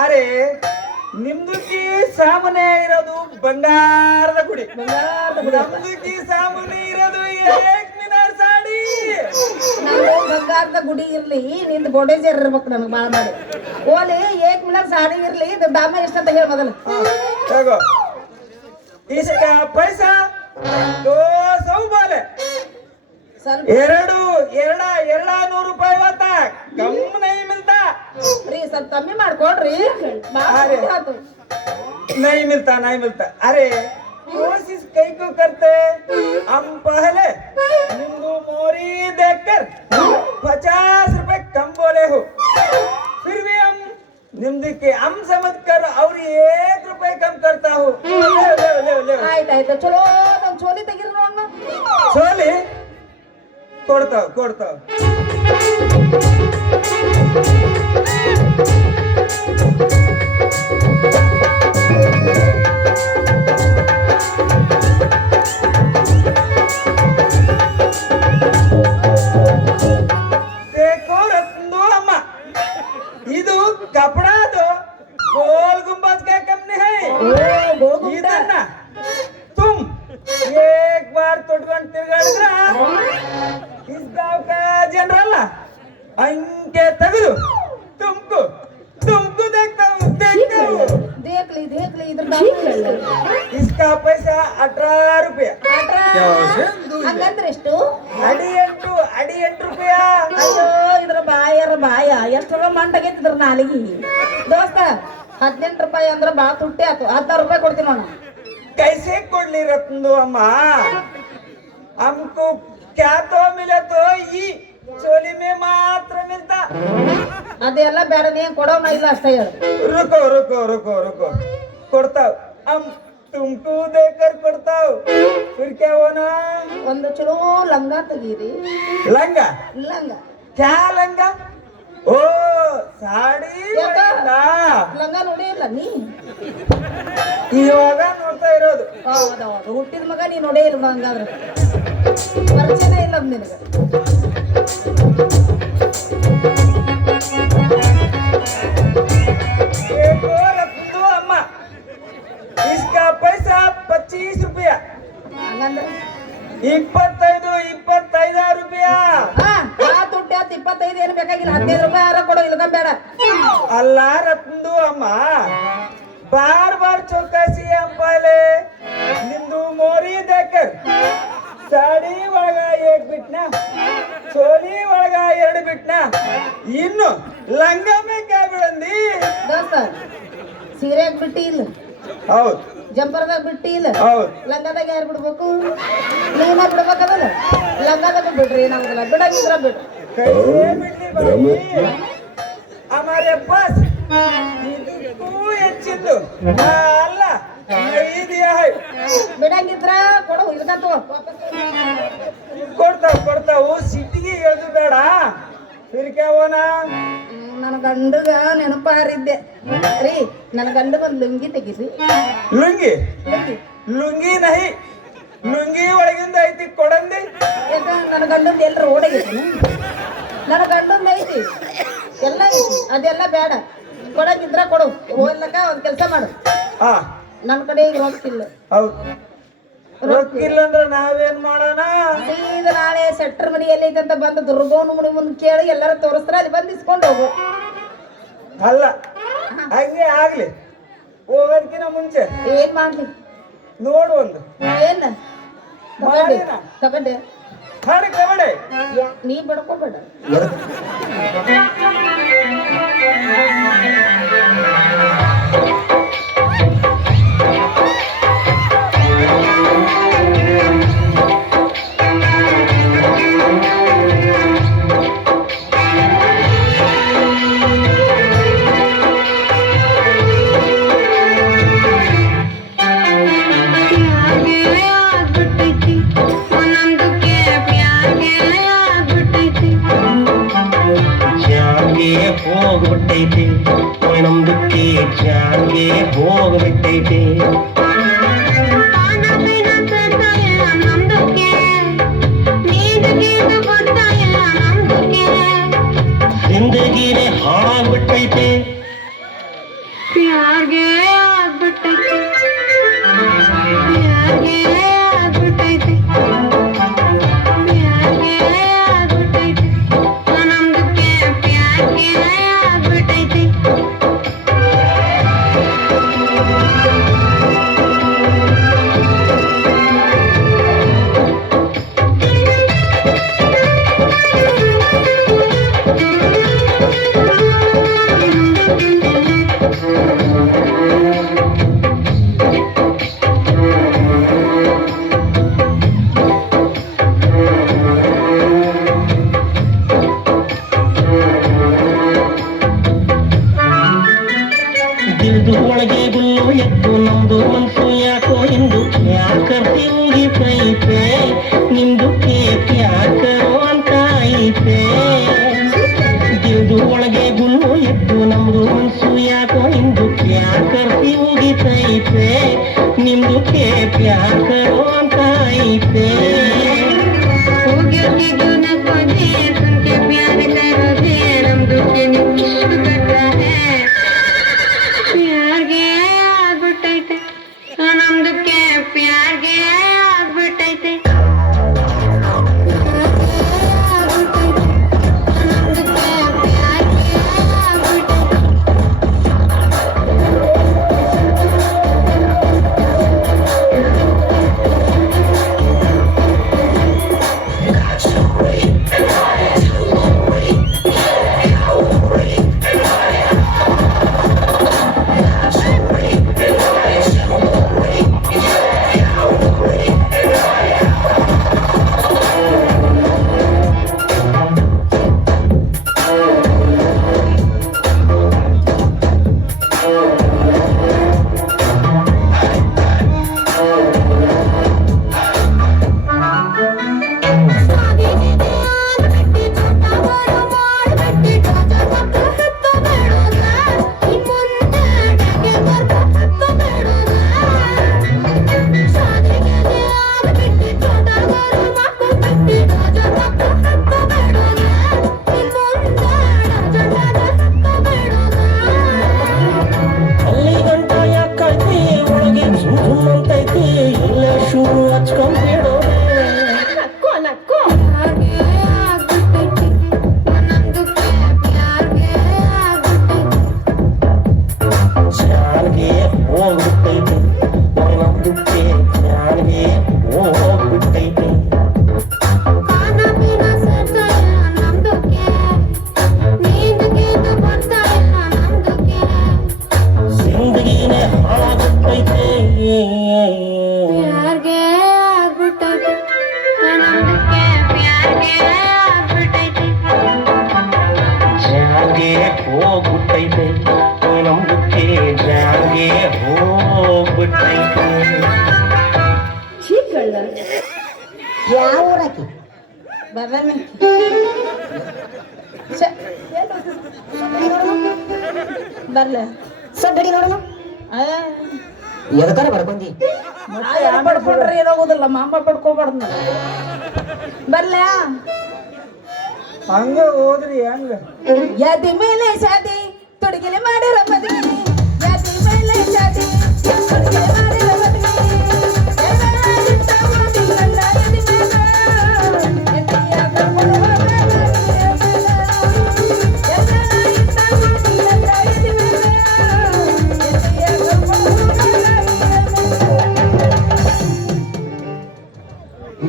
ಅರೆ ನಿಮ್ದುಕಿ ಸಾಮಾನ್ಯ ಇರೋದು ಬಂಗಾರದ ಗುಡಿ ನಮ್ದುಕಿ ಸಾಮಾನ್ಯ ಇರೋದು ಏಕ್ ಮಿನಾರ್ ಸಾಡಿ ನಾನು ಬಂಗಾರದ ಗುಡಿ ಇರ್ಲಿ ನಿಂದ ಗೋಡೇಜರ್ ಇರ್ಬೇಕು ನನಗೆ ಬಾಳ ಮಾಡಿ ಓಲಿ ಏಕ್ ಮಿನರ್ ಸಾಡಿ ಇರ್ಲಿ ಇದು ದಾಮ ಎಷ್ಟಂತ ಹೇಳ ಮೊದಲು ತಗೋ ಇಷ್ಟ ಪೈಸಾ 200 ಬಾಲೆ ಸ್ವಲ್ಪ $200 ಹೋತ ಕಮ್ ನೈ ಮಿಲ್ತಾ ರೀ ಸ್ವಲ್ಪ ಕಮ್ಮಿ ಮಾಡ್ಕೊಡ್ರಿ अरे नहीं मिलता अरे कोशिश कई को करते हम पहले निम्बू मोरी देखकर 50 रुपए कम बोले हो फिर भी हम निम्बू के हम समझ कर और 1 रुपए कम करता हूँ ले ಆಯ್ತಾಯ್ತು ಚಲೋ ನಮ್ ಚೋಲಿ ತೆಗಿರಿ ನೋಡೋಣ चोली ಕೊಡ್ತಾವ್ कपड़ा तो गोल गुंबद का कंपनी है इधर ना तुम एक बार तोड़कर तिरगाड़िद्रा इस गांव का जनरल अंके तगड़ू तुमको तुमको देखता हूँ देख ली इधर बाबू इसका पैसा 18 रुपया ಹಂಗಂದ್ರೆ ಎಷ್ಟು अड़ी ಎಂಟು रुपया ಅಯ್ಯೋ ಇದ್ರ ಬಾಯ ಎಷ್ಟರ ಮಂಡಗೈತಿದ್ರ ನಾಲಿಗೆ ದೋಸ್ತ 18 ರೂಪಾಯಿ ಅಂದ್ರೆ ಬಾ ತುಟ್ಟಿ ಆತು 16 ರೂಪಾಯಿ ಕೊಡ್ತೀನಿ ನಾನು कैसे कोडली रत्नो अम्मा हमको क्या तो मिले तो ये चोली में मात्र मिलता ಅದೆಲ್ಲ ಬೇಡ ನೀ ಕೊಡೋನ ಇಲ್ಲ ಅಷ್ಟೇ ಹೇಳು रुको रुको रुको रुको कोड़ता हूँ हम तुमको देकर कोड़ता हूँ फिर क्या होना ಒಂದು ಚಲೋ ಲಂಗ ತೆಗೀರಿ लंगा ಲಂಗ क्या लंगा ओ साड़ी ಯಾಕ? ना ಲಂಗ ನೋಡಿ ಇಲ್ಲ ನೀ ಇವಾಗ ನೋಡ್ತಾ ಇರೋದು ಹೌದು ಹುಟ್ಟಿದ ಮಗ ನೀ ನೋಡೇ ಇಲ್ಲ ಹಂಗಾದ್ರೆ ಪರಿಚಯನೇ ಇಲ್ಲ ನಿನಗೆ देखो रत्नो अम्मा इसका पैसा 25 रुपया ಹಂಗಂದ್ರೆ 25 रुपया ಹಾ ಆ ತುಟ್ಟಿ ಆತು 25 ಏನು ಬೇಕಾಗಿಲ್ಲ 15 ರೂಪಾಯಿ ಯಾರ ಕೊಡೋ ಇಲ್ಕ ಬೇಡ अल्लाह रत्नो अम्मा बार बार चौकसी हम पहले निंदू मोरी देकर साड़ी ಒಳಗ एक बिटना चोली ಒಳಗ ಎರಡು ಬಿಟ್ನ ಇನ್ನು ಲಂಗ ಬೇಕಾ ಬಿಡಂದಿ ದೋಸ್ತ ಸೀರೆಯಾಗ ಬಿಟ್ಟಿ ಇಲ್ಲ ಹೌದು ಜಂಪರ್ದಾಗ ಬಿಟ್ಟಿ ಇಲ್ಲ ಹೌದು ಲಂಗದಾಗ ಯಾರು ಬಿಡ್ಬೇಕು ನೀನ ಬಿಡ್ಬೇಕದಲ್ಲ ಲಂಗದಾಗ ಬಿಡ್ರಿ ಏನಾಗುದಿಲ್ಲ ಬಿಡಂಗಿದ್ರ ಬಿಡ್ರಿ कैसे बिल्ली भाई हमारे पास ಇದಕ್ಕೂ ಹೆಚ್ಚಿದ್ದು ಅಲ್ಲ नहीं दिया है ಬಿಡಂಗಿದ್ರ ಕೊಡು ಇಲ್ಕಂತ ಕೊಡ್ತಾ ಸಿಟಿಗೆ ಎದು ಬೇಡ फिर क्या होना ನನ್ನ ಗಂಡಗ ನೆನಪಾರಿದ್ದೆ ರೀ ನನ್ನ ಗಂಡಗ ಒಂದು ಲುಂಗಿ ತೆಗೀರಿ ಲುಂಗಿ ಲುಂಗಿ ಲುಂಗಿ ನಹಿ ಲುಂಗಿ ಒಳಗಿಂದ ಐತಿ ಕೊಡಂದಿ ಯಾಕ ನನ್ನ ಗಂಡಂದು ಎಲ್ಲರೂ ಓಡಾಗೈತಿ ನನ್ನ ಗಂಡಂದು ಐತಿ ಎಲ್ಲ ಐತಿ ಅದೆಲ್ಲ ಬೇಡ ಕೊಡಂಗಿದ್ರ ಕೊಡು ಹೋಗ್ಲಕ್ಕ ಒಂದು ಕೆಲಸ ಮಾಡು ಹಾ ನನ್ನ ಕಡೆ ಈಗ ರೊಕ್ಕಿಲ್ಲ ಹೌದು ರೊಕ್ಕಿಲ್ಲ ಅಂದ್ರೆ ನಾವೇನ್ ಮಾಡೋಣ ಸೀದಾ ನಾಳೆ ಸೆಟ್ರ್ ಮನಿ ಎಲ್ಲಿ ಐತೆ ಅಂತ ಬಂದು ದುರ್ಗೋನ್ ಮುನಿ ಮುಂದೆ ಕೇಳಿ ಎಲ್ಲರೂ ತೋರಿಸ್ತಾರ ಅಲ್ಲಿ ಬಂದು ಇಸ್ಕೊಂಡು ಹೋಗು ಅಲ್ಲ ಹಂಗೆ ಆಗ್ಲಿ ಹೋಗೋದಕ್ಕಿಂತ ಮುಂಚೆ ಏನ್ ಮಾಡ್ಲಿ ನೋಡು ಒಂದು ಏನ್ ಮಾಡಿನ. ತಗೊಂಡೆ ಹಾಡು ಕಬಡೆ ನೀ ಬಡ್ಕೋಬೇಡ ಹೋಗ್ಬಿಟ್ಟೈತೆ ನಮ್ದಕ್ಕೆ ಜಾಗೆ ಹೋಗ್ಬಿಟ್ಟೈತೆ ಜಿಂದಗಿನೇ ಹಾಳಾಗ್ಬಿಟ್ಟೈತೆ ಪ್ಯಾರ್ಗೆ ಆಗ್ಬಿಟ್ಟೈತಿ ಪ್ಯಾರ್ಗೆ ಆಗ್ಬಿಟ್ಟೈತಿ ಪ್ಯಾರ್ಗೆ ಆಗ್ಬಿಟ್ಟೈತಿ ನಮ್ದಕ್ಕೆ ಪ್ಯಾರ್ಗೆ ಆಗ್ಬಿಟ್ಟೈತಿ ದಿಲ್ದು ಒಳಗೆ ಗುಲ್ಲು ಎದ್ದು ನಮ್ದು ಮನ್ಸು ಯಾಕೋ ಎಂದು ಯಾಕರ್ತಿ ಮುಗಿತೈತೆ ನಿಮ್ದು ಕೇಕ್ ಯಾಕರೋ ಅಂತ ಐತೆ ದಿಲ್ದು ಒಳಗೆ ಗುಲ್ಲು ಎದ್ದು ನಮ್ದು ಮನ್ಸು ಯಾಕೋ ಎಂದು ಯಾಕರ್ತಿ ಮುಗಿತೈತೆ ನಿಮ್ದು ಕೇಕ್ ಯಾಕರೋ ಅಂತ ಐತೆ सुन के प्यार करोगे नम दुखे इश्क करता है ಹೋಗ್ಬಿಟ್ಟೈತೆ ಒಂದಕ್ಕೆ ಜಾಗೆ ಹೋಗ್ಬಿಟ್ಟೈತೆ. ಚೀಕಳ್ಳ ಯಾವ ಊರಾಕಿ ಬರಲ್ಲ ಬರ್ಲ ಸಡ್ಡಿ ನೋಡೋಣ ಎದಕಾರ ಬರ್ಕೊಂಡಿ ಪಡ್ಕೊಂಡ್ರೆ ಏನಾಗೋದಿಲ್ಲ ಮಾಮ ಪಡ್ಕೋಬಾರ್ದು ಬರ್ಲ ಹಂಗ ಹೋದ್ರಿ ಹೆಂಗ ಯಾದಿ ಮೇಲೆ ಶಾದಿ ತೊಡಗಿಲೆ ಮಾಡಿರ ಮದುವೆ ಯಾದಿ ಮೇಲೆ ಶಾದಿ ತೊಡಗಿಲೆ ಮಾಡಿರ ಮದುವೆ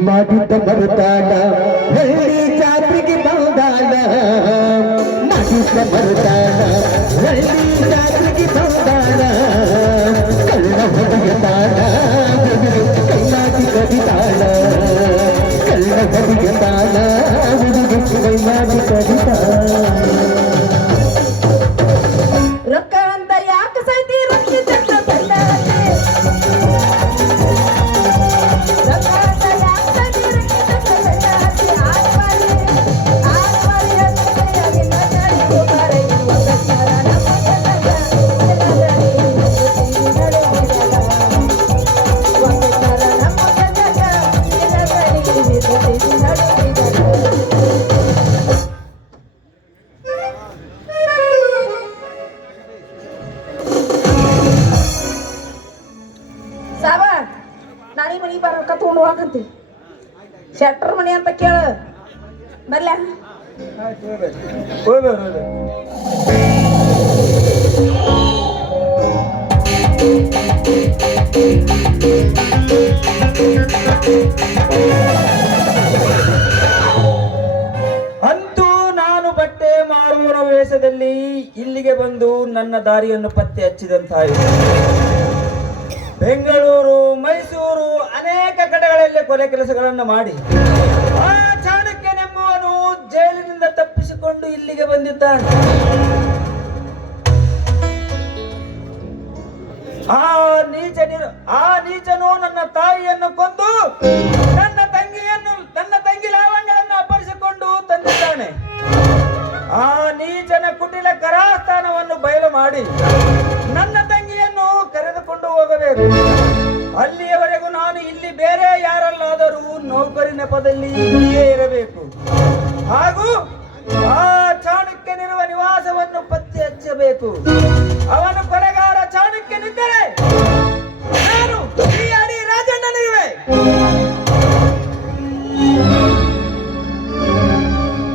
ಮಾಡಿದ್ದ ಮರುತಾಳ ಹಳ್ಳಿ ಜಾತ್ರೆಗೆ ಬಂದಾಳ ಮಾಡಿದ್ದ ಮರುತಾಳ ಹಳ್ಳಿ ಜಾತ್ರೆಗೆ ಬಂದಾಳ ಕಳ್ಳ ಹೊಡೆಯತಾಳ ಕೈಲಾಗಿ ಕಡಿತಾಳ ಕಳ್ಳ ಹೊಡೆಯತಾಳ ಕೈಲಾಗಿ ಕಡಿತಾಳ ರೊಕ್ಕ ಅಂತ ಯಾಕೆ ಸೈತಿ ರೊಕ್ಕ ಚಕ್ರ ಬಂದಾಳೆ ರೊಕ್ಕ ಅಂತ ಯಾಕೆ ಸೈತಿ ರೊಕ್ಕ ಚಕ್ರ ಬಂದಾಳೆ ಆತ್ಮಾರಿ ಹತ್ತಿರ ನಡಿ ಹೋಗಾರೆ ಇರುವ ಕಚ್ಚರ ನಮ್ಮ ಕನ್ನಡ ಸಾಬ ನಾಳೆ ಮನಿ ಬರ ರೊಕ್ಕ ತಗೊಂಡು ಹೋಗಂತಿ ಶೆಟ್ರ್ ಮನಿ ಅಂತ ಕೇಳ ಬರ್ಲ ಹೋಗ್ಬೇಡ್ರಿ ಅಂತೂ ನಾನು ಬಟ್ಟೆ ಮಾರುವರ ವೇಷದಲ್ಲಿ ಇಲ್ಲಿಗೆ ಬಂದು ನನ್ನ ದಾರಿಯನ್ನು ಪತ್ತೆ ಹಚ್ಚಿದಂತಾಯಿತು. ಬೆಂಗಳೂರು, ಮೈಸೂರು ಅನೇಕ ಕಡೆಗಳಲ್ಲಿ ಕೊಲೆ ಕೆಲಸಗಳನ್ನು ಮಾಡಿ ಆ ಚಾಣಕ್ಯನೆಂಬುವನು ಜೈಲಿನಿಂದ ತಪ್ಪಿಸಿಕೊಂಡು ಇಲ್ಲಿಗೆ ಬಂದಿದ್ದಾನೆ. ಆ ನೀಚನು ನನ್ನ ತಾಯಿಯನ್ನು ಕೊಂದು ನನ್ನ ತಂಗಿ ಲಾವಣ್ಯಗಳನ್ನು ಅಪಹರಿಸಿಕೊಂಡು ತಂದಿದ್ದಾನೆ. ಆ ನೀಚನ ಕುಟಿಲ ಕರಾಸ್ಥಾನವನ್ನು ಬಯಲು ಮಾಡಿ ನನ್ನ ತಂಗಿಯನ್ನು ಕರೆದುಕೊಂಡು ಹೋಗಬೇಕು. ಅಲ್ಲಿಯವರೆಗೂ ನಾನು ಇಲ್ಲಿ ಬೇರೆ ಯಾರಲ್ಲಾದರೂ ನೌಕರಿ ನೆಪದಲ್ಲಿ ಇಲ್ಲಿಯೇ ಇರಬೇಕು. ಹಾಗೂ ಆ ಚಾಣಕ್ಯನಿರುವ ನಿವಾಸವನ್ನು ಪತ್ತೆ ಹಚ್ಚಬೇಕು. ಅವನು ಕೊಲೆಗಾರ ಚಾಣಕ್ಯನಿದ್ದರೆ